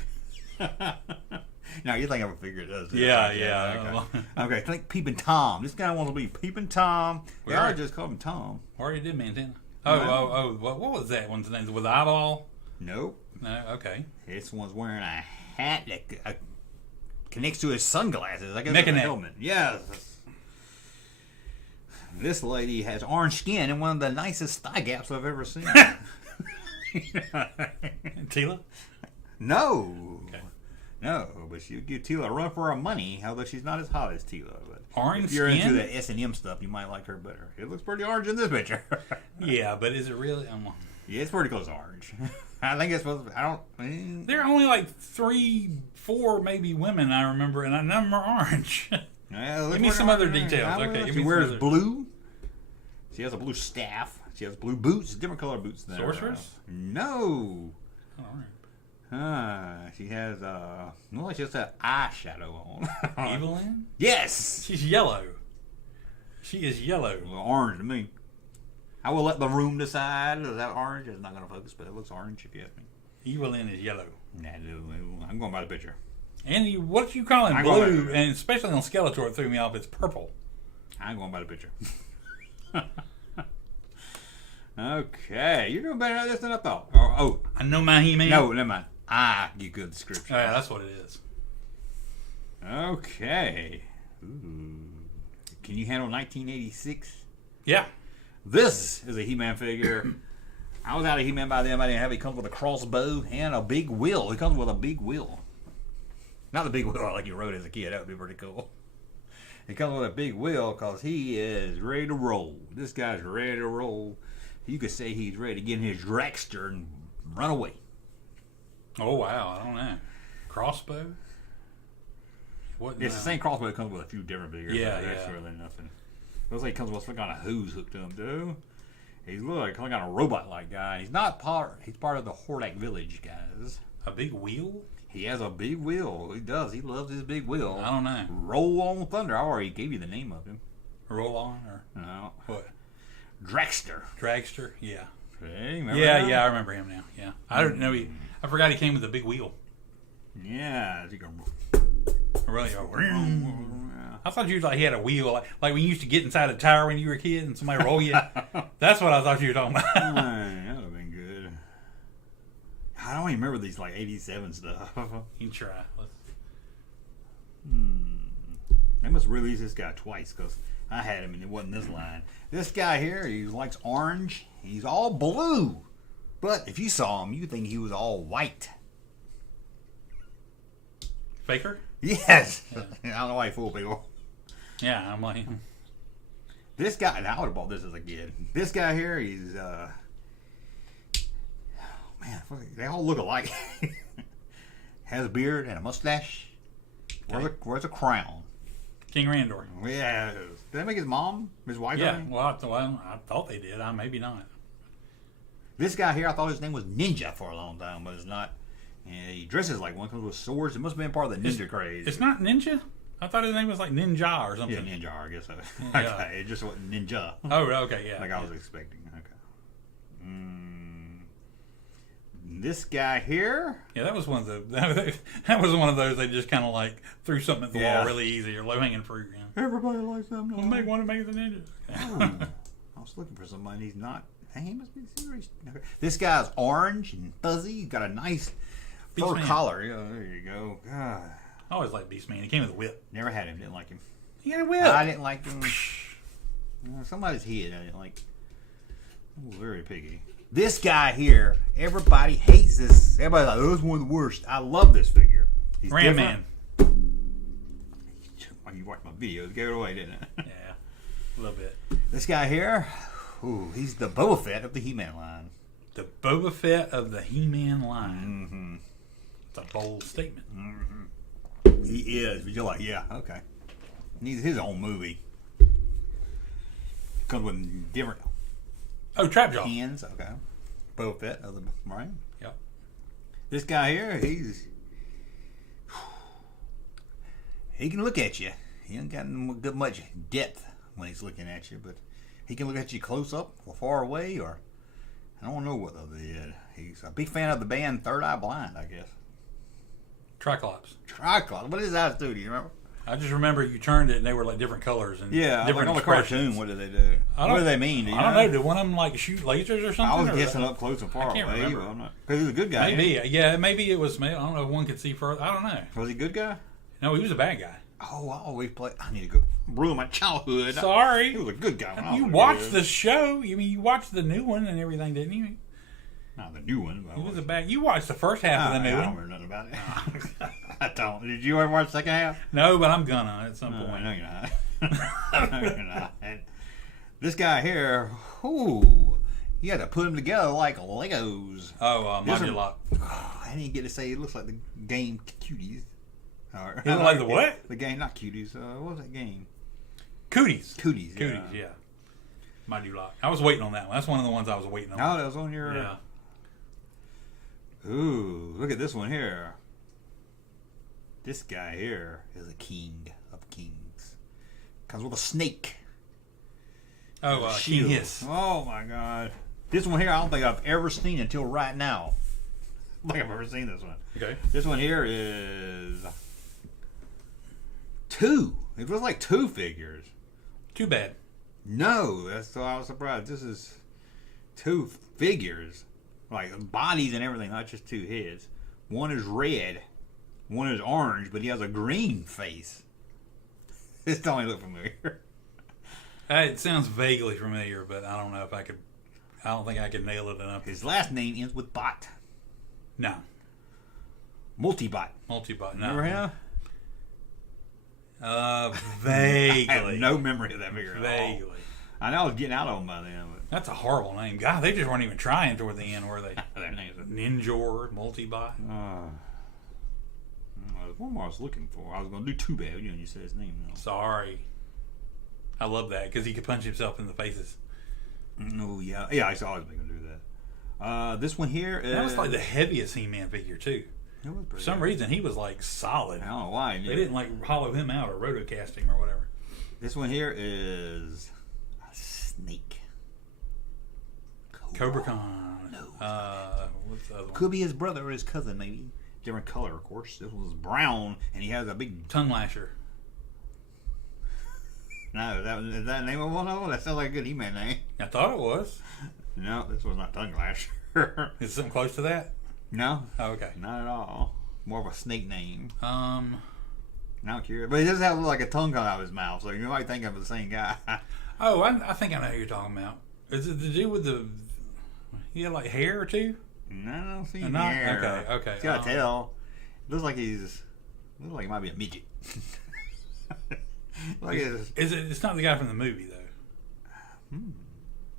Now, you think I'm a figure it does. Yeah. Okay, think Peeping Tom. This guy wants to be Peeping Tom. They Right. already just called him Tom. Already did Montana. No. Oh. What was that one's name? With the eyeball? Nope. No, okay. This one's wearing a hat that connects to his sunglasses. I guess Neck it's and a neck. helmet. Yes. This lady has orange skin and one of the nicest thigh gaps I've ever seen. Tila? No. Okay. No, but she'll give Tila a run for her money, although she's not as hot as Tila. But Orange if you're skin? into the S&M stuff, you might like her better. It looks pretty orange in this picture. Yeah, but is it really? Yeah, it's pretty close to orange. I think it's supposed to, I don't... There are only like 3, 4 maybe women I remember, and none of them are orange. Well, Give me some other details. Okay, give she me some wears other- blue. She has a blue staff. She has blue boots, different color boots than Sorceress? No. All right. She has well, she just has eyeshadow on. Evelyn? Yes. She's yellow. She is yellow. Well, orange to me. I will let the room decide. Is that orange? It's not going to focus, but it looks orange if you ask me. Evelyn is yellow. Nah, I'm going by the picture. And what you call it I'm going blue, by- and especially on Skeletor, it threw me off. It's purple. I'm going by the picture. Okay, you're doing better at this than I thought. Oh, I know my He-Man. no, never mind. I give good description. Oh, yeah, that's what it is. Okay. Ooh. Can you handle 1986? Yeah. This is a He-Man figure. I was out of He-Man by then. I didn't have it. He comes with a crossbow and a big wheel. He comes with a big wheel. Not the big wheel like you rode as a kid. That would be pretty cool. He comes with a big wheel because he is ready to roll. This guy's ready to roll. You could say he's ready to get in his dragster and run away. Oh, wow. I don't know. Crossbow? What? It's the same crossbow that comes with a few different figures. Yeah, so that's yeah. really nothing. Looks like he comes with some kind of hose hooked to him, too. He's like some kind of robot-like guy. He's not part. He's part of the Hordak Village, guys. A big wheel? He has a big wheel. He does. He loves his big wheel. I don't know. Roll on Thunder. I already gave you the name of him. Roll on or No. what? Dragster. Dragster? Yeah. Okay, remember Yeah, that? yeah, I remember him now. Yeah. I didn't know I forgot he came with a big wheel. Yeah. You can, Really? I thought you he had a wheel, like when you used to get inside a tire when you were a kid and somebody roll you. That's what I thought you were talking about. that would have been good. I don't even remember these like 87 stuff. You can try. They must release this guy twice because I had him and it wasn't this line. This guy here, he likes orange. He's all blue. But if you saw him, you'd think he was all white. Faker? Yes. I don't know why he fooled people. Yeah, I'm like, This guy, I would have bought this as a kid. This guy here, he's, man, they all look alike. Has a beard and a mustache. Wears a crown. King Randor. Yeah. Did that make his mom? His wife? Yeah, well, I thought they did. Maybe not. This guy here, I thought his name was Ninja for a long time, but it's not. And he dresses like one, comes with swords. It must have been part of the ninja craze. It's not Ninja? I thought his name was like Ninja or Yeah, something. Ninja, I guess so. Yeah. Okay, it just wasn't Ninja. Oh, okay, yeah. Like I was expecting. Okay. This guy here. Yeah, that was one of the that was one of those they just kind of like threw something at the Yeah. wall really easy or low hanging fruit. You know? Everybody likes them. We'll make one to make the ninja. Oh, I was looking for somebody. He's not. Hey, he must be serious. Okay. This guy's orange and fuzzy. He's got a nice fur Beastman. collar. Yeah, there you go. God. I always liked Beastman. He came with a whip. Never had him. Didn't like him. He had a whip. I didn't like him. Somebody's head. I didn't like. Ooh, very picky. This guy here, everybody hates this. Everybody's like, oh, it's one of the worst. I love this figure. He's Ram different. Man. You watched my videos. Gave it away, didn't it? Yeah, a little bit. This guy here, ooh, he's the Boba Fett of the He-Man line. The Boba Fett of the He-Man line. It's a bold statement. He is. But you're like, yeah, okay. Needs his own movie. Comes with different Oh, Trapjaw. hands. Okay. Boba Fett of the right. Yep. This guy here, he can look at you. He ain't got much depth when he's looking at you, but he can look at you close up or far away, or I don't know what other did. He's a big fan of the band Third Eye Blind, I guess. Triclops. Triclops. What does that do? Do you remember? I just remember you turned it and they were like different colors and different like on the expressions. cartoon. What do they do? What do they mean? I don't know. Did one of them like shoot lasers or something? I was guessing up close and far I can't away. remember. Because he was a good guy. Maybe, yeah, maybe it was. I don't know if one could see further. I don't know. Was he a good guy? No, he was a bad guy. Oh, I always play. I need to go ruin my childhood. Sorry, he was a good guy. When you I was watched the show. You watched the new one and everything, didn't you? Not the new one. He was a bad. You watched the first half of the new I one. don't remember nothing about it. I don't. Did you ever watch the second half? No, but I'm gonna at some point. No, you're not. No, you're not. This guy here, ooh, you had to put them together like Legos. Oh, Modulock. I didn't get to say it looks like the game Cuties. It looked like the what? The game, not Cuties. What was that game? Cooties. Cooties, yeah. Modulock. I was waiting on that one. That's one of the ones I was waiting on. Oh, that was on your... Yeah. Ooh, look at this one here. This guy here is a king of kings. Comes with a snake. Oh, King Hiss. Oh, my God. This one here, I don't think I've ever seen until right now. I don't think I've ever seen this one. Okay. This one here is... 2. It looks like 2 figures. Too bad. No, that's why I was surprised. This is 2 figures. Like bodies and everything, not just 2 heads. One is red. One is orange, but he has a green face. This don't even look familiar. It sounds vaguely familiar, but I don't know if I could. I don't think I could nail it enough. His last name ends with bot. No. Multibot. Multibot. No. Remember him? Vaguely. I have no memory of that figure at all. Vaguely. I know I was getting out of them by then. But That's a horrible name. God, they just weren't even trying toward the end, were they? their names are... Ninjor, Multibot. There's one more I was looking for. I was going to do Too Bad when you said his name. No. Sorry. I love that because he could punch himself in the faces. Oh, yeah. Yeah, I was always going to do that. This one here is... That was like the heaviest He-Man figure, too. It was For some reason, he was like solid. I don't know why. They didn't like hollow him out or rotocast him or whatever. This one here is a snake. Cobra Khan. No. What's the other one? Could be his brother or his cousin, maybe. Different color, of course. This one's brown, and he has a big... Tongue Lasher. No, is that the name of one of them? That sounds like a good He-Man name. I thought it was. No, this was not Tongue Lasher. Is it something close to that? No. Oh, okay. Not at all. More of a snake name. Um, Not curious. But he does have like a tongue coming out of his mouth, so you might think of the same guy. Oh, I think I know who you're talking about. Is it to do with the... He had like hair or two? No, I don't see Not? hair. Okay. You gotta tell. Looks like he might be a midget. Like It's not the guy from the movie, though.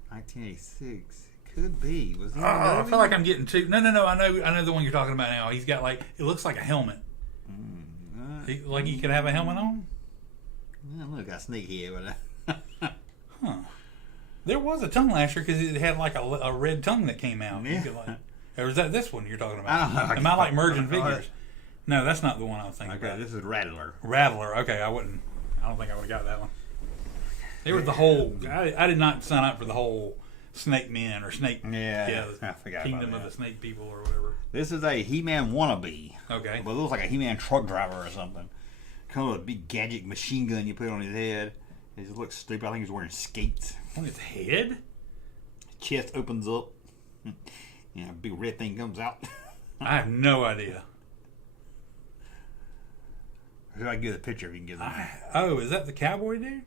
1986. Could be. Was he in the I movie? feel like I'm getting too... No. I know the one you're talking about now. He's got like... It looks like a helmet. Like he could have a helmet on? Look, got snake head. But Huh. There was a tongue lasher because it had like a red tongue that came out. Yeah. You could like... Or is that this one you're talking about? I don't know. Am I like merging figures? No, that's not the one I was thinking okay, about. this is Rattler. Rattler. Okay, I don't think I would have got that one. There was the whole... I did not sign up for the whole Snake Men or Snake... Yeah, I forgot Kingdom about of that. the Snake People or whatever. This is a He-Man wannabe. Okay. But it looks like a He-Man truck driver or something. Comes with a big gadget machine gun you put on his head. He just looks stupid. I think he's wearing skates. On his head? Chest opens up. A big red thing comes out. I have no idea. If I can get a picture, if you can get it. Oh, is that the cowboy dude?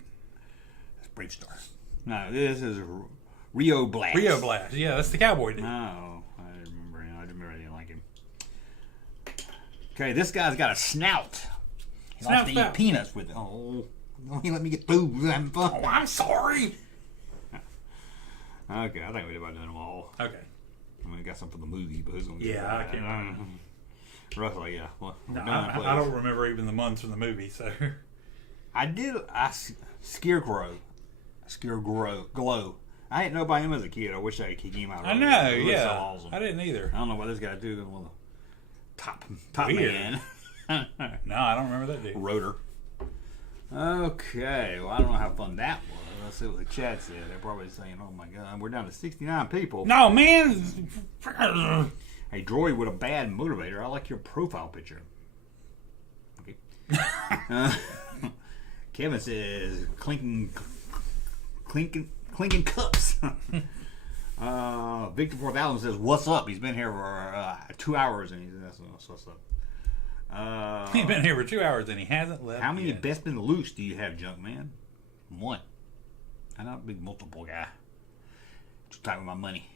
That's Brave Star. No, this is Rio Blast. Rio Blast. Yeah, that's the cowboy dude. No, I didn't remember him. I didn't like him. Okay, this guy's got a snout. He likes to eat peanuts with it. Oh, don't you let me get through. We're having fun. Oh, I'm sorry. Okay, I think we're about done them all. Okay. I mean, we got some for the movie, but who's going to get Yeah, I can't remember. Roughly, yeah. Well, No, I don't remember even the months from the movie, so. Scarecrow. Glow. I didn't know about him as a kid. I wish I could kick him out. I know, He was yeah. so awesome. I didn't either. I don't know what this guy do. One of the top Weird. man. No, I don't remember that dude. Rotor. Okay, well, I don't know how fun that was. Let's see what the chat said. They're probably saying, "Oh my God, we're down to 69 people." No, man. Hey, droid with a bad motivator. I like your profile picture. Okay. Kevin says, clinking cups. Victor 4000 says, "What's up?" He's been here for 2 hours and he's asking us what's up. He's been here for 2 hours and he hasn't left. How many yet. Best Been Loose do you have, Junkman? One. I'm not a big multiple guy. Just talking with my money.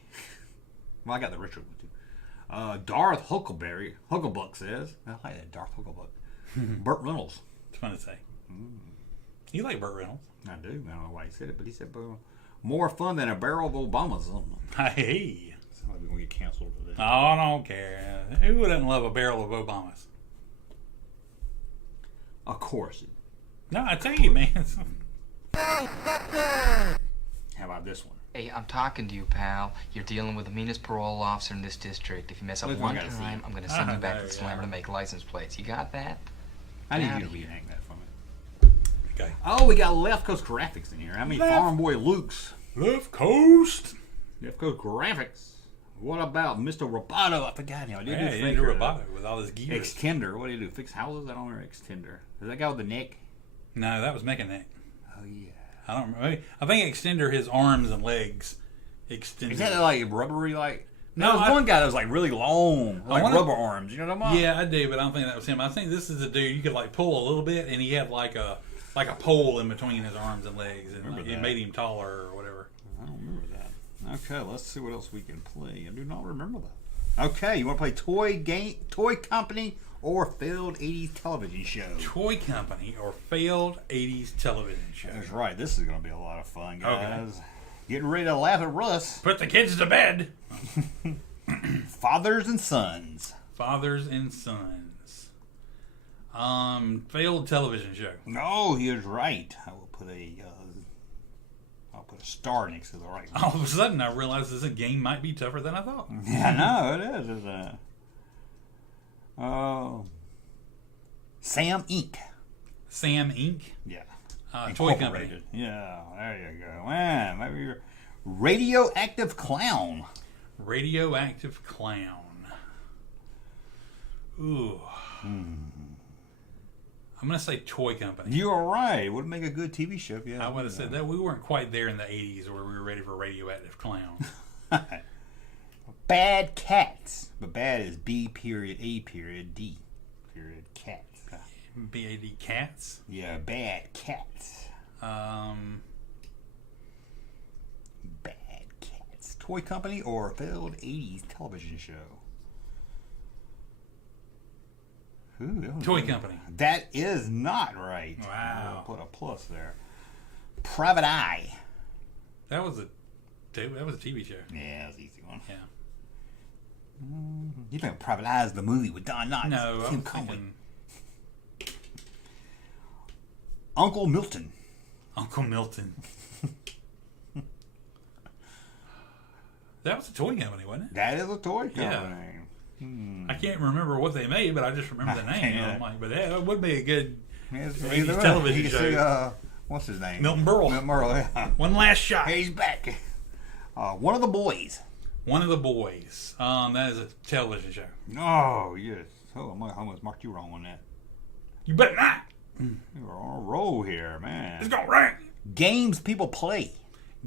Well, I got the retro one too. Darth Hucklebuck says, I like that, Darth Hucklebuck. Burt Reynolds. It's fun to say. You like Burt Reynolds? I do. I don't know why he said it, but he said more fun than a barrel of Obamas. Hey. Sounds like we're going to get canceled for this. Oh, I don't care. Who wouldn't love a barrel of Obamas? Of course. No, I tell you, man. How about this one? Hey, I'm talking to you, pal. You're dealing with the meanest parole officer in this district. If you mess up Look, one I gotta see time, it. I'm going to send you back there to the you slammer go. to make license plates. You got that? I need Get you to outta here. reenact that for me. Okay. Oh, we got Left Coast Graphics in here. How many Farm Boy Lukes? Left Coast. Left Coast Graphics. What about Mr. Roboto? I forgot him. I did Yeah, do you Faker. do Roboto with all his gear. Extender. What do you do? Fix houses? I don't remember Extender. Is that guy with the neck? No, that was Mechanic. Oh, yeah. I don't remember. I think Extender, his arms and legs extended. Is that like rubbery? Like No, there was one guy that was like really long, like wanna- rubber arms. You know what I'm talking about? Yeah, I do, but I don't think that was him. I think this is the dude you could like pull a little bit, and he had like a pole in between his arms and legs, and Remember like, it that. made him taller or whatever. I don't remember that. Okay, let's see what else we can play. I do not remember that. Okay, you want to play Toy Company, or failed 80s television show? Toy Company or failed 80s television show. That's right. This is going to be a lot of fun, guys. Okay. Getting ready to laugh at Russ. Put the kids to bed. Fathers and Sons. Fathers and Sons. Failed television show. No, he is right. I will put I'll put a star next to the right one. All of a sudden, I realized this game might be tougher than I thought. Yeah, no, it is. It's Sam Inc. Sam Inc. Yeah. Toy Company. Incorporated. Yeah, there you go. Man, maybe you're Radioactive Clown. Radioactive Clown. Ooh. I'm going to say Toy Company. You are right. Would make a good TV show. Yeah, I would have said that. We weren't quite there in the 80s where we were ready for Radioactive Clown. Bad Cats, but bad is B period A period D period Cats. BAD Cats. Yeah, Bad Cats. Um, Bad Cats. Toy Company or failed 80s television show? Ooh, Toy Company. That is not right. Wow. I'll put a plus there. Private Eye. That was a TV show. Yeah, that's an easy one. Yeah. You think Private Eye is the movie with Don Knotts? No, I Tim was Conway. thinking Uncle Milton. Uncle Milton. That was a toy company, wasn't it? That is a toy company. Yeah. I can't remember what they made, but I just remember the name. Yeah. I'm like, but that would be a good It's 80s television you can show. see, what's his name? Milton Berle. Milton Berle, yeah. One last shot. He's back. One of the boys. One of the Boys. That is a television show. Oh, yes. Oh, I almost marked you wrong on that. You better not. You're on a roll here, man. It's gonna rain. Games people play.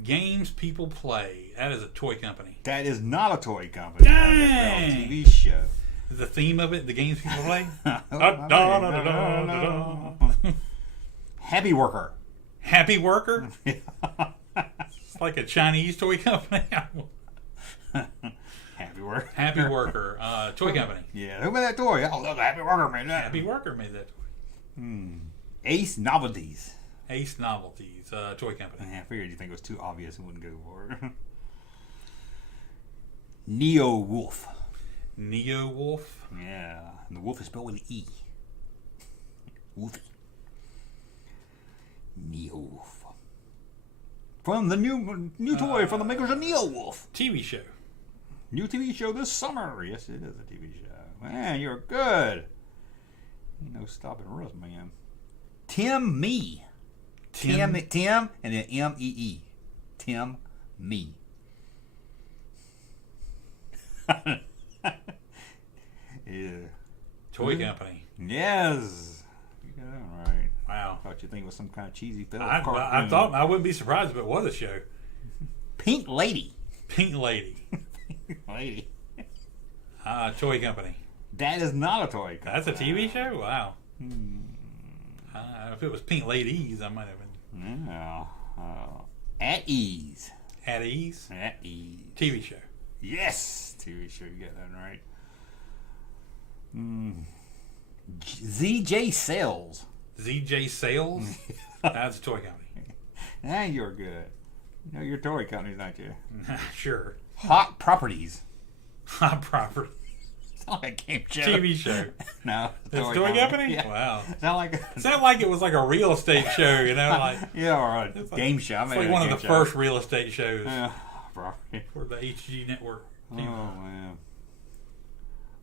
Games people play. That is a toy company. That is not a toy company. Dang. That's a TV show. The theme of it, the games people play. Happy Worker. Happy Worker. It's like a Chinese toy company. Happy Worker. Happy Worker. Toy company. Yeah, who made that toy? Oh, that's a Happy Worker made that. Happy Worker made that toy. Ace Novelties. Ace Novelties. Toy company. I figured you think it was too obvious and wouldn't go for it. Neo Wolf. Neo Wolf. Yeah. And the wolf is spelled with an E. Wolfie. Neo Wolf. From the new toy from the makers of Neo Wolf. TV show. New TV show this summer. Yes, it is a TV show. Man, you're good. You know, stopping Russ, man. Tim Me. Tim, and then M-E-E. Tim Me. Yeah. Toy company. Yes. You got that one right. Wow. Thought you'd think it was some kind of cheesy film. I thought I wouldn't be surprised if it was a show. Pink Lady. Pink Lady. Pink Lady. Toy company. That is not a toy company. That's a TV show? Wow. If it was Pink Ladies, I might have been. Yeah. At Ease. At Ease? At Ease. TV show. Yes. TV show. You got that right. ZJ Sales. ZJ Sales? That's a toy company. Now you're good. You know your toy companies, don't you? Sure. Hot Properties. Hot Property. It's not like a game show. TV show. No. It's a toy company? Yeah. Wow. It's not like It sounded like it was like a real estate show, you know? Like yeah, or a it's game show. It's like one of the first real estate shows property. for the HG network. Oh, man.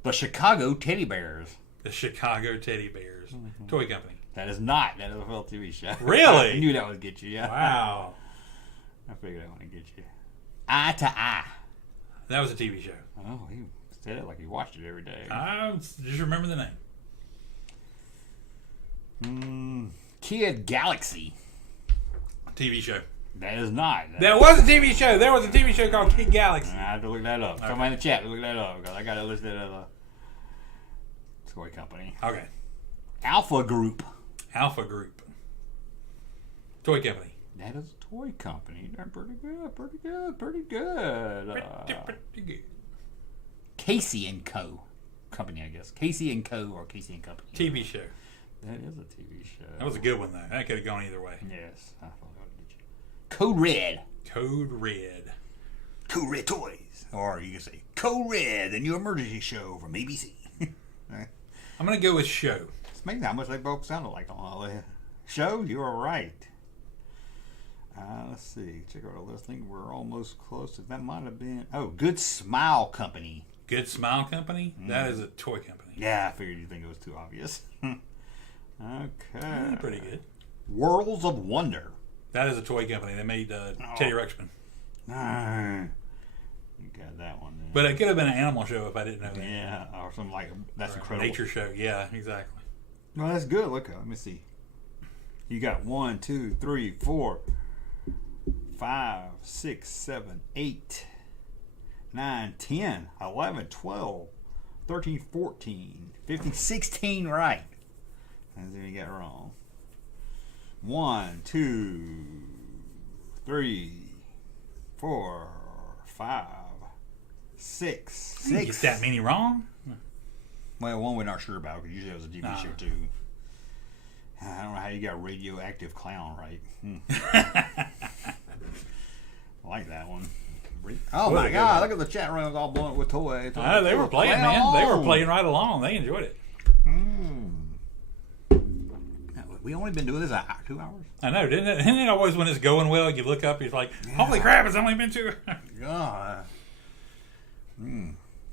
The Chicago Teddy Bears. The Chicago Teddy Bears. Toy company. That is not. That is a full TV show. Really? I knew that would get you, yeah. Wow. I figured that would get you. Eye to Eye. That was a TV show. Oh, he said it like he watched it every day. I just remember the name. Kid Galaxy. TV show. That is not. That was a TV show. There was a TV show called Kid Galaxy. I have to look that up. Somebody in the chat, look that up because I got it listed as a toy company. Okay. Alpha Group. Alpha Group. Toy company. That is a toy company. They're pretty good. Pretty good. Pretty good. Pretty good. Casey and Co. Company, I guess. Casey and Co. or Casey and Company. TV show. That is a TV show. That was a good one, though. That could have gone either way. Yes. I thought that would get you. Code Red. Code Red. Code Red Toys. Or you can say Code Red, the new emergency show from ABC. I'm going to go with show. It's amazing how much they both sounded like on all the show. You were right. Let's see. Check out our list. I think we're almost close. That might have been. Oh, Good Smile Company. Good Smile Company? That is a toy company. Yeah, I figured you'd think it was too obvious. Okay. Pretty good. Worlds of Wonder. That is a toy company. They made Teddy Ruxpin. You got that one then. But it could have been an animal show if I didn't know that. Yeah, or something like that's Or a incredible. nature show. Yeah, exactly. No, that's good. Look, let me see. You got 1, 2, 3, 4, 5, 6, 7, 8, 9, 10, 11, 12, 13, 14, 15, 16 right. That's what you got wrong. 1, 2, 3, 4, 5, 6. You get that many wrong? Well, one we're not sure about because usually it was a TV show too. I don't know how you got Radioactive Clown right. I like that one. Oh my God! Look at the chat room all blowing up with toys. They were playing, man. They were playing right along. They enjoyed it. We only been doing this 2 hours. I know, didn't it? Isn't it always when it's going well, you look up, you're like, holy crap, it's only been 2 hours. God.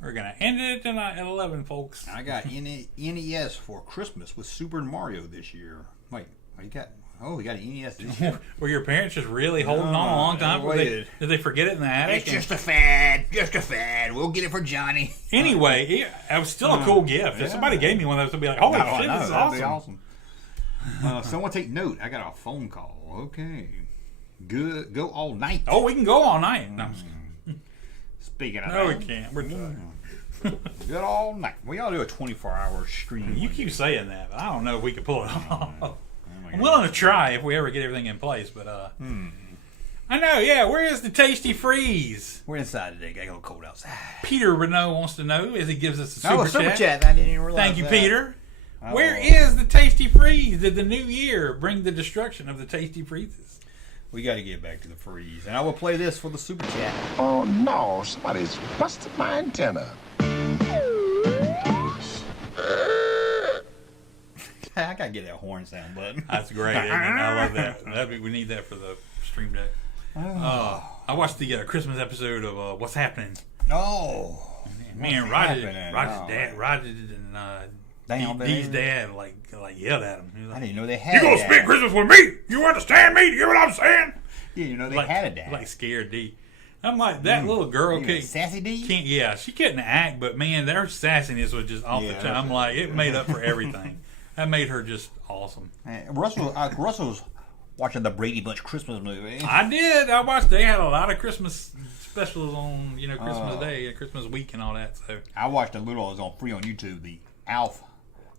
We're going to end it tonight at 11, folks. I got NES for Christmas with Super Mario this year. Wait, what you got? Oh, we got an NES this year. Were your parents just really holding on a long time? Did they forget it in the attic? It's just a fad. Just a fad. We'll get it for Johnny. Anyway, it was still a cool gift. If somebody gave me one of those, I'd be like, holy shit, this is That'd be awesome. Someone take note. I got a phone call. Okay. Good. Go all night. Oh, we can go all night. No, Speaking of no we that. can't. We're done. Good all night. We ought to do a 24-hour stream. You keep saying that, but I don't know if we can pull it off. I'm willing to try if we ever get everything in place, but I know, yeah. Where is the Tasty Freeze? We're inside today. Got a little cold outside. Peter Renault wants to know as he gives us a super Super chat. chat. I didn't even realize Thank you, that. Peter. Where is the Tasty Freeze? Did the new year bring the destruction of the Tasty Freezes? We got to get back to the freeze. And I will play this for the super chat. Oh no, somebody's busted my antenna. I got to get that horn sound button. That's great. I love that. We need that for the stream deck. I watched the Christmas episode of What's Happening. Oh. Man, Roger's and Dee's dad like yelled at him. He was like, I didn't know they had "You gonna a dad. spend Christmas with me? You understand me? You get what I'm saying?" Yeah, you know they like, had a dad. Like scared D. I'm like, that little girl Sassy D? she couldn't act, but man, their sassiness was just off the chain. I'm like, it made up for everything. That made her just awesome. Russell was watching the Brady Bunch Christmas movie. I did. I watched. They had a lot of Christmas specials on, Christmas Day and Christmas week and all that. So I watched a little. It was on free on YouTube. The Alf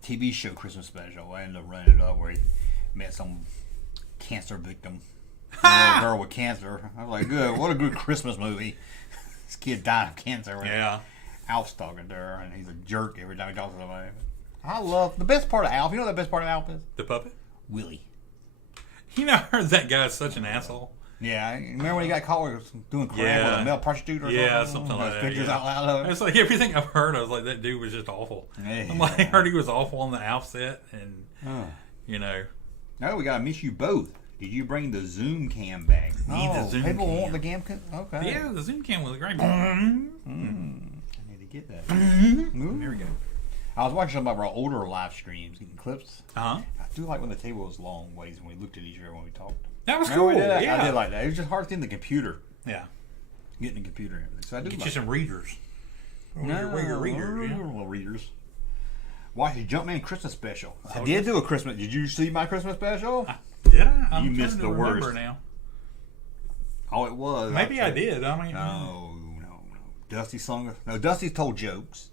TV show Christmas special. I ended up running it up where he met some cancer victim, a little girl with cancer. I was like, good. What a good Christmas movie. This kid died of cancer. yeah. Alf's talking to her, and he's a jerk every time he talks to somebody. I love the best part of Alf. You know what the best part of Alf is? The puppet. Willie. I heard that guy's such an asshole. Yeah, remember when he got caught doing crap with a male prostitute or something? Yeah, something like that. Pictures Yeah. out loud of it. It's like everything I've heard, I was like, that dude was just awful. Yeah. I'm like, I heard he was awful on the Alf set, and Now we gotta miss you both. Did you bring the Zoom cam back? Need the Zoom people cam. want the cam. Okay. Yeah, the Zoom cam was great. I need to get that. There we go. I was watching some of our older live streams, getting clips. Uh huh. I do like when the table was long ways when we looked at each other when we talked. That was Remember cool. we did that? Yeah. I did like that. It was just hard to get in the computer. Yeah. Getting the computer and everything. So I do Get like you some readers. No, Your readers, yeah. little readers. Watch the Junkman Christmas special. I did do a Christmas. Did you see my Christmas special? Did I? I'm You trying missed to the remember worst. now. Oh, it was. Maybe I did. I mean, No. Dusty sung. No, Dusty told jokes.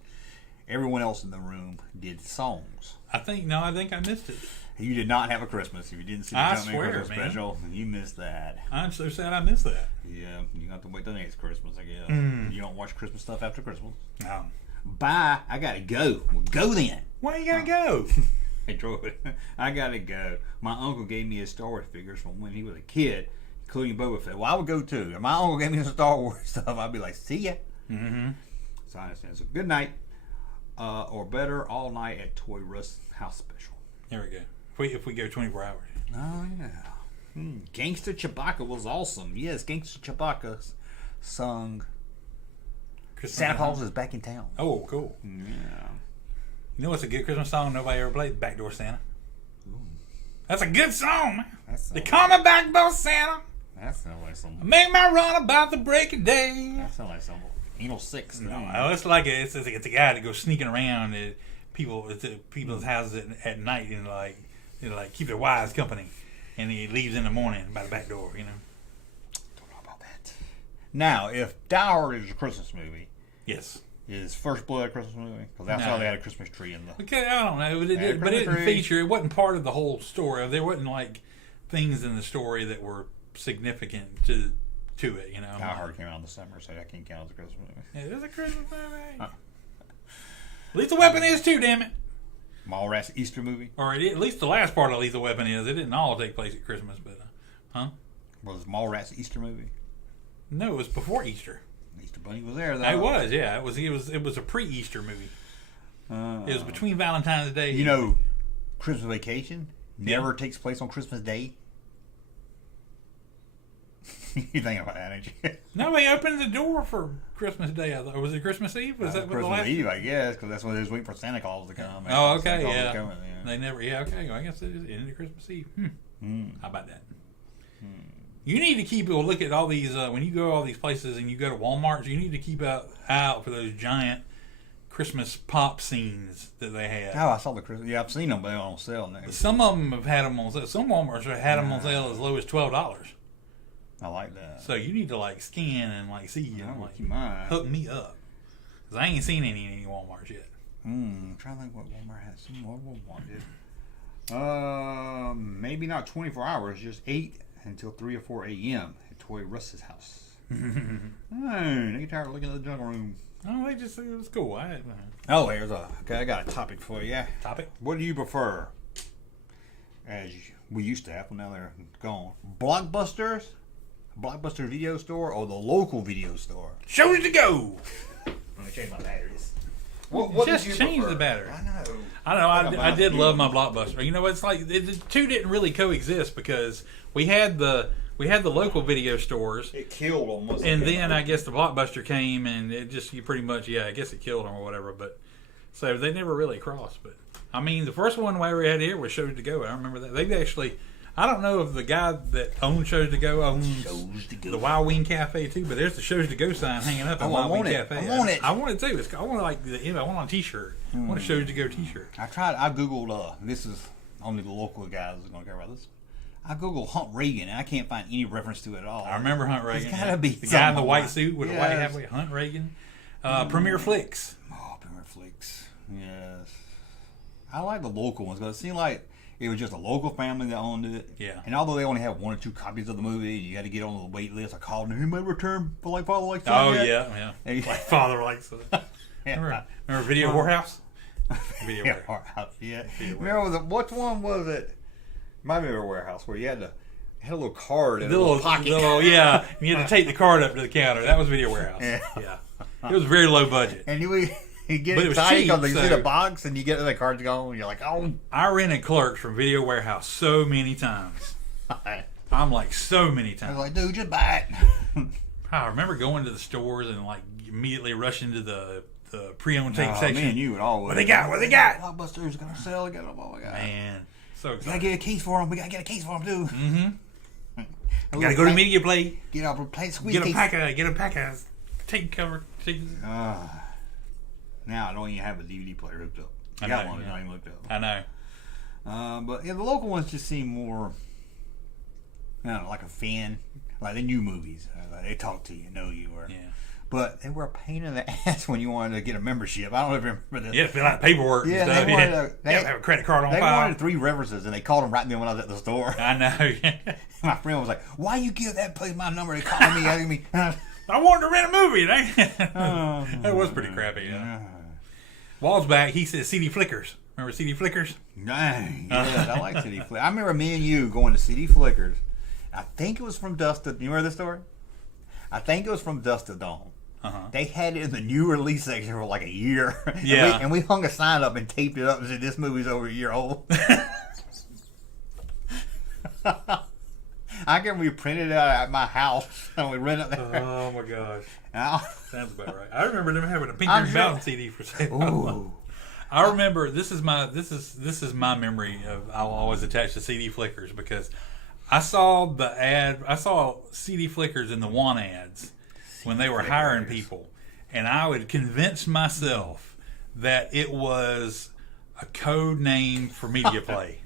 Everyone else in the room did songs. I think I missed it. You did not have a Christmas if you didn't see the I Junkman swear, Christmas man. special. You missed that. I'm so sad I missed that. Yeah, you have to wait till next Christmas, I guess. You don't watch Christmas stuff after Christmas. No. Bye. I gotta go. Well, go then. Where you gonna go? Hey, Troy, I gotta go. My uncle gave me his Star Wars figures from when he was a kid, including Boba Fett. Well, I would go too. If my uncle gave me the Star Wars stuff, I'd be like, see ya. Mm-hmm. So I understand. So good night, or better, all night at Toy Russ House Special. There we go. If we go 24 hours. Oh, yeah. Gangsta Chewbacca was awesome. Yes, Gangsta Chewbacca sung Santa Claus is back in town. Oh, cool. Yeah. You know what's a good Christmas song nobody ever played? Backdoor Santa. Ooh. That's a good song, man. They call me Backdoor Santa. That sounds like some. Make my run about the break of day. That sounds like some anal sex. No, it's like it's a guy that goes sneaking around at people's houses at night and keep their wives company, and he leaves in the morning by the back door. Don't know about that. Now, if Dower is a Christmas movie, yes, is First Blood a Christmas movie? Because that's how they had a Christmas tree in the. Okay, I don't know, but it didn't feature. It wasn't part of the whole story. There wasn't things in the story that were significant to it. Die Hard came out in the summer, so that can't count as a Christmas movie. It is a Christmas movie. Lethal Weapon is too, damn it. Mallrats Easter movie? Or at least the last part of Lethal Weapon is. It didn't all take place at Christmas, but Was Mallrats Easter movie? No, it was before Easter. Easter Bunny was there though. It was, yeah. It was a pre-Easter movie. It was between Valentine's Day. Christmas Vacation never takes place on Christmas Day. You think about that, ain't you? No, they opened the door for Christmas Day. I thought. Was it Christmas Eve? Was that what Christmas the last? Eve, I guess, because that's when they was waiting for Santa Claus to come. Oh, okay, yeah. Coming, They never. Yeah, okay. Well, I guess it is into Christmas Eve. How about that? You need to keep a look at all these when you go to all these places and you go to Walmart. You need to keep out for those giant Christmas pop scenes that they have. Oh, I saw the Christmas. Yeah, I've seen them, but they're on sale now. Some of them have had them on sale. Some Walmarts have had them on sale as low as $12. I like that. So you need to scan and see and hook me up, because I ain't seen any Walmarts yet. I'm trying to think what Walmart has. Some more Walmart did. Maybe not 24 hours, just 8 until 3 or 4 a.m. at Toy Russ's house. They get tired of looking at the jungle room. Oh, it was cool. Okay, I got a topic for you. Topic? What do you prefer? As We used to have them. Now they're gone. Blockbuster video store, or the local video store? Shows to go. Let me change my batteries. What just change the battery. I know. I did love my Blockbuster. You know, it's like the two didn't really coexist because we had the local video stores. It killed almost. And then I guess the Blockbuster came, and it just I guess it killed them or whatever. But so they never really crossed. But I mean, the first one we ever had here was Shows to Go. I remember that they actually. I don't know if the guy that owns Shows to Go owns the Wild Wing Cafe too, but there's the Shows to Go sign hanging up at Wild Wing Cafe. I want it. I want it too. I want like I want a T-shirt. I want a Shows to Go T-shirt. I googled. This is only the local guys are going to care about this. I googled Hunt Reagan, and I can't find any reference to it at all. I remember Hunt Reagan. It's gotta be the guy in the white suit with the white hat. Hunt Reagan. Premier Flicks. Oh, Premier Flicks. Yes. I like the local ones because it seemed like it was just a local family that owned it. Yeah. And although they only have 1 or 2 copies of the movie, you got to get on the wait list. I called them. Anybody return for like Father Like Son? Oh yet? yeah. And Like Father Like Son. Remember Video Warehouse? Video Warehouse. Yeah. Remember which one was it? Might be a warehouse where you had a little card in a little pocket. Yeah. You had to take the card up to the counter. That was Video Warehouse. Yeah. It was very low budget. And you get But it was excited cheap, because you so- see the box and you get the cards going and you're like, oh. I rented Clerks from Video Warehouse so many times. I'm like so many I was times. like, dude, just buy it. I remember going to the stores and like immediately rushing to the pre-owned tape Me section. and you would always. What they got? What they got? Blockbuster's gonna sell. Get them. Oh my god. Man, so We gotta excited. get a case for them. We gotta get a case for them too. You gotta go to Media Play. Get our plate squeeze Get a case. pack of tape cover. Now I don't even have a DVD player hooked up. I I got know, one, it's yeah. not even hooked up. I know. But yeah, the local ones just seem more, I don't know, like a fan, like the new movies. Like they talk to you, know you, or. Yeah. But they were a pain in the ass when you wanted to get a membership. I don't know if you remember this. Yeah, fill out paperwork Yeah, and they stuff. wanted Yeah. to- You have to have a credit card on They file. wanted 3 references, and they called them right then when I was at the store. I know. My friend was like, "Why you give that place my number? They calling me, asking me." I wanted to rent a movie. That was pretty crappy. Yeah. Wall's back. He said CD Flickers. Remember CD Flickers? Dang, yes, I like City Flickers. I remember me and you going to City Flickers. I think it was from Dust to... You remember this story? I think it was from Dust to Dawn. They had it in the new release section for like a year. Yeah. And we hung a sign up and taped it up and said, "This movie's over a year old." I can we printed it out at my house and we rented it there. Oh my gosh. Now, Sounds about right. I remember them having a Pink I'm Green sure- Mountain CD for sale. ooh. I remember this is my memory of I'll always attach to CD Flickers because I saw the ad. I saw CD Flickers in the want ads when they were hiring people, and I would convince myself that it was a code name for Media Play.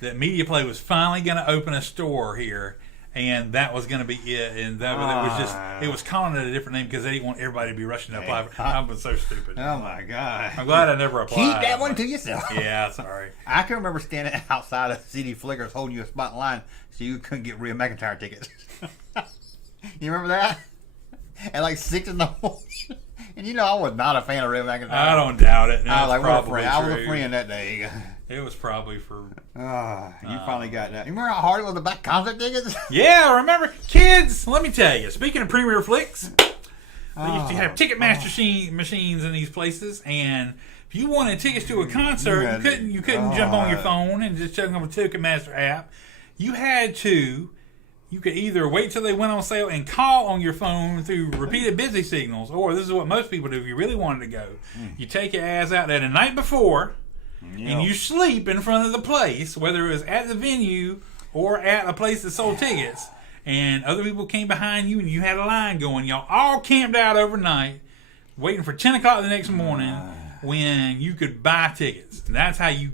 That Media Play was finally going to open a store here, and that was going to be it. And that it was calling it a different name because they didn't want everybody to be rushing to apply. I was so stupid. Oh my god. I'm glad I never applied. Keep that one to yourself. Yeah, sorry. I can remember standing outside of City Flickers holding you a spot in line so you couldn't get Rhea McEntire tickets. You remember that? At like 6 in the morning. And you know I was not a fan of Rhea McEntire. I don't doubt it. I was like, what a friend. I was true. a friend that day. It was probably for. You finally got that. You remember how hard it was to buy concert tickets? Yeah, remember, kids. Let me tell you. Speaking of Premier Flicks, they used to have Ticketmaster machines in these places, and if you wanted tickets to a concert, you couldn't jump on your phone and just check on the Ticketmaster app. You had to. You could either wait till they went on sale and call on your phone through repeated busy signals, or this is what most people do if you really wanted to go. You take your ass out there the night before, and you sleep in front of the place, whether it was at the venue or at a place that sold tickets, and other people came behind you and you had a line going. Y'all all camped out overnight, waiting for 10 o'clock the next morning when you could buy tickets. And that's how you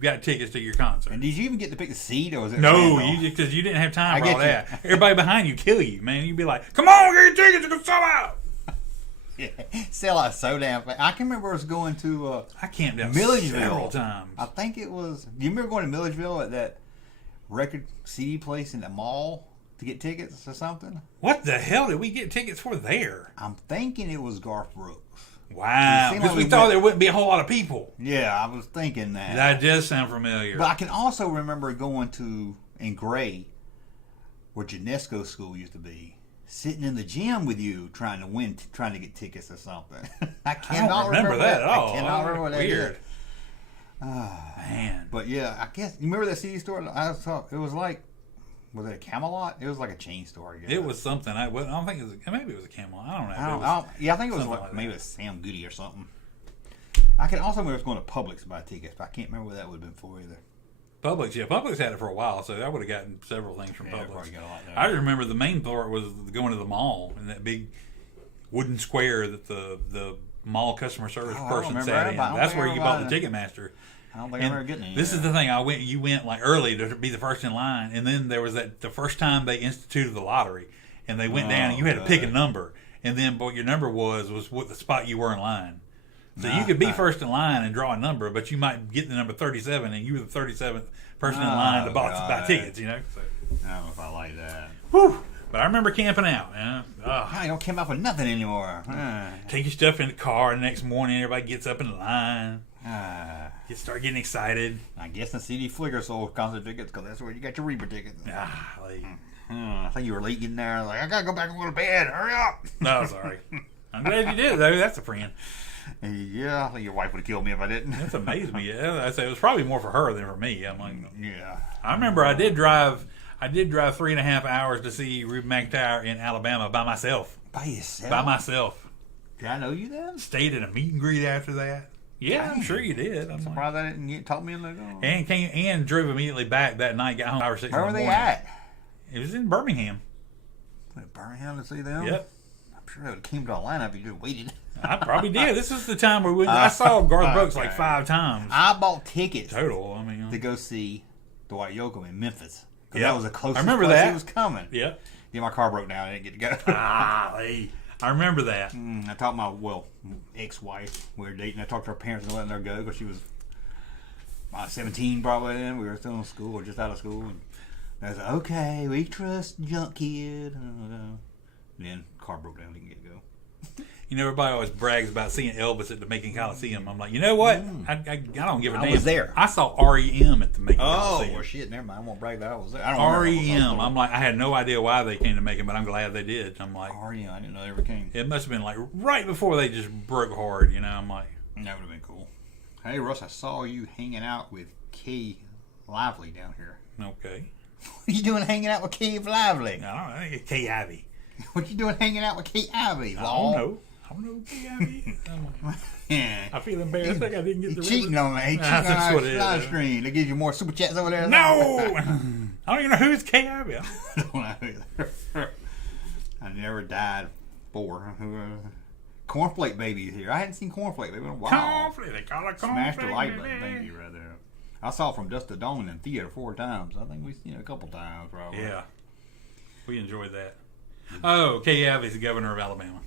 got tickets to your concert. And did you even get to pick the seat, or was it No, random? because you didn't have time for I all get that. Everybody behind you kill you, man. You'd be like, "Come on, get your tickets, you can sell out." Yeah. Sell out so damn fast. I can remember us going to I camped out Milledgeville several times. I think it was. Do you remember going to Milledgeville at that record CD place in the mall to get tickets or something? What the hell did we get tickets for there? I'm thinking it was Garth Brooks. Wow. seemed Because like we thought there wouldn't be a whole lot of people. Yeah, I was thinking that. That does sound familiar. But I can also remember going to, in Gray, where Janesco School used to be, sitting in the gym with you trying to get tickets or something. I cannot remember that at all. I cannot remember what that Weird. is. Man. But yeah, I guess, you remember that CD store? I saw, it was like, was it a Camelot? It was like a chain store, I guess. It was something. I don't think it was. Maybe it was a Camelot. I don't know. I think it was something like, like maybe that. it was Sam Goody or something. I can also remember I was going to Publix to buy tickets, but I can't remember what that would have been for either. Publix, yeah. Publix had it for a while, so I would have gotten several things from Yeah, Publix. probably got a lot there. I just remember the main part was going to the mall and that big wooden square that the mall customer service I person remember sat that, in. but I don't That's think where I you remember bought the that. Ticketmaster. I don't think I remember getting any. This is the thing. You went like early to be the first in line, and then there was the first time they instituted the lottery, and they went down and you had to pick a number, and then what your number was what the spot you were in line. So you could be first in line and draw a number, but you might get the number 37, and you were the 37th person in line to buy tickets. You know. So. I don't know if I like that. Whew. But I remember camping out. I don't come out for nothing anymore. Take your stuff in the car, and the next morning everybody gets up in line. You start getting excited. I guess the CD Flicker sold concert tickets because that's where you got your Reaper tickets. I think you were late getting there. Like, I gotta go back and go to bed. Hurry up. No, sorry. I'm glad you did, though. That's a friend. Yeah, I think your wife would have killed me if I didn't. That's amazed me. Yeah, I say it was probably more for her than for me. I'm like, Yeah. I remember I did drive 3.5 hours to see Reuben McIntyre in Alabama by myself. By yourself? By myself. Did I know you then? Stayed in a meet and greet after that. Yeah, I'm sure you did. I'm like, Surprised I didn't talk me into going. and drove immediately back that night. Got home 5 or 6 Where in were the they morning. at? It was in Birmingham. Birmingham to see them? Yep. I'm sure they would have came to Atlanta if you just waited. I probably did. This is the time where I saw Garth Brooks like 5 times. I bought tickets Total. I mean, to go see Dwight Yoakam in Memphis. Because Yep. that was the closest I remember place that. he was coming. yeah. Yeah, my car broke down. I didn't get to go. I remember that. I talked to my, ex-wife. We were dating. I talked to her parents and letting her go because she was 17 probably then. We were still in school or just out of school. And I was like, okay, we trust junk kid. Then car broke down. Didn't get to go. You know, everybody always brags about seeing Elvis at the Macon Coliseum. I'm like, you know what? I don't give a damn. was there. I saw REM at the Macon Oh, Coliseum. well, shit. Never mind. I won't brag that I was there. I don't remember. REM. I'm like, I had no idea why they came to Macon, but I'm glad they did. I'm like, REM. I didn't know they ever came. it must have been like right before they just broke hard. You know, I'm like, That would have been cool. Hey, Russ, I saw you hanging out with Kay Lively down here. okay. What are you doing hanging out with Kay Lively? I don't know. I think it's Kay Ivey. What you doing hanging out with Kay Ivey? I don't know Kay Ivey. Yeah. I feel embarrassed. I didn't get the Cheating on me. He cheating on That's our what it is. live stream. They give you more super chats over there. No! I don't even know who's Kay Ivey. I don't know either. I never died for. Cornflake Baby's here. I hadn't seen Cornflake Baby in a while. Cornflake. They call it Smashed the cornflake, like button. baby. Thank you right there. I saw From Dust to Dawn in theater 4 times. I think we've seen it a couple times probably. Yeah. We enjoyed that. Oh, Kay Ivey's the governor of Alabama.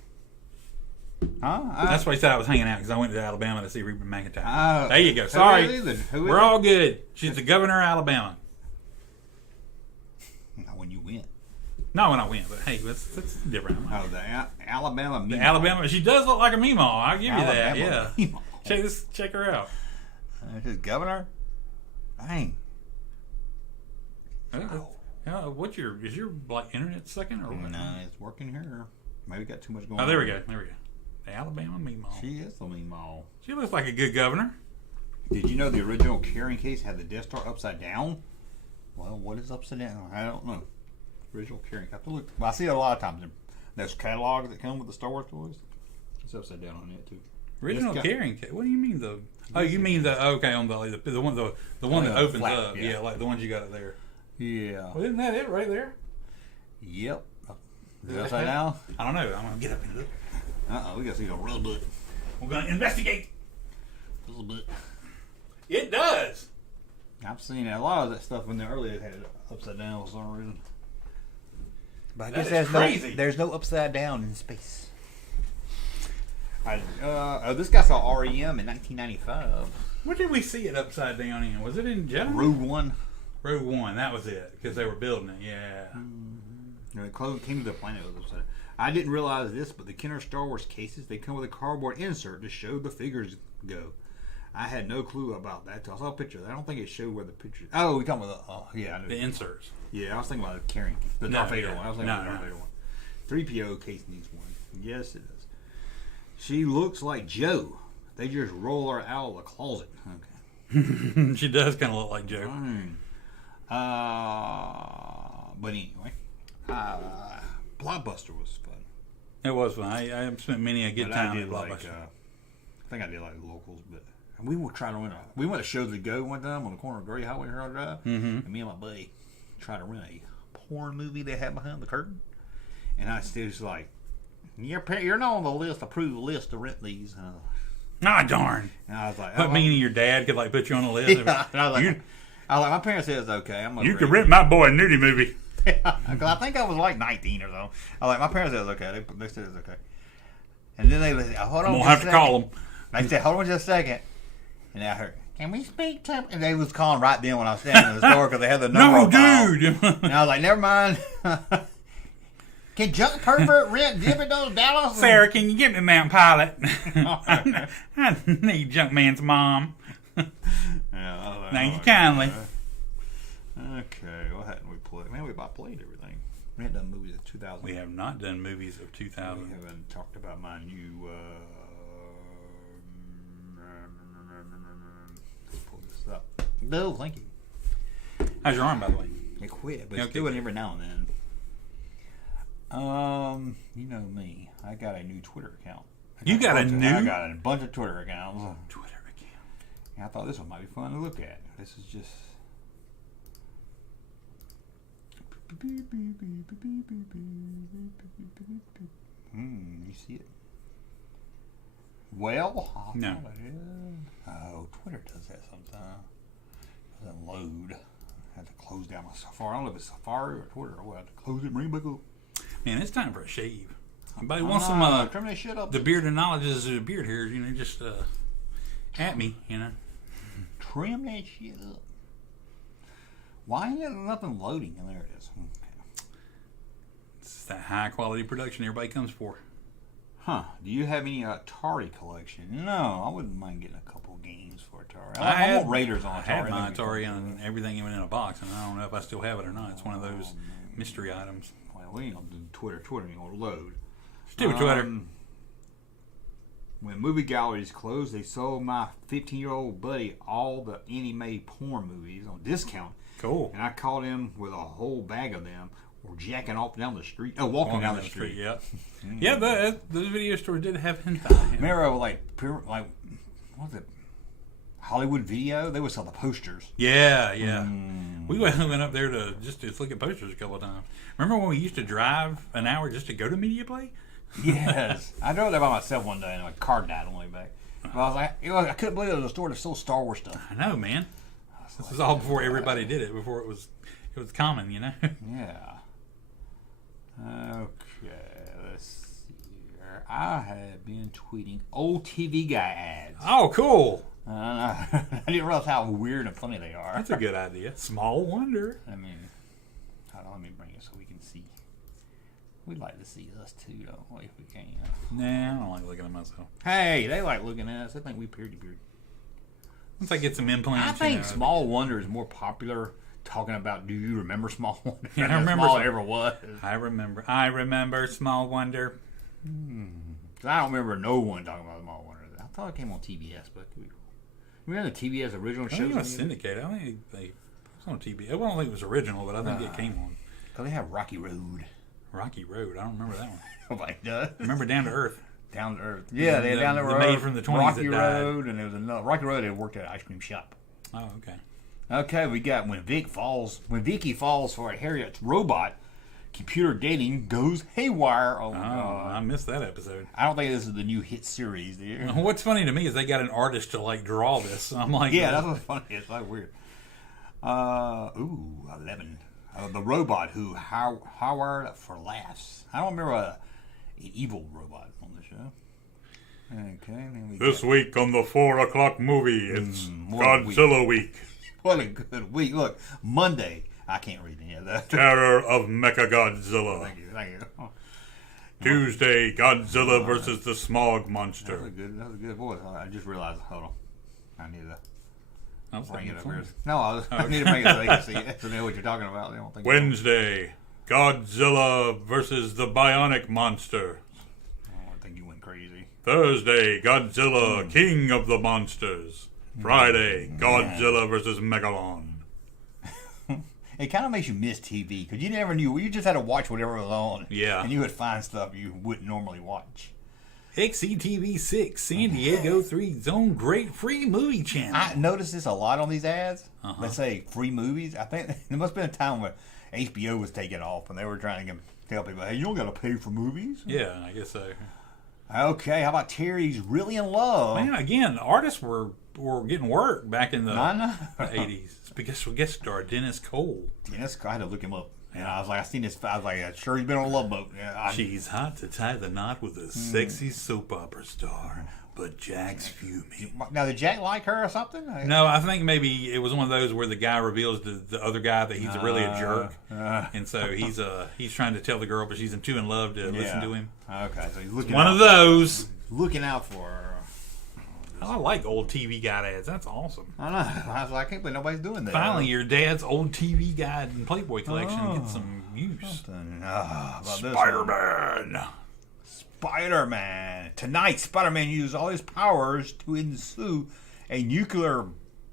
Huh? That's why he said I was hanging out, because I went to Alabama to see Reuben McIntyre. Oh. There you go. Who Sorry. is it? Who is We're it? all good. She's the governor of Alabama. Not when you went. Not when I went, but hey, that's different. Oh, the Alabama The Meemaw. Alabama, she does look like a Meemaw. I'll give you that. Alabama Yeah. Meemaw. Check her out. His governor? Dang. Is your like internet second or what? No, it's working here. Maybe got too much going on. Oh, there we go. The Alabama Meemaw. She is the Meemaw. She looks like a good governor. Did you know the original carrying case had the Death Star upside down? Well, what is upside down? I don't know. Original carrying case. I have to look. Well, I see it a lot of times in those catalogs that come with the Star Wars toys. It's upside down on it too. Original It's got- carrying case. What do you mean the? Oh, you mean the? Okay, on the one that the opens flap, up. yeah. Yeah, like the ones you got there. Yeah. Well, isn't that it right there? Yep. Is it upside down? I don't know. I'm gonna get up and look. We gotta see the real bit. We're gonna investigate. A little bit. It does. I've seen it. A lot of that stuff when the earlier had it upside down for some reason. But I guess That is crazy. there's no upside down in space. This guy saw REM in 1995. Where did we see it upside down in? Was it in Jeddah? Rogue One. Rogue One. That was it because they were building it. Yeah. It came to the planet. It was upside down. I didn't realize this, but the Kenner Star Wars cases, they come with a cardboard insert to show the figures go. I had no clue about that till I saw a picture of that. I don't think it showed where the picture. Oh, we talking about yeah, I knew The inserts. Yeah, I was thinking about the carrying the Darth Vader one. I was thinking about the Darth Vader one. 3PO case needs one. Yes, it does. She looks like Joe. They just roll her out of the closet. Okay. She does kind of look like Joe. But anyway, Blockbuster was fun. It was fun. I spent many a good time at Blockbuster. I think I did like locals, but we were trying to rent we went to Shows to Go one time on the corner of Gray Highway and Harold Drive, and me and my buddy tried to rent a porn movie they had behind the curtain, and I still was like, you're not on the list, approved list to rent these. Darn. And I was like, But me and your dad could like put you on the list. Yeah. And I was like, my parents said it's okay. You could rent my boy a nudie movie. Because I think I was like 19 or so. I was like, my parents said it was okay. They said it was okay. And then they said, hold on. I'm gonna have to call them. They said, hold on just a second. And I heard, can we speak to him? And they was calling right then when I was standing in the store because they had the number. No, dude. And I was like, never mind. Can Junk Pervert rent Dividends Dallas? Sarah, can you get me Mount Pilot? I need Junkman's mom. Thank you kindly. Okay, what hadn't we played? Man, we about played everything. We hadn't done movies of 2000. We have not done movies of 2000. We haven't talked about my new. Let's pull this up. No, thank you. How's your arm, by the way? It quit, but it's doing every now and then. You know me. I got a new Twitter account. I got a bunch of Twitter accounts. And I thought this one might be fun to look at. This is just. You see it? Well, no. Oh, Twitter does that sometimes. It doesn't load. I have to close down my Safari. I don't know if it's Safari or Twitter. I have to close it, bring it back up. Man, it's time for a shave. Everybody wants trim that shit up. The beard of knowledge is a beard here. Just at me, Trim that shit up. Why ain't there nothing loading? And there it is. Okay. It's that high quality production everybody comes for. Huh. Do you have any Atari collection? No, I wouldn't mind getting a couple games for Atari. I want Raiders on Atari. I had my Atari and everything even in a box, and I don't know if I still have it or not. It's one of those mystery items. Well, we ain't gonna do Twitter. Twitter ain't gonna load. Stupid Twitter. When movie galleries closed, they sold my 15-year-old buddy all the anime porn movies on discount. Cool. And I caught him with a whole bag of them, or jacking off down the street. Oh, walking down the street. Yeah. Yeah, those video stores did have hentai. Remember, like what was it? Hollywood Video? They would sell the posters. Yeah. We went up there to look at posters a couple of times. Remember when we used to drive an hour just to go to Media Play? Yes. I drove there by myself one day and my car died on the way back. But I was like, I couldn't believe it was a store that sold Star Wars stuff. I know, man. This was all before everybody did it, before it was common, Yeah. Okay, let's see here. I have been tweeting old TV guy ads. Oh, cool. I didn't realize how weird and funny they are. That's a good idea. Small wonder. I mean, hold on, let me bring it so we can see. We'd like to see us too, don't we, if we can. Nah, I don't like looking at myself. Hey, they like looking at us. They think we beard to beard. Once I get some implants, I think Small Wonder is more popular. Talking about, do you remember Small Wonder? Yeah, I remember. Small ever was. I remember Small Wonder. I don't remember no one talking about Small Wonder. I thought it came on TBS, but it could be cool. Remember the TBS original shows? I think it was syndicated. I think it was on TBS. I don't think it was original, but I think it came on. Because they have Rocky Road. Rocky Road. I don't remember that one. Nobody does. Remember Down to Earth. Down to Earth. Yeah, they had Down to Earth. The maid from the 20s Rocky that died. Road, and there was another. Rocky Road, they worked at an ice cream shop. Oh, okay. Okay, we got when Vicky falls for a Harriet's robot, computer dating goes haywire. Oh, God. I missed that episode. I don't think this is the new hit series, do you? What's funny to me is they got an artist to like draw this. I'm like, yeah, that's what's funny. It's like weird. 11. The robot who hired for laughs. I don't remember an evil robot on the show. Okay, then this week on the 4 o'clock movie, it's Godzilla week. What a good week. Look, Monday. I can't read any of that. Terror of Mechagodzilla. Thank you. Tuesday, Godzilla versus the Smog That was Monster. a good voice. I just realized. Hold on. I need to I was bring thinking it up for here. you. No, I need to bring it so they can see it. So they know what you're talking about. They don't think Wednesday, Godzilla versus the Bionic Monster. I don't think you went crazy. Thursday, Godzilla, King of the Monsters. Friday, Godzilla versus Megalon. It kind of makes you miss TV because you never knew. You just had to watch whatever was on. Yeah. And you would find stuff you wouldn't normally watch. XCTV 6, San Diego 3's own great free movie channel. I noticed this a lot on these ads. Uh-huh. Let's say free movies. I think there must have been a time where HBO was taking off and they were trying to tell people, hey, you don't got to pay for movies. Yeah, I guess so. Okay, how about Terry's Really in Love? Man, again, artists were getting work back in the I know. 80s. Because we guest star Dennis Cole. Dennis, I had to look him up. And I was like, I seen this. I was like, sure, he's been on a Love Boat. Yeah, She's hot to tie the knot with a sexy soap opera star, but Jack's fuming. Now, did Jack like her or something? No, I think maybe it was one of those where the guy reveals to the other guy that he's really a jerk, and so he's trying to tell the girl, but she's too in love to listen to him. Okay, so he's looking One out, of those. looking out for her. I like old TV guide ads. That's awesome. I know. I was like, I can't believe nobody's doing that. Finally, your dad's old TV guide and Playboy collection gets some use. About this one. Spider-Man. Spider-Man. Tonight, Spider-Man uses all his powers to ensue a nuclear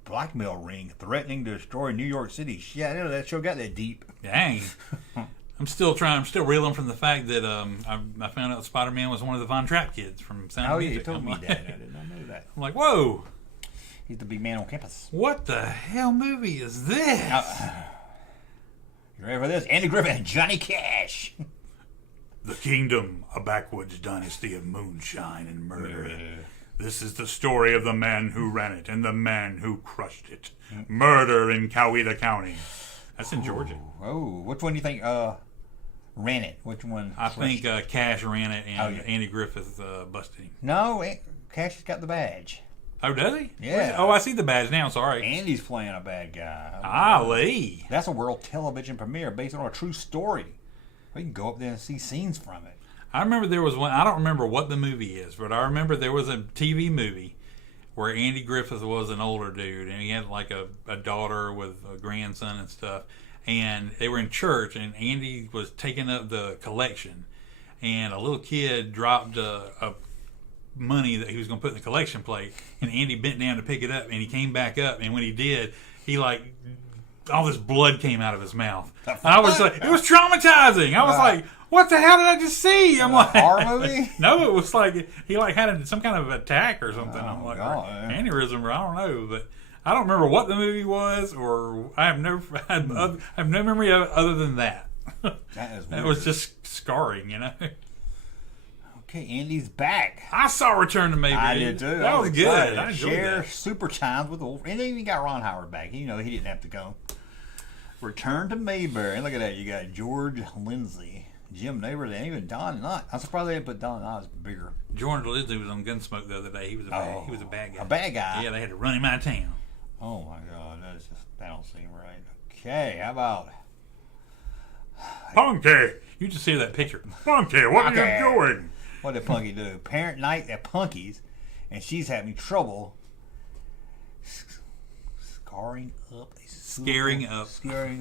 blackmail ring threatening to destroy New York City. Yeah, I know that show got that deep. Dang. I'm still reeling from the fact that I found out Spider-Man was one of the Von Trapp kids from Sound Oh, of yeah, you Music. told I'm me like, that. I did not know that. I'm like, whoa, He's the big man on campus. what the hell movie is this? You ready for this? Andy Griffith and Johnny Cash. The Kingdom, a backwoods dynasty of moonshine and murder. This is the story of the man who ran it and the man who crushed it. Murder in Coweta County. That's in Georgia. Oh, which one do you think ran it? Which one? I think Cash ran it and yeah. Andy Griffith busted him. No, Cash has got the badge. Oh, does he? Yeah. Oh, I see the badge now. Sorry. Andy's playing a bad guy. Ali. That's a world television premiere based on a true story. We can go up there and see scenes from it. I remember there was one. I don't remember what the movie is, but I remember there was a TV movie where Andy Griffith was an older dude, and he had like a daughter with a grandson and stuff. And they were in church, and Andy was taking up the collection, and a little kid dropped a money that he was going to put in the collection plate, and Andy bent down to pick it up, and he came back up, and when he did, he all this blood came out of his mouth. I was like, it was traumatizing. I was like, what the hell did I just see? I'm like, horror movie? No, it was like he had some kind of attack or something. I'm like, God. aneurysm, or I don't know, but I don't remember what the movie was, or I have no memory of it other than that. That is It was just scarring, you know. Okay, Andy's back. I saw Return to Maybe. I did too. That was good. excited. I enjoyed Share that. super chimes with the and they even got Ron Howard back. You know he didn't have to go. Return to Mayberry. Look at that. You got George Lindsay, Jim Neighbors, and even Don Knott. I'm surprised they didn't put Don Knott as bigger. George Lindsay was on Gunsmoke the other day. He was a bad guy. A bad guy. Yeah, they had to run him out of town. Oh my God, that don't seem right. Okay, how about Punky, you just see that picture. Punky, what are you doing? what did Punky do? Parent night at Punky's, and she's having trouble scaring up a Scaring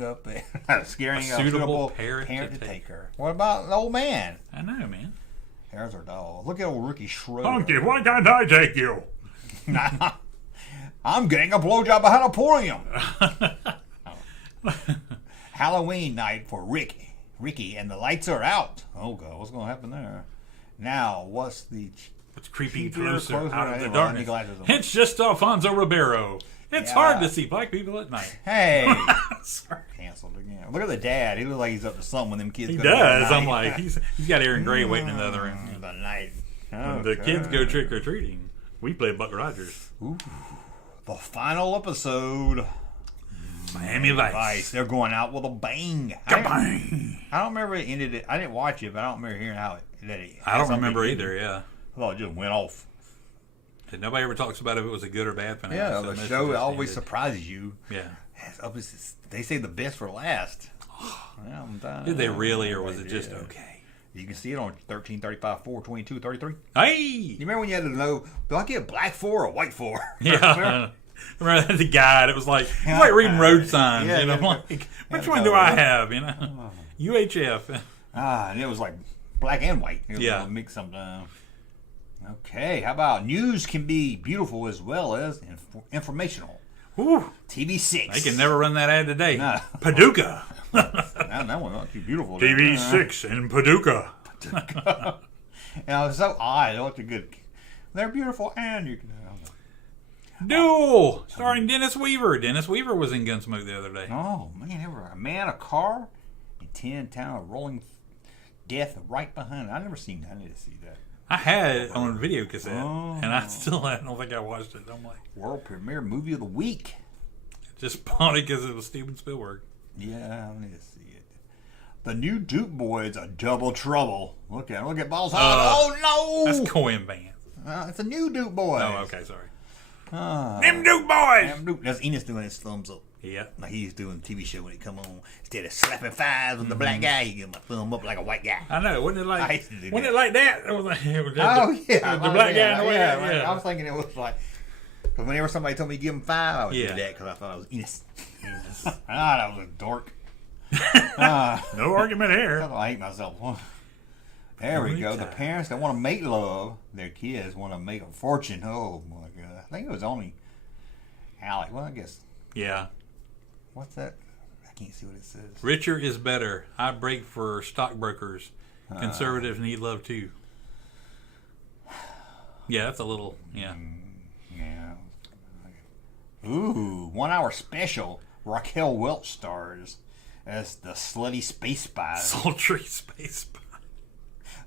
up a suitable suitable parent to take her. What about the old man? I know, man. There's our dog. Look at old Ricky Schroeder. Punky, why can't I take you? I'm getting a blowjob behind a podium. Halloween night for Ricky, and the lights are out. Oh God, what's going to happen there? Now, what's creeping Creepier, closer out of closer. the Well, I need darkness? glasses on. It's just Alfonso Ribeiro. It's hard to see black people at night. Hey, Sorry. canceled again. Look at the dad. He looks like he's up to something when them kids. He go to bed at does. I'm night. like, he's got Aaron Gray waiting in the other room. The night. When the kids go trick or treating, we play Buck Rogers. Ooh, the final episode. Miami Vice. They're going out with a bang. Kabang! I don't remember it ended. I didn't watch it, but I don't remember hearing how it. I don't remember either. Yeah. I thought it just went off. And nobody ever talks about if it was a good or bad finale. Yeah, so the most of show it always ended. surprises you. Yeah. They say the best for last. Yeah, I'm dying. Did they really, or was it just okay? You can see it on 13, 35, 4, 22, 33. Hey! You remember when you had to know, do I get black 4 or white 4? Yeah. Remember the guide? It was like reading road signs. Yeah, you know, like, which one do I have? You know, UHF. And it was like black and white. It was Yeah. a mix sometimes. Okay, how about news can be beautiful as well as informational. Whew. TV6. They can never run that ad today. No. Paducah. That one's not too beautiful. TV6 in Paducah. And it's so odd. What's a good? They're beautiful, and you can. Duel starring Dennis Weaver. Dennis Weaver was in Gunsmoke the other day. Oh man, there were a man, a car, and 10 town of rolling death right behind it. I never seen that. I need to see that. I had it on video cassette, Oh. and I don't think I watched it. I'm like, World premiere movie of the week. just bought it because it was Steven Spielberg. Yeah, I need to see it. The new Duke Boys are double trouble. Look at Balls. Oh no! That's Coen Band. It's a new Duke Boys. Oh, okay, sorry. Oh. Them Duke Boys! Damn Duke. That's Enos doing his thumbs up. Yeah. Like he's doing the TV show when it come on. Instead of slapping fives with the black guy, he give him a thumb up like a white guy. I know. Wasn't it I like, used to do wasn't that. it like that? It was like, it was Oh, the, yeah. The black guy in the white yeah, guy. Yeah. I was thinking it was like, because whenever somebody told me to give him 5, I would do Yeah. that because I thought I was Enos. Jesus. That was a dork. No argument here. I hate myself. There we go. The Time. parents that want to make love, their kids want to make a fortune. Oh my god! I think it was only Alec. Well, I guess Yeah. what's that? I can't see what it says. Richer is better. I break for stockbrokers. Conservatives need love too. Yeah, that's a little. Yeah. Yeah. Ooh, 1 hour special. Raquel Welch stars as the slutty space spy Sultry space spy.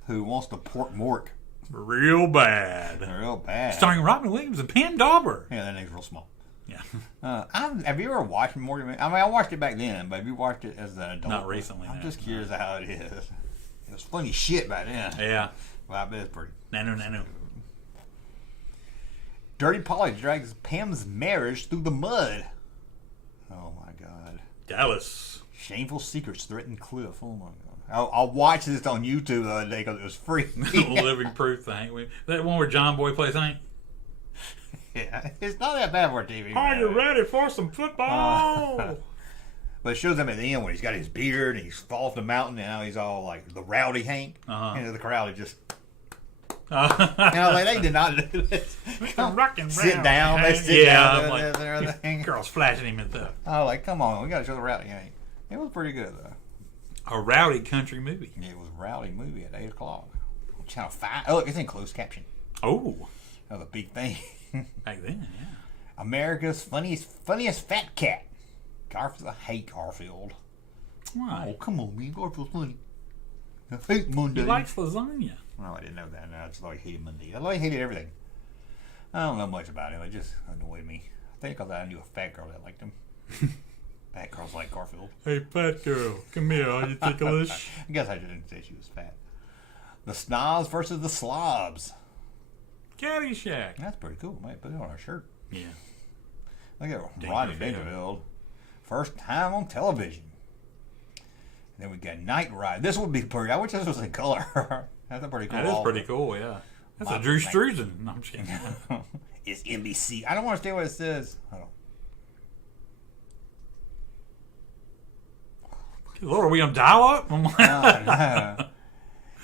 who wants to port Mork Real bad. real bad. Starring Robin Williams and Pam Dauber. Yeah, that name's real small. Yeah. Have you ever watched Morgan? I mean, I watched it back then, but have you watched it as an adult? Not recently, I'm no. just curious how it is. It was funny shit back then. Yeah. Well, I bet it's pretty. Nano. Dirty Polly drags Pam's marriage through the mud. Oh my god. Dallas. Shameful secrets threaten Cliff. Oh my god. I'll watch this on YouTube the other day because it was free. Living proof thing. That one where John Boy plays Hank. Yeah, it's not that bad for TV. Are you man. ready for some football? But it shows him at the end when he's got his beard and he's falls off the mountain and now he's all like the rowdy Hank. And the crowd is just. And I was like, they did not do this. Rockin' Sit down. They sit down. I'm doing this and like, everything. girls flashing him and stuff. I was like, come on, we got to show the rowdy Hank. It was pretty good though. A rowdy country movie. It was a rowdy movie at 8 o'clock. Channel 5. Oh, look, it's in closed caption. Oh, That was a big thing. back then, yeah. America's funniest fat cat. Garfield. I hate Garfield. Why? Oh, come on, man. Garfield's funny. I hate Monday. He likes lasagna. No, I didn't know that. No, I just thought he hated Monday. I thought he hated everything. I don't know much about him. It just annoyed me. I think because I knew a fat girl that liked him. Fat girls like Garfield. Hey, fat girl, come here. Are you ticklish? I guess I didn't say she was fat. The Snobs versus the Slobs. Caddyshack. That's pretty cool. Might put it on our shirt. Yeah. Look at Rodney Dangerfield. First time on television. And then we got Night Ride. This would be pretty. I wish this was in color. That's a pretty cool. That is album. pretty cool, yeah. That's a Michael Drew Knight. Struzan. No, I'm just kidding. It's NBC. I don't understand what it says. Hold on. Lord, are we on dial-up? No.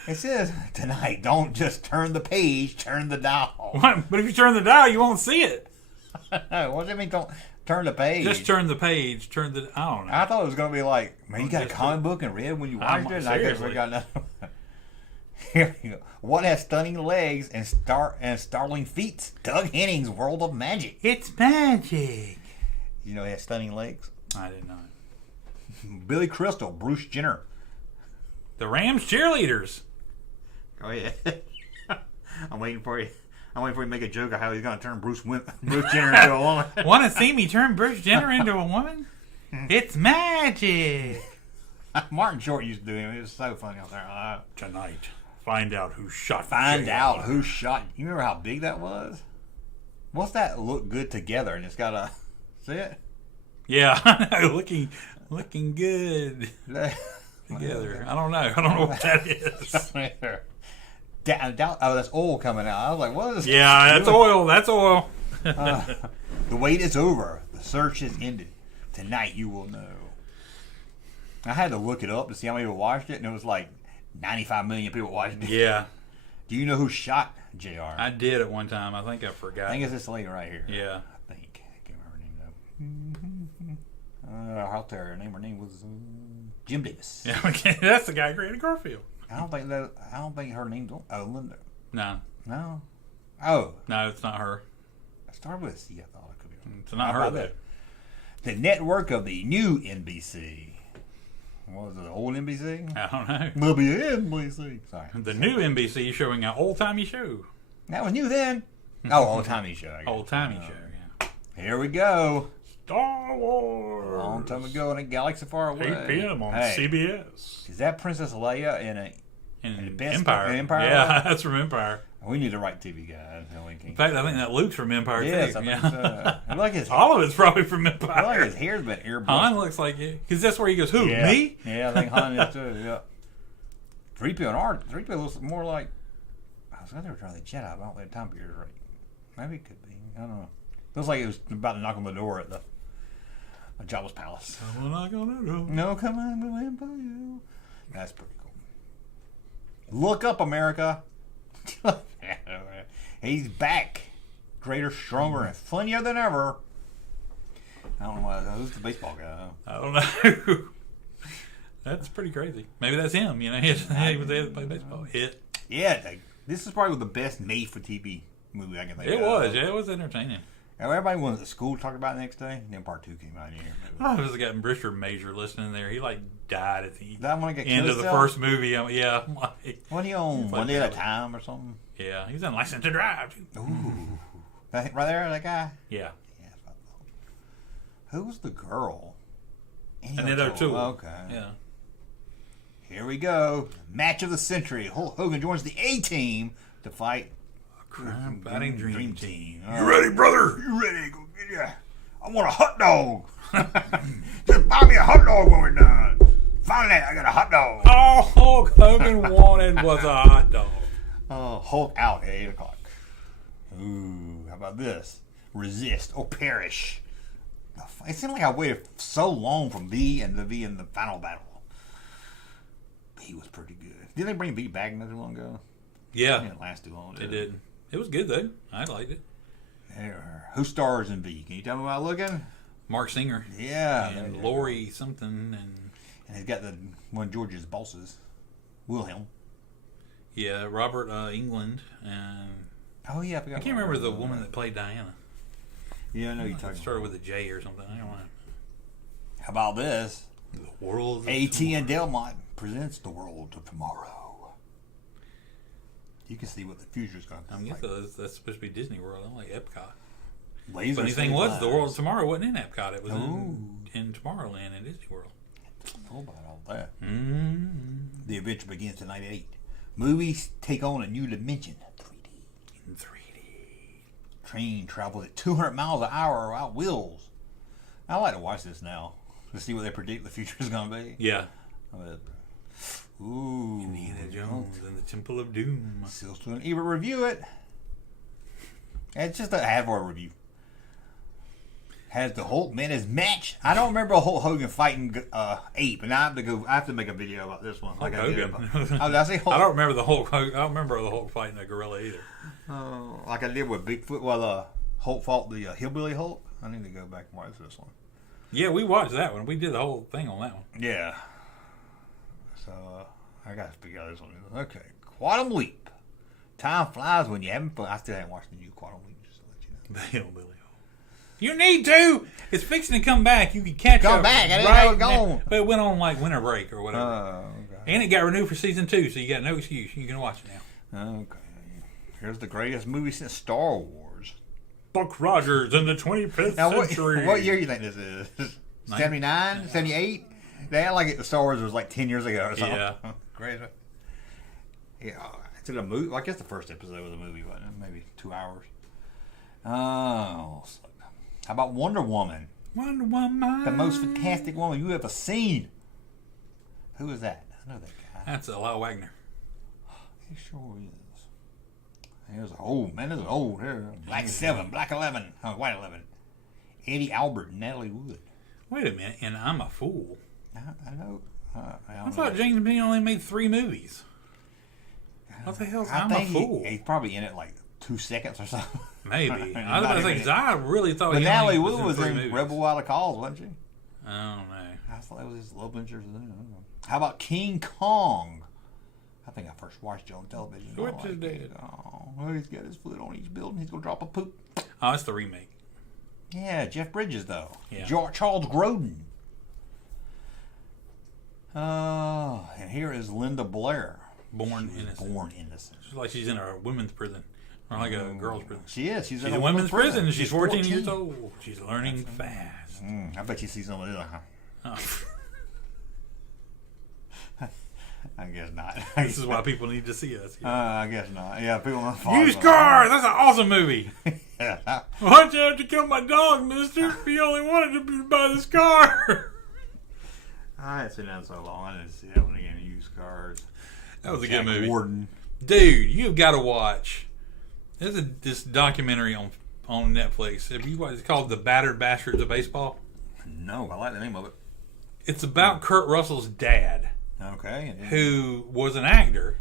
It says tonight. Don't just turn the page. Turn the dial. What? But if you turn the dial, you won't see it. What does it mean? Don't turn the page. Just turn the page. Turn the. I don't know. I thought it was gonna be like, man, you got a Just comic book and read when you watched it. And I guess we seriously. got nothing. Here you go. What has stunning legs and startling feet? Doug Henning's World of Magic. It's magic. You know he has stunning legs. I didn't know. Billy Crystal, Bruce Jenner. The Rams cheerleaders. Oh yeah. I'm waiting for you. I'm waiting for you to make a joke of how he's gonna turn Bruce Jenner into a woman. Want to see me turn Bruce Jenner into a woman? It's magic. Martin Short used to do him. It was so funny out there. Tonight, find out who shot. Find Jay out Leno. who shot. You remember how big that was? What's that look good together? And it's got a. See it? Yeah, looking good. together. I don't know what that is. Oh, that's oil coming out. I was like, what is this? Yeah, that's oil. That's oil. The wait is over. The search has ended. Tonight you will know. I had to look it up to see how many people watched it, and it was like 95 million people watched it. Yeah. Do you know who shot JR? I did at one time. I think I forgot. I think it's this lady right here. Yeah. I think. I can't remember her name though. Out there, her name was Jim Davis. Yeah, okay. That's the guy who created Garfield. I don't think her name's Linda. No. No. Oh. No, it's not her. I started with C. I thought it could be her. It's not her, though. The network of the new NBC. What was it, the old NBC? I don't know. Will be NBC. Sorry. The new NBC is showing an old-timey show. That was new then. Oh, old-timey show. I guess. Old-timey show, yeah. Here we go. Star Wars. A long time ago in a galaxy far away. 8 p.m. on CBS. Is that Princess Leia In best Empire. Empire? Yeah, that's from Empire. We need to write TV guys. In fact, I think that Luke's from Empire, yes, too. I think so. I like his, all of it's probably from Empire. I like his hair's been airbrushed. Han looks like it. Because that's where he goes, who, yeah. me? Yeah, I think Han is too, yeah. 3PO and R. 3PO looks more like... I was going to try the Jedi, but I don't think the time period is right. Maybe it could be. I don't know. Looks like it was about to knock on the door at the Jabba's palace. I'm not gonna do. No, come on, go in for you. That's pretty cool. Look up, America. He's back. Greater, stronger, and funnier than ever. I don't know who's the baseball guy. I don't know. That's pretty crazy. Maybe that's him. You know, he was there to play baseball. Hit. Yeah, this is probably the best made-for-TV movie I can think of. It was. Yeah, it was entertaining. Now, everybody went to school to talk about it the next day. And then part 2 came out here. Oh, there's a guy in Bristol Major listening there. He died at the That one get end of the first movie. Yeah. Wasn't he on One Day at a Time or something? Yeah, he's on License to Drive. Ooh. Right there, that guy? Yeah. Who's the girl? Another two. Okay. Yeah. Here we go. Match of the century. Hulk Hogan joins the A-Team to fight Crime Fighting Dream Team. You ready, brother? You ready? Go get ya. I want a hot dog. Just buy me a hot dog when we're done. Finally, I got a hot dog. All Hulk Hogan wanted was a hot dog. Hulk out at 8 o'clock. Ooh, how about this? Resist or perish. It seemed like I waited so long from V and the final battle. V was pretty good. Didn't they bring V back not too long ago? Yeah. It didn't last too long. It did. It was good, though. I liked it. Who stars in V? Can you tell me without looking? Mark Singer. Yeah. And Lori something. And he's got one of George's bosses, Wilhelm. Yeah, Robert England. And oh, yeah. I can't remember the woman that played Diana. Yeah, I know you're talking started with a J or something. I don't know. How about this? The World of A.T. and Delmont presents The World of Tomorrow. You can see what the future's going to be. I guess that's supposed to be Disney World. I don't like Epcot. Laser Funny thing was, The World of Tomorrow wasn't in Epcot. It was in Tomorrowland in Disney World. Oh, about all that. Mm-hmm. The adventure begins in 98. Movies take on a new dimension. 3D. In 3D. Train travels at 200 miles an hour without wheels. I like to watch this now to see what they predict the future is going to be. Yeah. Ooh. Indiana Jones and the Temple of Doom. Still to an Ebert review it. It's just a Hadvar review. Has the Hulk met his match? I don't remember Hulk Hogan fighting Ape, and I have to make a video about this one. Hulk Hogan. Hogan. Oh, did I say Hulk? I don't remember the Hulk. I don't remember the Hulk fighting a gorilla either. Like I did with Bigfoot while Hulk fought the Hillbilly Hulk. I need to go back and watch this one. Yeah, we watched that one. We did the whole thing on that one. Yeah. So I got to figure out this one. Okay, Quantum Leap. Time flies when you're having fun. I still haven't watched the new Quantum Leap. Just to let you know. The Hillbilly Hulk. You need to. It's fixing to come back. You can catch up. Come back. I didn't know it was gone. But it went on like winter break or whatever. Okay. And it got renewed for season 2, so you got no excuse. You can watch it now. Okay. Here's the greatest movie since Star Wars. Buck Rogers in the 25th Now, century. what year do you think this is? 79? 78? They act like Star Wars was like 10 years ago or something. Yeah. Great. Yeah. Is it a movie? I guess the first episode was a movie, wasn't it? Maybe 2 hours. Oh. How about Wonder Woman? Wonder Woman. The most fantastic woman you ever seen. Who is that? I know that guy. That's Lyle Wagner. He sure is. He was old, man. This is old. Black 7, Black 11, White 11. Eddie Albert, and Natalie Wood. Wait a minute, and I'm a fool. I know. I thought James Bean only made 3 movies. What the hell's I'm a Fool? He's probably in it like 2 seconds or something. Maybe. I was about to say, because I really thought but he Natalie only Wood was in movies. Rebel Without a Cause, wasn't she? I don't know. I thought it was his love interest. How about King Kong? I think I first watched it on television. Which is dead. Oh, he's got his foot on each building. He's going to drop a poop. Oh, it's the remake. Yeah, Jeff Bridges, though. Yeah. Charles Grodin. And here is Linda Blair. Born Innocent. Born Innocent. She's like she's in a women's prison. Or like a girl's prison. She is. She's in a women's prison. She's 14 years old. She's learning fast. I bet you see some of this. Oh. I guess not. This is why people need to see us. I guess not. Yeah, people don't Used Cars! That's an awesome movie. Yeah. Why'd you have to kill my dog, mister? He only wanted to buy this car. I haven't seen that so long. I didn't see that one again. Used Cars. That was a good movie. Warden. Dude, you've got to watch. There's this documentary on Netflix. Have you watched? It's called The Battered Bastards of Baseball. No, I like the name of it. It's about Kurt Russell's dad. Okay. Who was an actor,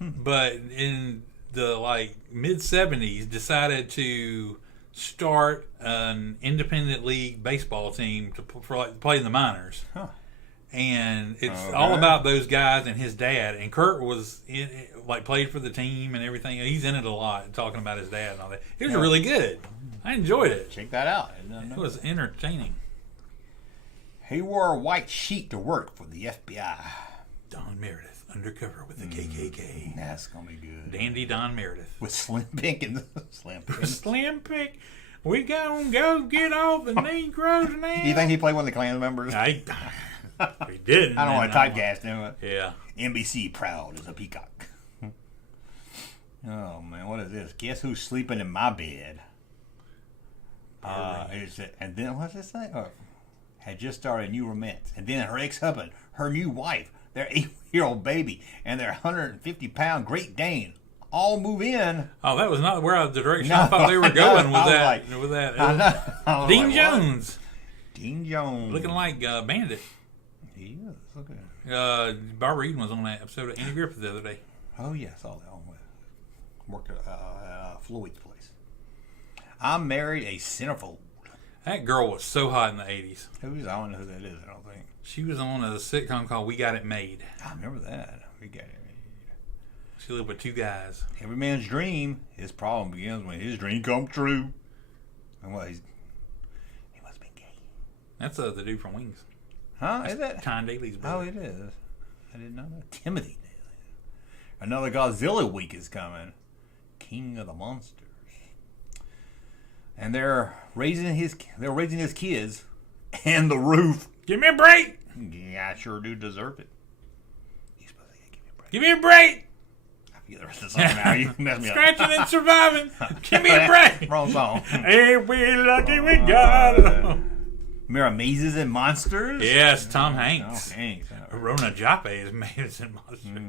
but in the mid 70s decided to start an independent league baseball team to play in the minors. Huh. And it's all about those guys and his dad. And Kurt was played for the team and everything. He's in it a lot, talking about his dad and all that. It was really good. I enjoyed it. Check that out. It was entertaining. He wore a white sheet to work for the FBI. Don Meredith, undercover with the KKK. That's gonna be good. Dandy Don Meredith with Slim Pickens. Slim Pickens. Slim Pick. We gonna go get all the Negroes now. You think he played one of the Klan members? He didn't. I don't want to typecast him. Yeah. NBC proud as a peacock. Oh man, what is this? Guess who's sleeping in my bed? And then what's this thing? Had just started a new romance, and then her ex-husband, her new wife, their 8-year-old baby, and their 150-pound Great Dane all move in. Oh, that was not where the direction I thought they were going with that. Dean Jones. Dean Jones. Looking like Bandit. He is. Okay. Barbara Eden was on that episode of Andy Griffith the other day. Oh, yeah. I saw that one. Worked at Floyd's place. I married a centerfold. That girl was so hot in the 80s. I don't know who that is, I don't think. She was on a sitcom called We Got It Made. I remember that. We Got It Made. She lived with 2 guys. Every man's dream, his problem begins when his dream comes true. And he must be gay. That's the dude from Wings. Huh? Is that? Tyne Daly's brother. Oh, it is. I didn't know that. Timothy Daly. Another Godzilla week is coming. King of the Monsters. And they're raising his kids and the roof. Give me a break. Yeah, I sure do deserve it. He's supposed to give me a break. Give me a break. I forget the rest of the song now. You messed me up. Scratching and surviving. Give me a break. Wrong song. Ain't we lucky we got it. Remember Mazes and Monsters? Yes, Tom Hanks. Oh, Hanks. Rona Jape is Mazes and Monsters.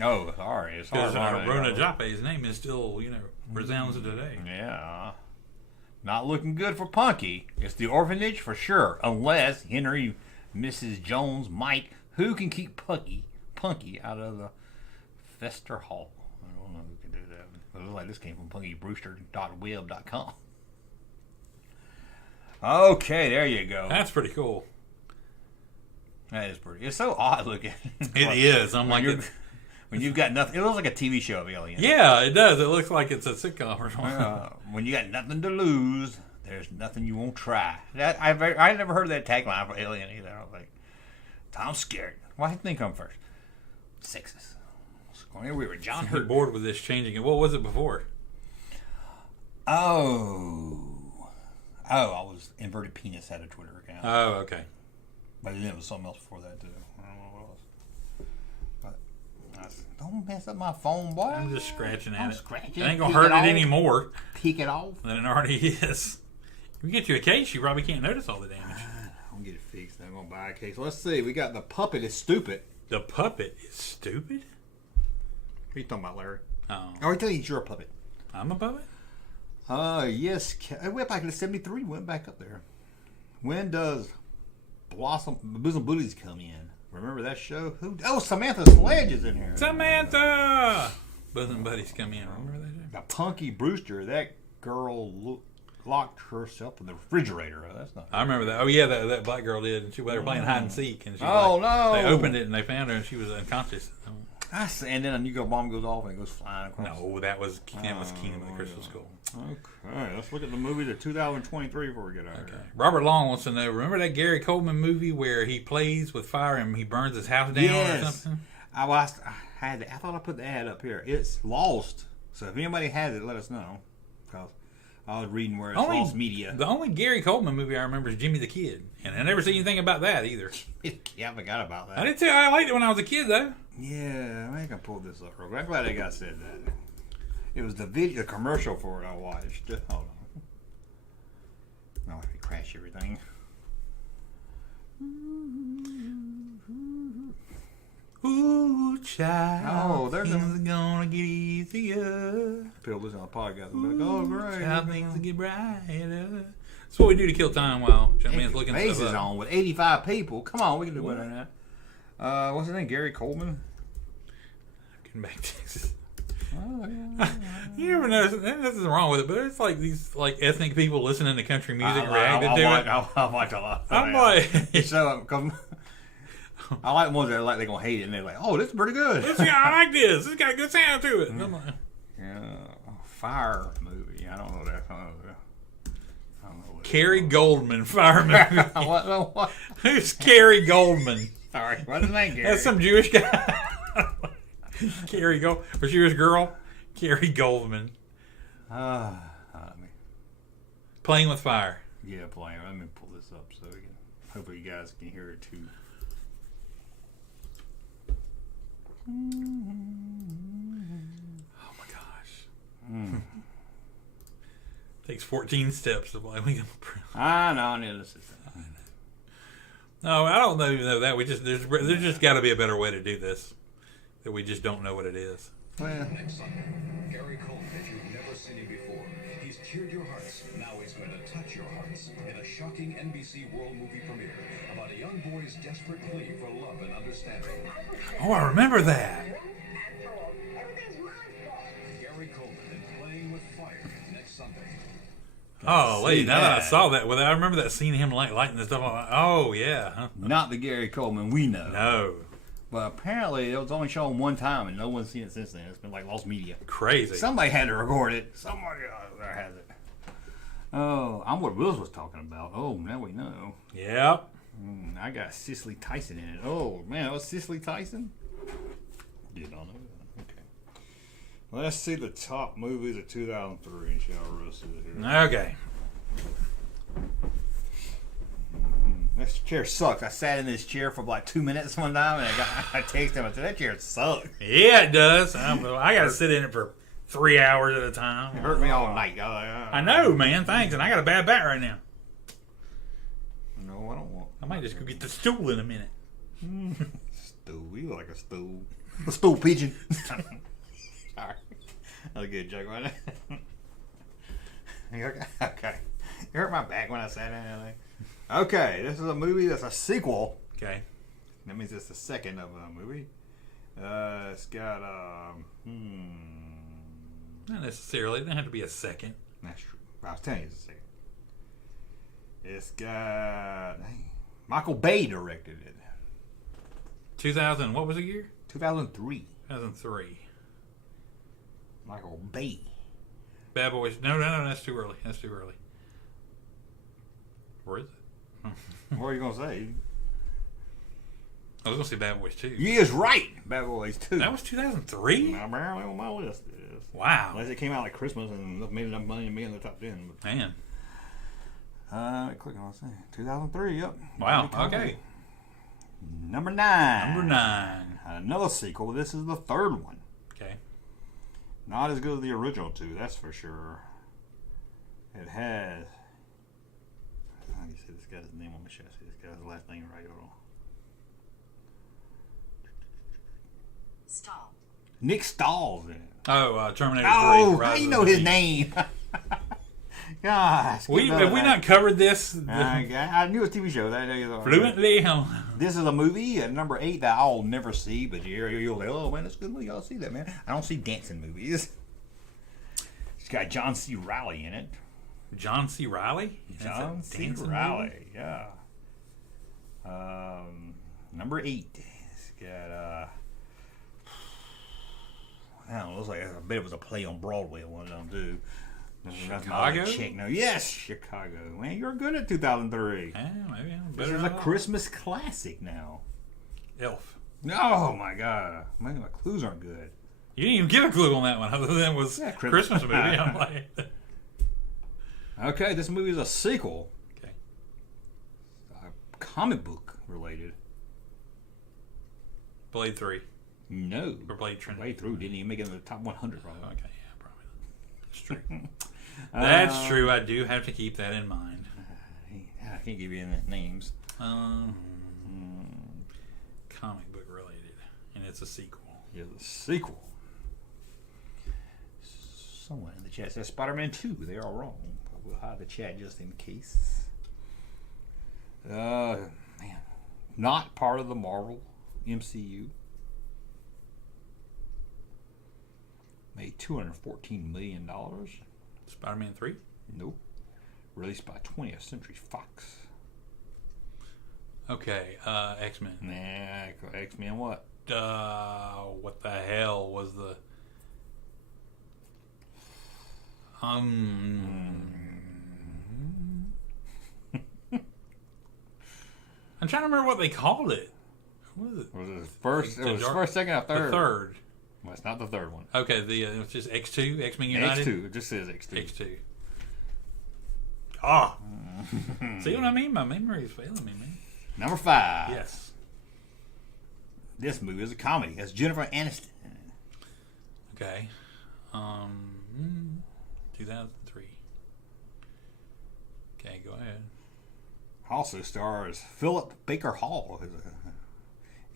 Oh, sorry. It's hard. Because Rona Jape's name is still, resounds today. Yeah. Not looking good for Punky. It's the orphanage for sure, unless Henry, Mrs. Jones, Mike, who can keep Punky out of the Fester Hall. I don't know who can do that. It looks like this came from punkybrewster.web.com. Okay, there you go. That's pretty cool. That is pretty. It's so odd looking. It is. I'm like, when you've got nothing, it looks like a TV show of aliens. Yeah, it does. It looks like it's a sitcom or something. When you got nothing to lose, there's nothing you won't try. I never heard that tagline for Alien either. I was like, Tom's scared. Why do you think I'm first? Sexist. So here we were. John Hurt. Bored with this changing it. What was it before? I was Inverted Penis had a Twitter account. Oh, okay. But then it was something else before that too. I don't know what it was. But don't mess up my phone, boy. I'm just scratching at it. Scratch it ain't gonna hurt it anymore. Pick it off. Than it already is. If we get you a case, you probably can't notice all the damage. I'm gonna get it fixed. I'm gonna buy a case. Let's see. We got The Puppet is Stupid. The puppet is stupid? What are you talking about, Larry? Oh. Oh, I tell you, you're a puppet. I'm a puppet? Yes. I went back to 73. Went back up there. When does Bosom Booties come in? Remember that show? Who? Oh, Samantha Sledge is in here. Samantha! Bosom Buddies come in. Remember that show? Now, Punky Brewster. That girl locked herself in the refrigerator. Oh, that's not. I remember that. Oh, yeah, that black girl did. And they were playing hide and seek. And she Oh, no. They opened it and they found her and she was unconscious. And then a nuclear bomb goes off and it goes flying across. No, that was Keenan the Crystal Skull. Okay, let's look at the movie to 2023 before we get out of here. Robert Long wants to know, remember that Gary Coleman movie where he plays with fire and he burns his house down or something? I thought I put the ad up here. It's lost. So if anybody has it, let us know. Because I was reading where it's lost media. The only Gary Coleman movie I remember is Jimmy the Kid. And I never seen anything about that either. Yeah, I forgot about that. I didn't tell you I liked it when I was a kid, though. Yeah, I think I pulled this up real quick. I'm glad I got said that. It was the commercial for it I watched. Hold on. No, I crash everything. Ooh, child. Oh, there's things are gonna get easier. People listen to the podcast and be like, oh, great. Child, things will get brighter. That's what we do to kill time while Junkman's looking Faces stuff up. on with 85 people. Come on, we can do better than that. What's his name? Gary Coleman? Getting back to Texas. Oh, yeah. You ever notice? There's nothing wrong with it, but it's like these ethnic people listening to country music reacting to it. I like a lot. I'm like, so, I like the ones that are like they're gonna hate it, and they're like, "Oh, this is pretty good." I like this. It's got a good sound to it. And I'm like, yeah, fire movie. I don't know that. I don't know what Carrie Goldman fire movie. what? Who's Carrie Goldman? Sorry, what's his name? Gary? That's some Jewish guy. Carrie Gold, or Jewish girl. Carrie Goldman. Playing with fire. Yeah, playing. Let me pull this up so we can. Hopefully, you guys can hear it too. Oh my gosh. Takes 14 steps to play. I know. No, I don't know that. There's just got to be a better way to do this. That we just don't know what it is. Well, Next Sunday, Gary Coleman, if you've never seen him before, he's cheered your hearts. Now he's going to touch your hearts in a shocking NBC World movie premiere about a young boy's desperate plea for love and understanding. Oh, I remember that. Gary Coleman in Playing with Fire next Sunday. Oh, wait, now that I saw that, I remember that scene, him lighting the stuff on. Oh, yeah. Huh? not the Gary Coleman we know. No. But apparently, it was only shown one time, and no one's seen it since then. It's been like lost media. Crazy. Somebody had to record it. Somebody there has it. Oh, I'm what Wills was talking about. Oh, now we know. Yep. I got Cicely Tyson in it. Oh, man, that was Cicely Tyson? Did not know that. Okay. Let's see the top movies of 2003, shall Russ here. Okay. This chair sucks. I sat in this chair for like 2 minutes one time, and I texted him. I said, that chair sucks. Yeah, it does. I got to sit in it for 3 hours at a time. It hurt me all night. I know, man. Thanks. And I got a bad back right now. No, I don't want. I might just go get the stool in a minute. Stool. You look like a stool. A stool pigeon. Sorry. That's a good joke, wasn't it? Okay. You hurt my back when I sat in. Okay, this is a movie that's a sequel. Okay. That means it's the second of a movie. It's got Not necessarily. It doesn't have to be a second. That's true. I was telling you it's a second. It's got Michael Bay directed it. 2000. What was the year? 2003. 2003. Michael Bay. Bad Boys. No. That's too early. That's too early. Where is it? What are you gonna say? I was gonna say Bad Boys 2. You is right. Bad Boys 2. That was 2003. Apparently on my list. It is. Wow. Unless it came out like Christmas and made enough money to be in the top 10. But, Man. click on it. 2003. Yep. Wow. Okay. Number 9. Number 9. Another sequel. This is the third one. Okay. Not as good as the original 2. That's for sure. It has. How do you say this guy's name? Let me see this guy's last name right. Hold Nick Stahl's in it. Oh, Terminator 3. Oh, Rise how you of know the his Beast. name? Gosh. Have we not covered this I knew it was a TV show. fluently? This is a movie at number 8 that I'll never see, but you'll say, oh man, that's a good movie. I'll see that, man. I don't see dancing movies. It's got John C. Reilly in it. John C. Reilly? John C. Reilly, yeah. Number 8. It's got, I don't know, it looks like, I bet it was a play on Broadway at one of them, too. Chicago? Check. No, yes, Chicago. Man, you're good at 2003. Yeah, maybe I'm This better is than a I Christmas classic now. Elf. Oh my god, man, my clues aren't good. You didn't even give a clue on that one other than it was Christmas movie. I'm like... Okay, this movie is a sequel. Okay. Comic book related. Blade 3. No. Or Blade Trinity. Blade through didn't even make it in the top 100 probably. Okay, yeah, probably. That's true. That's true. I do have to keep that in mind. I can't give you any names. Comic book related. And it's a sequel. Yeah, the sequel. Someone in the chat says Spider-Man 2. They are wrong. But we'll hide the chat just in case. Man. Not part of the Marvel MCU. Made $214 million. Spider-Man 3? Nope. Released by 20th Century Fox. Okay, X-Men. Nah, X-Men what? What the hell was the... I'm trying to remember what they called it. What was it? Was it first? It was first, second, or third? The third. Well, it's not the third one. Okay, it was just X2, X-Men United? X2. It just says X2. X2. Ah! See what I mean? My memory is failing me, man. Number 5. Yes. This movie is a comedy. It's Jennifer Aniston. Okay. 2003. Okay, go ahead. Also stars Philip Baker Hall.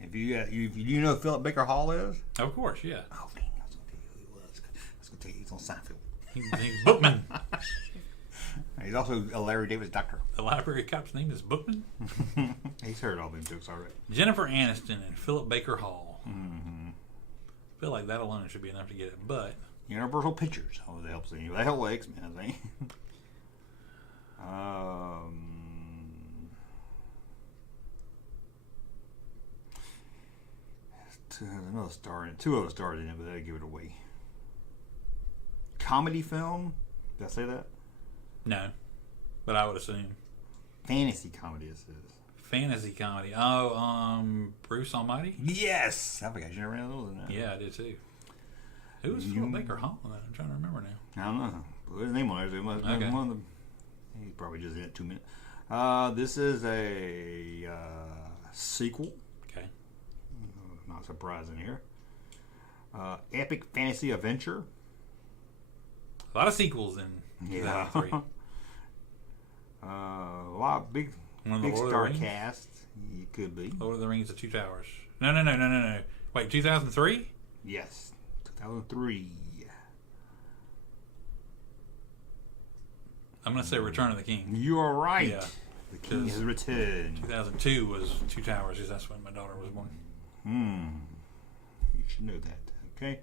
If you know who Philip Baker Hall is? Of course, yeah. Oh, dang, I was going to tell you who he was. I was going to tell you he's on Seinfeld. He's Bookman. He's also a Larry Davis doctor. The library cop's name is Bookman. He's heard all them jokes already. Jennifer Aniston and Philip Baker Hall. Mm-hmm. I feel like that alone should be enough to get it, but... Universal Pictures. Oh, that helps you. That helps X-Men, I think. Another star in it. 2 other stars in it, but that'll give it away. Comedy film? Did I say that? No, but I would assume. Fantasy comedy, it says. Fantasy comedy. Oh, Bruce Almighty? Yes! I forgot you never ran those in that. Yeah, I did too. Who was Philip Baker Hall in that? I'm trying to remember now. I don't know. Put his name on there. It must be Okay. one of the... He's probably just in it 2 minutes. This is a sequel. Okay. Not surprising here. Epic fantasy adventure. A lot of sequels in 2003. A lot of big One of the Lord of the star Rings? cast. It could be. Lord of the Rings: The Two Towers. No. Wait, 2003? Yes. 2003. I'm going to say Return of the King. You are right. Yeah. The King has returned. 2002 was Two Towers, because that's when my daughter was born. You should know that. Okay.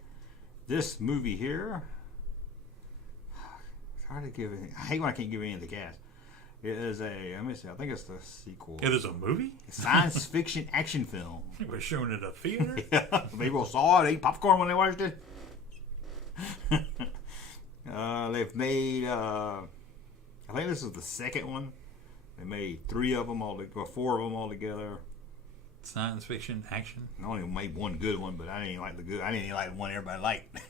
This movie here. It's hard to give it. I hate when I can't give any of the cast. It is let me see, I think it's the sequel. It is a movie? Science fiction action film. It was shown at a theater? Yeah, people saw it, ate popcorn when they watched it. They've made, I think this is the second one. They made 3 of them or 4 of them all together. Science fiction action? I only made one good one, but I didn't even like the good. I didn't even like the one everybody liked.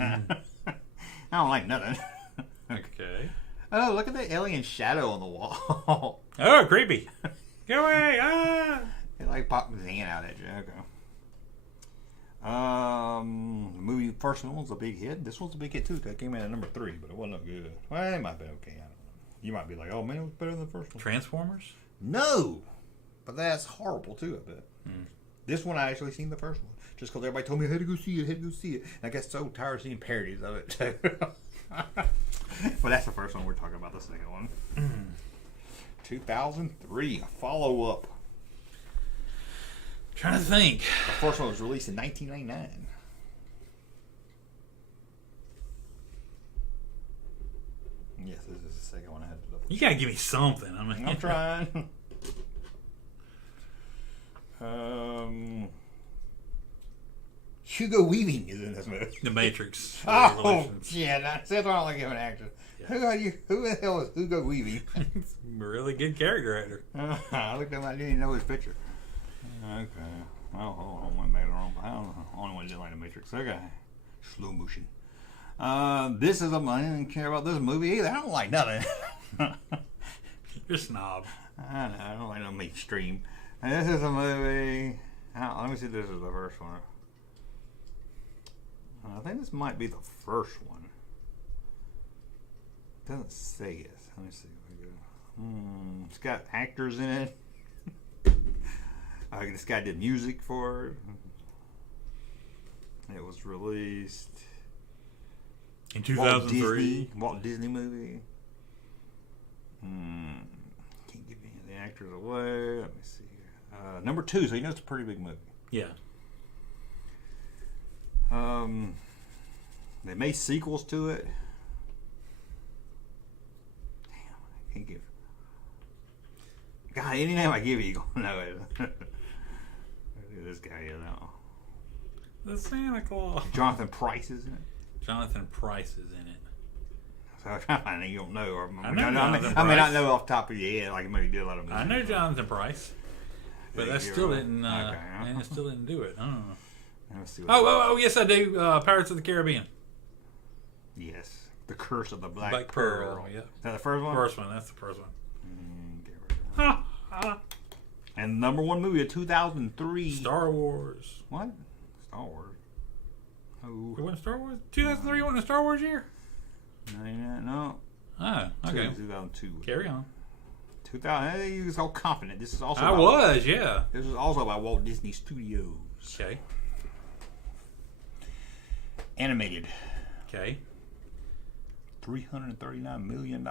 I don't like nothing. Okay. Oh, look at the alien shadow on the wall. Oh, creepy. Get away. Ah. It like popped his hand out at you. Okay. The movie first one was a big hit. This one's a big hit too. That came in at number 3, but it wasn't good. Well, it might be okay. I don't know. You might be like, oh man, it was better than the first one. Transformers? No, but that's horrible too. I bet. This one I actually seen the first one. Just because everybody told me I had to go see it, And I got so tired of seeing parodies of it too. But that's the first one we're talking about. The second one, 2003, a follow-up. Trying to think. The first one was released in 1999. Yes, this is the second one I had to look. You gotta give me something. I mean, I'm trying. Hugo Weaving is in this movie. The Matrix. Oh, Revolutions. yeah, that's why I don't like him an actor. Yeah. Who the hell is Hugo Weaving? Really good character actor. I looked at him, I didn't even know his picture. Okay. Oh, hold on, went back wrong. I don't know. Only one didn't like the Matrix. Okay. Slow motion. This is I didn't care about this movie either. I don't like nothing. You're a snob. I know, I don't like no mainstream. And this is a movie. Let me see if this is the first one. I think this might be the first one. It doesn't say it. Let me see. It's got actors in it. This guy did music for it. It was released In 2003. Walt Disney movie. Can't give any of the actors away. Let me see here. Number 2, so you know it's a pretty big movie. Yeah. They made sequels to it. Damn, I can't give. God, any name I give you, you're gonna know it. Look at this guy here now. The Santa Claus. Jonathan Pryce is in it. Jonathan Pryce is in it. So I know you don't know. Or, I know I Jonathan may not Pryce. know off the top of your head, like maybe you did a lot of movies. I know Jonathan Pryce, but that still didn't. Okay. And it still didn't do it. I don't know. Let's see what Oh, yes, I do. Pirates of the Caribbean. Yes. The Curse of the Black Pearl. Yeah. Is that the first one? First one. That's the first one. Get rid of it. And number 1 movie of 2003. Star Wars. What? Star Wars. Oh. It wasn't Star Wars? 2003 wasn't a Star Wars year? 99, no. Oh, okay. 2002. Carry on. 2000. Hey, you was all confident. This is also. I was, yeah. This is also by Walt Disney Studios. Okay. Animated. Okay. $339 million.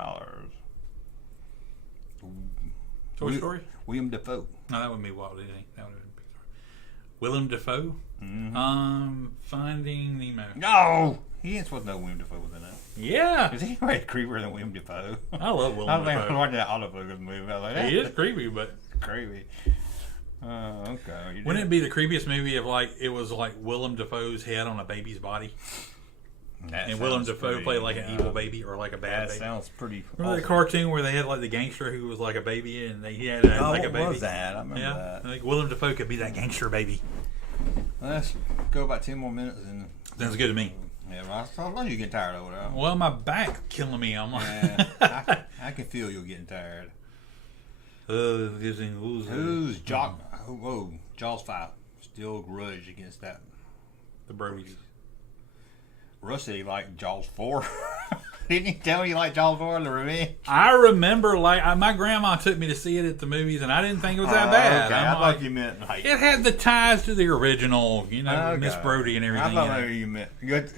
Toy Story? William Dafoe. No, that wouldn't be Walt Disney. That would have been Pixar. Willem Dafoe? Mm-hmm. Finding Nemo. No! He ain't supposed to know William Dafoe was in that. Yeah. Is anybody creepier than William Dafoe? I love Willem I was Dafoe. watching that autofocus movie. I was like, He is creepy, but creepy. Okay. wouldn't it be the creepiest movie if it was like Willem Dafoe's head on a baby's body? And Willem Dafoe played like an evil baby or like a bad That baby. sounds pretty. Remember the awesome. cartoon where they had like the gangster who was like a baby and he had like a what baby? was that? I remember Yeah, that. I think Willem Dafoe could be that gangster baby. Let's go about 10 more minutes and. Sounds good to me. Yeah, Ross, I know you get tired over there. Well, my back's killing me. I'm like, Yeah, I can feel you getting tired. Who's Jaws 5? Still grudge against that. the Brodies? Russ said he liked Jaws 4. Didn't he tell me he liked Jaws 4 and the Revenge? I remember my grandma took me to see it at the movies, and I didn't think it was that bad. Okay. I'm I like, thought you meant like. it had the ties to the original, Miss Okay. Brody and everything. I thought maybe you meant.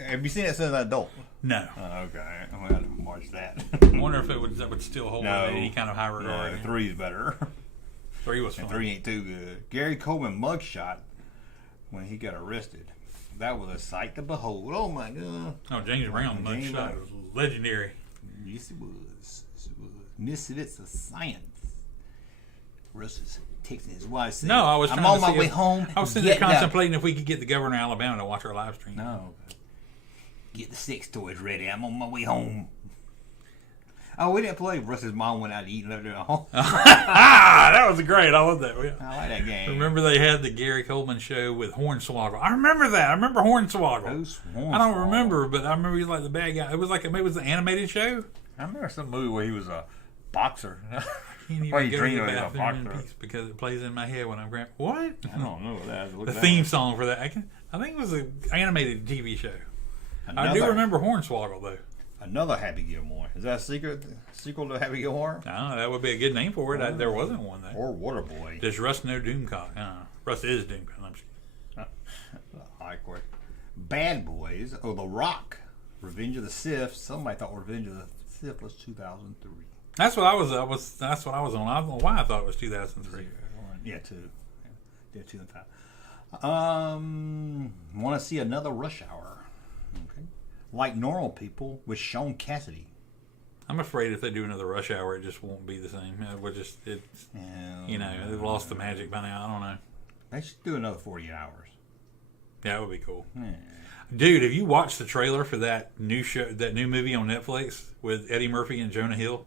Have you seen it since an adult? No. Okay. Well, I didn't watch that. I wonder if that would still hold No. up in any kind of high regard. No, 3's better. 3 was And fun. 3 ain't too good. Gary Coleman mugshot when he got arrested. That was a sight to behold. Oh my God. Oh, James Brown James mugshot Brown. was legendary. Yes, it was. Yes, it was. Misfits of Science. Russ is texting his wife saying, No, I was I'm trying on to my see way if- home. I was sitting there Getting up." contemplating if we could get the governor of Alabama to watch our live stream. No. Get the sex toys ready. I'm on my way home. Oh, we didn't play. Russ's mom went out to eat and left her at home. That was great. I love that. Yeah. I like that game. Remember they had the Gary Coleman show with Hornswoggle. I remember that. I remember Hornswoggle. Who's I don't remember, but I remember he was like the bad guy. It was the animated show. I remember some movie where he was a boxer. He didn't Why even you go to the dream of a bathroom in boxer? peace because it plays in my head when I'm What? I don't know what that is. Look The that theme up. song for that. I think it was an animated TV show. I do Another- remember Hornswoggle though. Another Happy Gilmore. Is that a sequel to Happy Gilmore? No, that would be a good name for it. There wasn't one though. Or Waterboy? Does Russ know Doomcock? Russ is Junkman. I'm just All right, Corey. Bad Boys. Oh, The Rock. Revenge of the Sith. Somebody thought Revenge of the Sith was 2003. That's what I was. That's what I was on. I don't know why I thought it was 2003. Yeah, 2. Yeah, 2 and 5. Want to see another Rush Hour? Okay. Like Normal People with Sean Cassidy. I'm afraid if they do another Rush Hour, it just won't be the same. It's they've lost the magic by now. I don't know. They should do another 48 hours. Yeah, that would be cool. Yeah. Dude, have you watched the trailer for that new show, that new movie on Netflix with Eddie Murphy and Jonah Hill?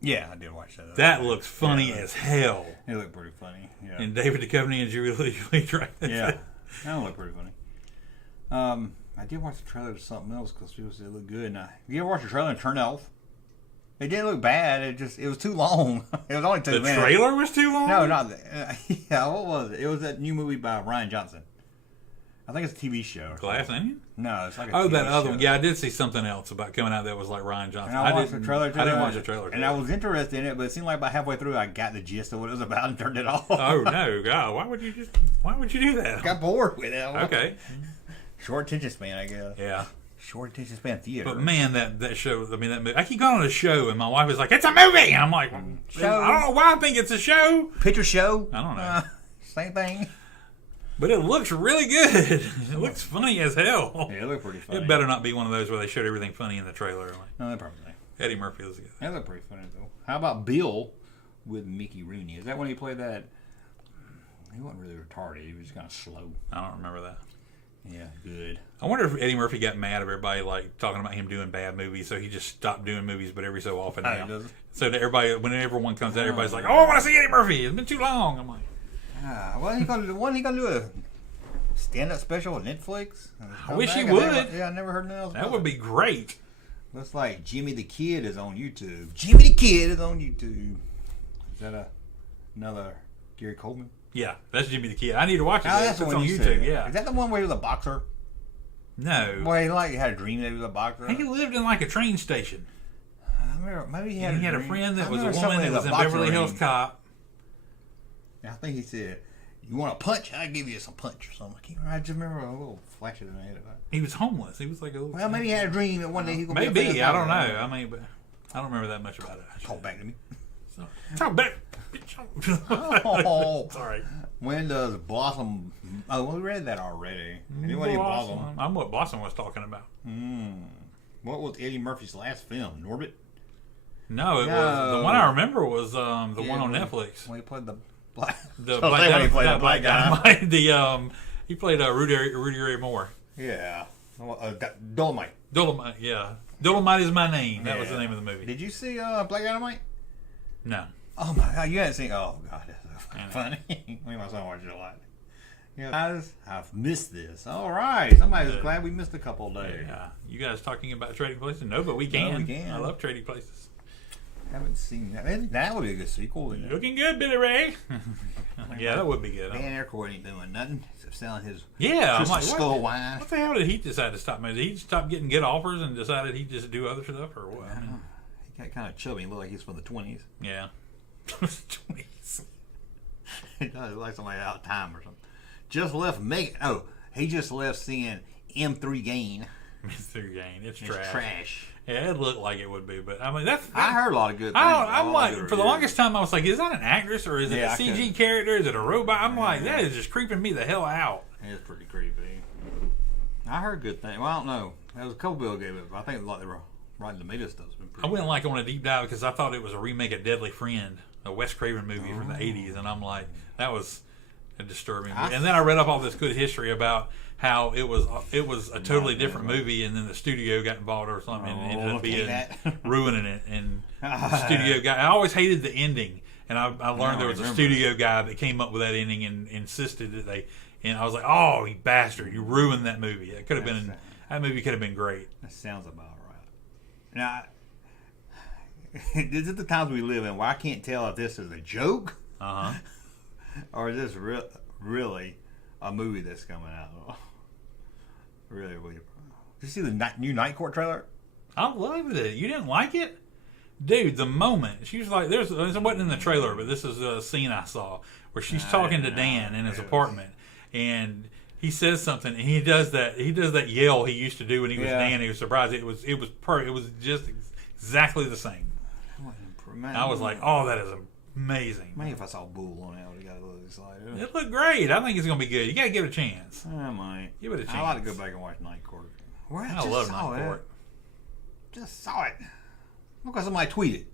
Yeah, I did watch that. That looks funny as hell. It looked pretty funny. Yeah. And David Duchovny and Julie Lee. Yeah, that looked pretty funny. I did watch the trailer to something else because people said it looked good. And you ever watch the trailer and turn it off? It didn't look bad. It was too long. It was only 2 minutes. The trailer was too long? No, not that. Yeah, what was it? It was that new movie by Ryan Johnson. I think it's a TV show. Glass Onion? No, it's like a TV that other one. Yeah, I did see something else about coming out that was like Ryan Johnson. And I watched the trailer to I didn't that, watch the trailer. And I was interested in it, but it seemed like about halfway through I got the gist of what it was about and turned it off. Oh, no. God, why would you do that? Got bored with it. Okay. Short attention span, I guess. Yeah. Short attention span theater. But man, that show, that movie. I keep going on a show, and my wife is like, "It's a movie!" And I'm like, show. I don't know why I think it's a show. Picture show? I don't know. Same thing. But it looks really good. It looks funny as hell. Yeah, it looked pretty funny. It better not be one of those where they showed everything funny in the trailer. No, that probably. Eddie Murphy was good. That looked pretty funny, though. How about Bill with Mickey Rooney? Is that when he played that? He wasn't really retarded. He was just kind of slow. I don't remember that. Yeah, good. I wonder if Eddie Murphy got mad at everybody like talking about him doing bad movies, so he just stopped doing movies, but every so often now. So that everybody, whenever one comes out, everybody's like, "Oh, I want to see Eddie Murphy. It's been too long." I'm like, well, he gonna do a stand-up special on Netflix. I wish he would. I never heard nothing else. That would be great. Looks like Jimmy the Kid is on YouTube. Jimmy the Kid is on YouTube. Is that another Gary Coleman? Yeah, that's Jimmy the Kid. I need to watch it. That's it's on YouTube. Said. Yeah. Is that the one where he was a boxer? No. Well, he had a dream that he was a boxer. I think he lived in like a train station. I remember, maybe he had a friend that was a woman that was in Beverly Hills Cop. I think he said, "You want a punch? I'll give you some punch or something." I just remember a little flash in my head about it. He was homeless. He was like a little. Well, maybe he had a dream that one day he could maybe be I don't know. I mean, but I don't remember that much about it. Talk back to me. Talk back. Oh, sorry. When does Blossom? Oh, we read that already. Anybody Blossom? I'm what Blossom was talking about. What was Eddie Murphy's last film? Norbit? No, it was the one I remember was the one on Netflix. When he played the black. The so black, when he played the black guy. He played Rudy Ray Moore. Yeah. Dolomite. Dolomite. Yeah. Dolomite is my name. That was the name of the movie. Did you see Black Dynamite? No. Oh my God! You haven't seen? Oh God, that's funny. Me and my son watch it a lot. Yeah, guys, I've missed this. All right, somebody's glad we missed a couple of days. Yeah, you guys talking about Trading Places? No, but we can. No, we can. I love Trading Places. Haven't seen that. That would be a good sequel. Looking good, Billy Ray. Yeah, that would be good. Dan Aykroyd ain't doing nothing except selling his I'm like, skull wine. What the hell did he decide to stop? Did he stop getting good offers and decided he'd just do other stuff, or what? I mean, he got kind of chubby. He looked like he's from the 20s. Yeah. 20s. It does look like somebody out of time or something. Just left Megan. Oh, he just left seeing M3 Gain. M3 Gain. It's trash. Trash. Yeah, it looked like it would be, but I mean that's. I heard a lot of good things. I'm like, for the longest time, I was like, is that an actress or is it a CG character? Is it a robot? I'm like, that is just creeping me the hell out. It's pretty creepy. I heard good things. Well, I don't know. There was a couple people gave it, but I think a lot they were writing the media stuff's been pretty. I went like on a deep dive because I thought it was a remake of Deadly Friend, a Wes Craven movie from the '80s, and I'm like, that was a disturbing. And then I read up all this good history about how it was a totally different movie, and then the studio got involved or something, and ended up being ruining it. And the studio guy, I always hated the ending, and I learned there was a studio guy that came up with that ending and insisted that they. And I was like, "Oh, you bastard! You ruined that movie. It could have been that movie could have been great." That sounds about right. Now, this is the times we live in where I can't tell if this is a joke, or is this really a movie that's coming out. Really. Did you see the new Night Court trailer? I loved it. You didn't like it? Dude, the moment she was like, it wasn't in the trailer, but this is a scene I saw where she's talking to Dan in his apartment, and he says something, and he does that yell he used to do when he was Dan. He was surprised. It was just exactly the same. I was like, oh, that is amazing. Maybe if I saw Bull on it, I would have got a little excited. It looked great. I think it's gonna be good. You gotta give it a chance. I might. Give it a chance. I like to go back and watch Night Court. I love Night Court. Just saw it. Look, somebody tweeted.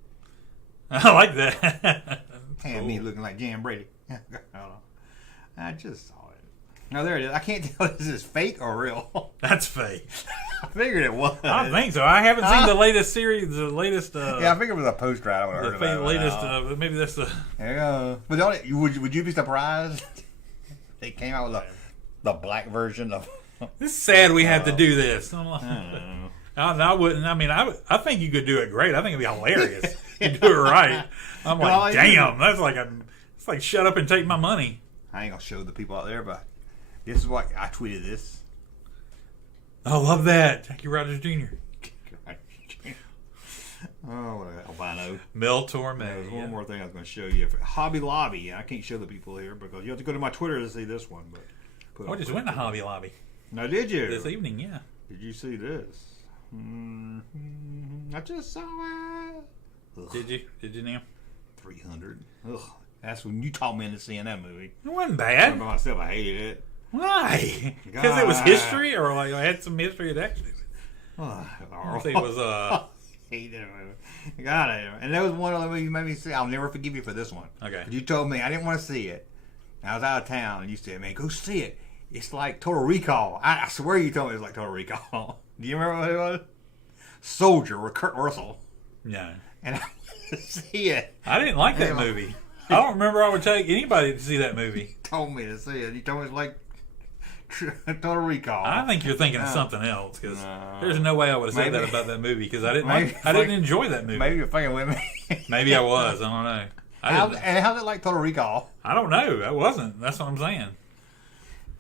I like that. And me looking like Jan Brady. I just saw it. Now there it is. I can't tell if this is fake or real. That's fake. I figured it was. I don't think so. I haven't seen the latest series. The latest. Yeah, I figured it was a poster. I would have heard about it. The latest. Maybe that's the. There you go. But would you be surprised? They came out with the black version of. It's sad we have to do this. I wouldn't. I mean, I think you could do it great. I think it'd be hilarious. You do it right. I'm like, damn, that's like it's like shut up and take my money. I ain't gonna show the people out there, but this is what I tweeted. This. I love that, Jackie Rogers Jr. Oh, albino. Mel Torme. There's one more thing I was going to show you. Hobby Lobby. I can't show the people here because you have to go to my Twitter to see this one. But I just went to Hobby Lobby. Now, did you? This evening, yeah. Did you see this? I just saw it. Ugh. Did you, Neil? 300. Ugh. That's when you taught me into seeing that movie. It wasn't bad. By myself, I hated it. Why? Because it was history, or like I had some history of that. I think it was hate that movie. God, and that was one of the movies you made me see. I'll never forgive you for this one. Okay. But you told me I didn't want to see it. I was out of town, and you said, "Man, go see it. It's like Total Recall." I swear you told me it was like Total Recall. Do you remember what it was? Soldier with Kurt Russell. No. And I wanted to see it. I didn't like that movie. I don't remember I would take anybody to see that movie. You told me to see it. You told me it's like Total Recall. I think you're thinking of something else because there's no way I would have said that about that movie because I didn't enjoy that movie. Maybe you're fucking with me. Maybe I was. I don't know. How's it like Total Recall? I don't know. I wasn't. That's what I'm saying.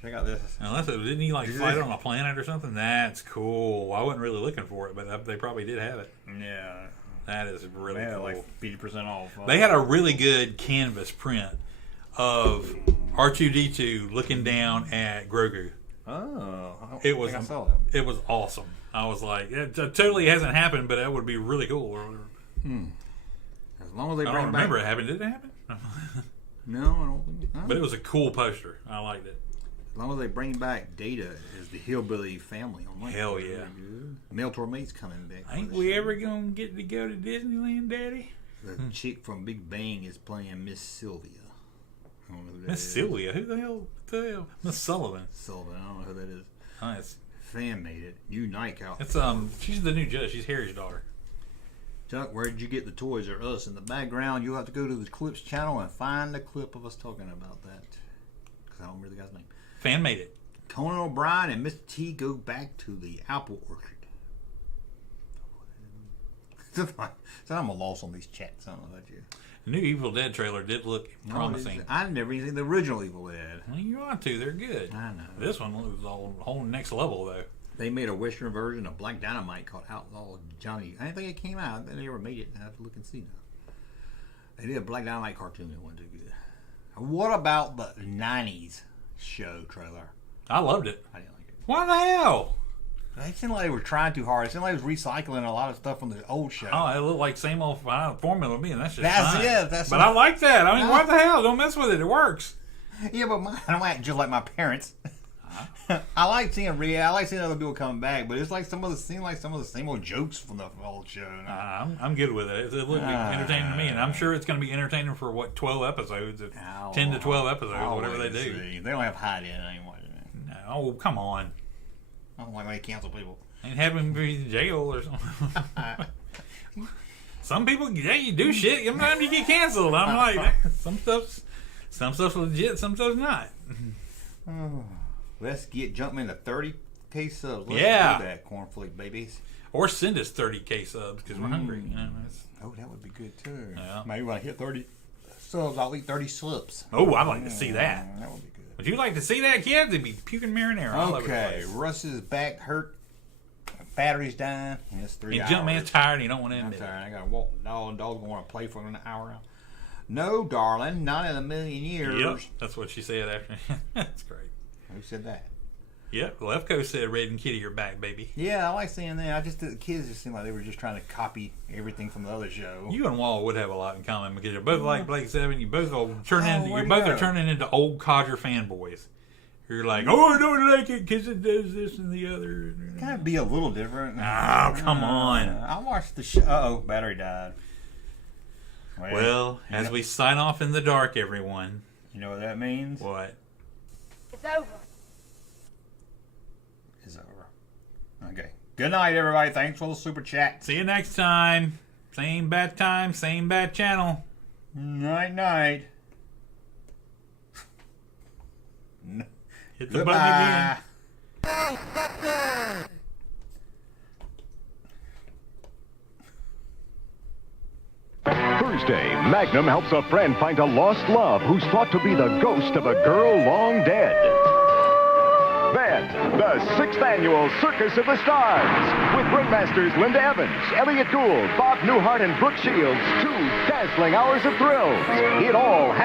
Check out this. Unless didn't he like fight on a planet or something? That's cool. I wasn't really looking for it, but they probably did have it. Yeah. That is really cool. Like 50% off. They had a really good canvas print of R2-D2 looking down at Grogu. Oh, it was awesome. I was like, it totally hasn't happened, but that would be really cool. As long as they bring I don't remember it happened. Did it happen? No, I don't think it. No. But it was a cool poster. I liked it. As long as they bring back Data as the hillbilly family on that. Hell yeah. Mel Torme's coming back. Ain't we ever gonna get to go to Disneyland, Daddy? The chick from Big Bang is playing Miss Sylvia. I don't know who that Miss is. Sylvia? Who the hell? Miss Sullivan. Sullivan. I don't know who that is. Nice. Fan made it. New Nike out. It's she's the new judge. She's Harry's daughter. Chuck, where did you get the Toys R Us? In the background, you'll have to go to the Clips channel and find the clip of us talking about that. Because I don't remember the guy's name. Fan made it. Conan O'Brien and Mr. T go back to the apple orchard. I'm a loss on these chats. I don't know about you. The new Evil Dead trailer did look promising. I've never seen the original Evil Dead. Well, you ought to. They're good. I know. This one was a whole next level, though. They made a Western version of Black Dynamite called Outlaw Johnny. I didn't think it came out. They never made it. I have to look and see now. They did a Black Dynamite cartoon that wasn't too good. What about the 90s show trailer? I loved it. I didn't like it. Why the hell? It seemed like they were trying too hard. It seemed like it was recycling a lot of stuff from the old show. Oh, it looked like same old formula to me, and that's just fine. Yeah, but I like that. I mean, what the hell? Don't mess with it. It works. Yeah, but I don't act just like my parents. I like seeing other people coming back, but it's like some of the same old jokes from the old show. I'm good with it. It looked entertaining to me, and I'm sure it's going to be entertaining for 12 episodes, 10 to 12 episodes, whatever they do. They don't have hide in anymore. No, oh, come on. I don't like when they cancel people. Ain't having be in jail or something. Some people, yeah, you do shit. Sometimes you get canceled. I'm like, some stuff's legit, some stuff's not. Let's get Junkman to 30K subs. Let's do that, cornflake babies. Or send us 30K subs because we're hungry. You know, that would be good too. Yeah. Maybe when I hit 30 subs, I'll eat 30 slips. Oh, I'd like to see that. That would be good. Would you like to see that, kid? They'd be puking marinara all over the place. Russ's back hurt. battery's dying. And it's 3 And hours. Junkman's tired and you don't want to I'm admit it. tired. I got to walk the dog. The dog's going to want to play for an hour. No, darling, not in a million years. Yep, that's what she said after. That's great. Who said that? Yep, Lefko said Red and Kitty are back, baby. Yeah, I like seeing that. The kids just seemed like they were just trying to copy everything from the other show. You and Wall would have a lot in common because you're both like Blake Seven. You both are where'd you are go? turning into old Codger fanboys. You're like, oh, I don't like it because it does this and the other. Gotta be a little different. Oh, come on. I watched the show. Uh-oh, battery died. Well, as we sign off in the dark, everyone. You know what that means? What? It's over. It's over. Okay. Good night, everybody. Thanks for the super chat. See you next time. Same bad time, same bad channel. Night, night. Hit the button again. Thursday, Magnum helps a friend find a lost love who's thought to be the ghost of a girl long dead. Then, the 6th annual Circus of the Stars, with ringmasters Linda Evans, Elliot Gould, Bob Newhart, and Brooke Shields, 2 dazzling hours of thrills. It all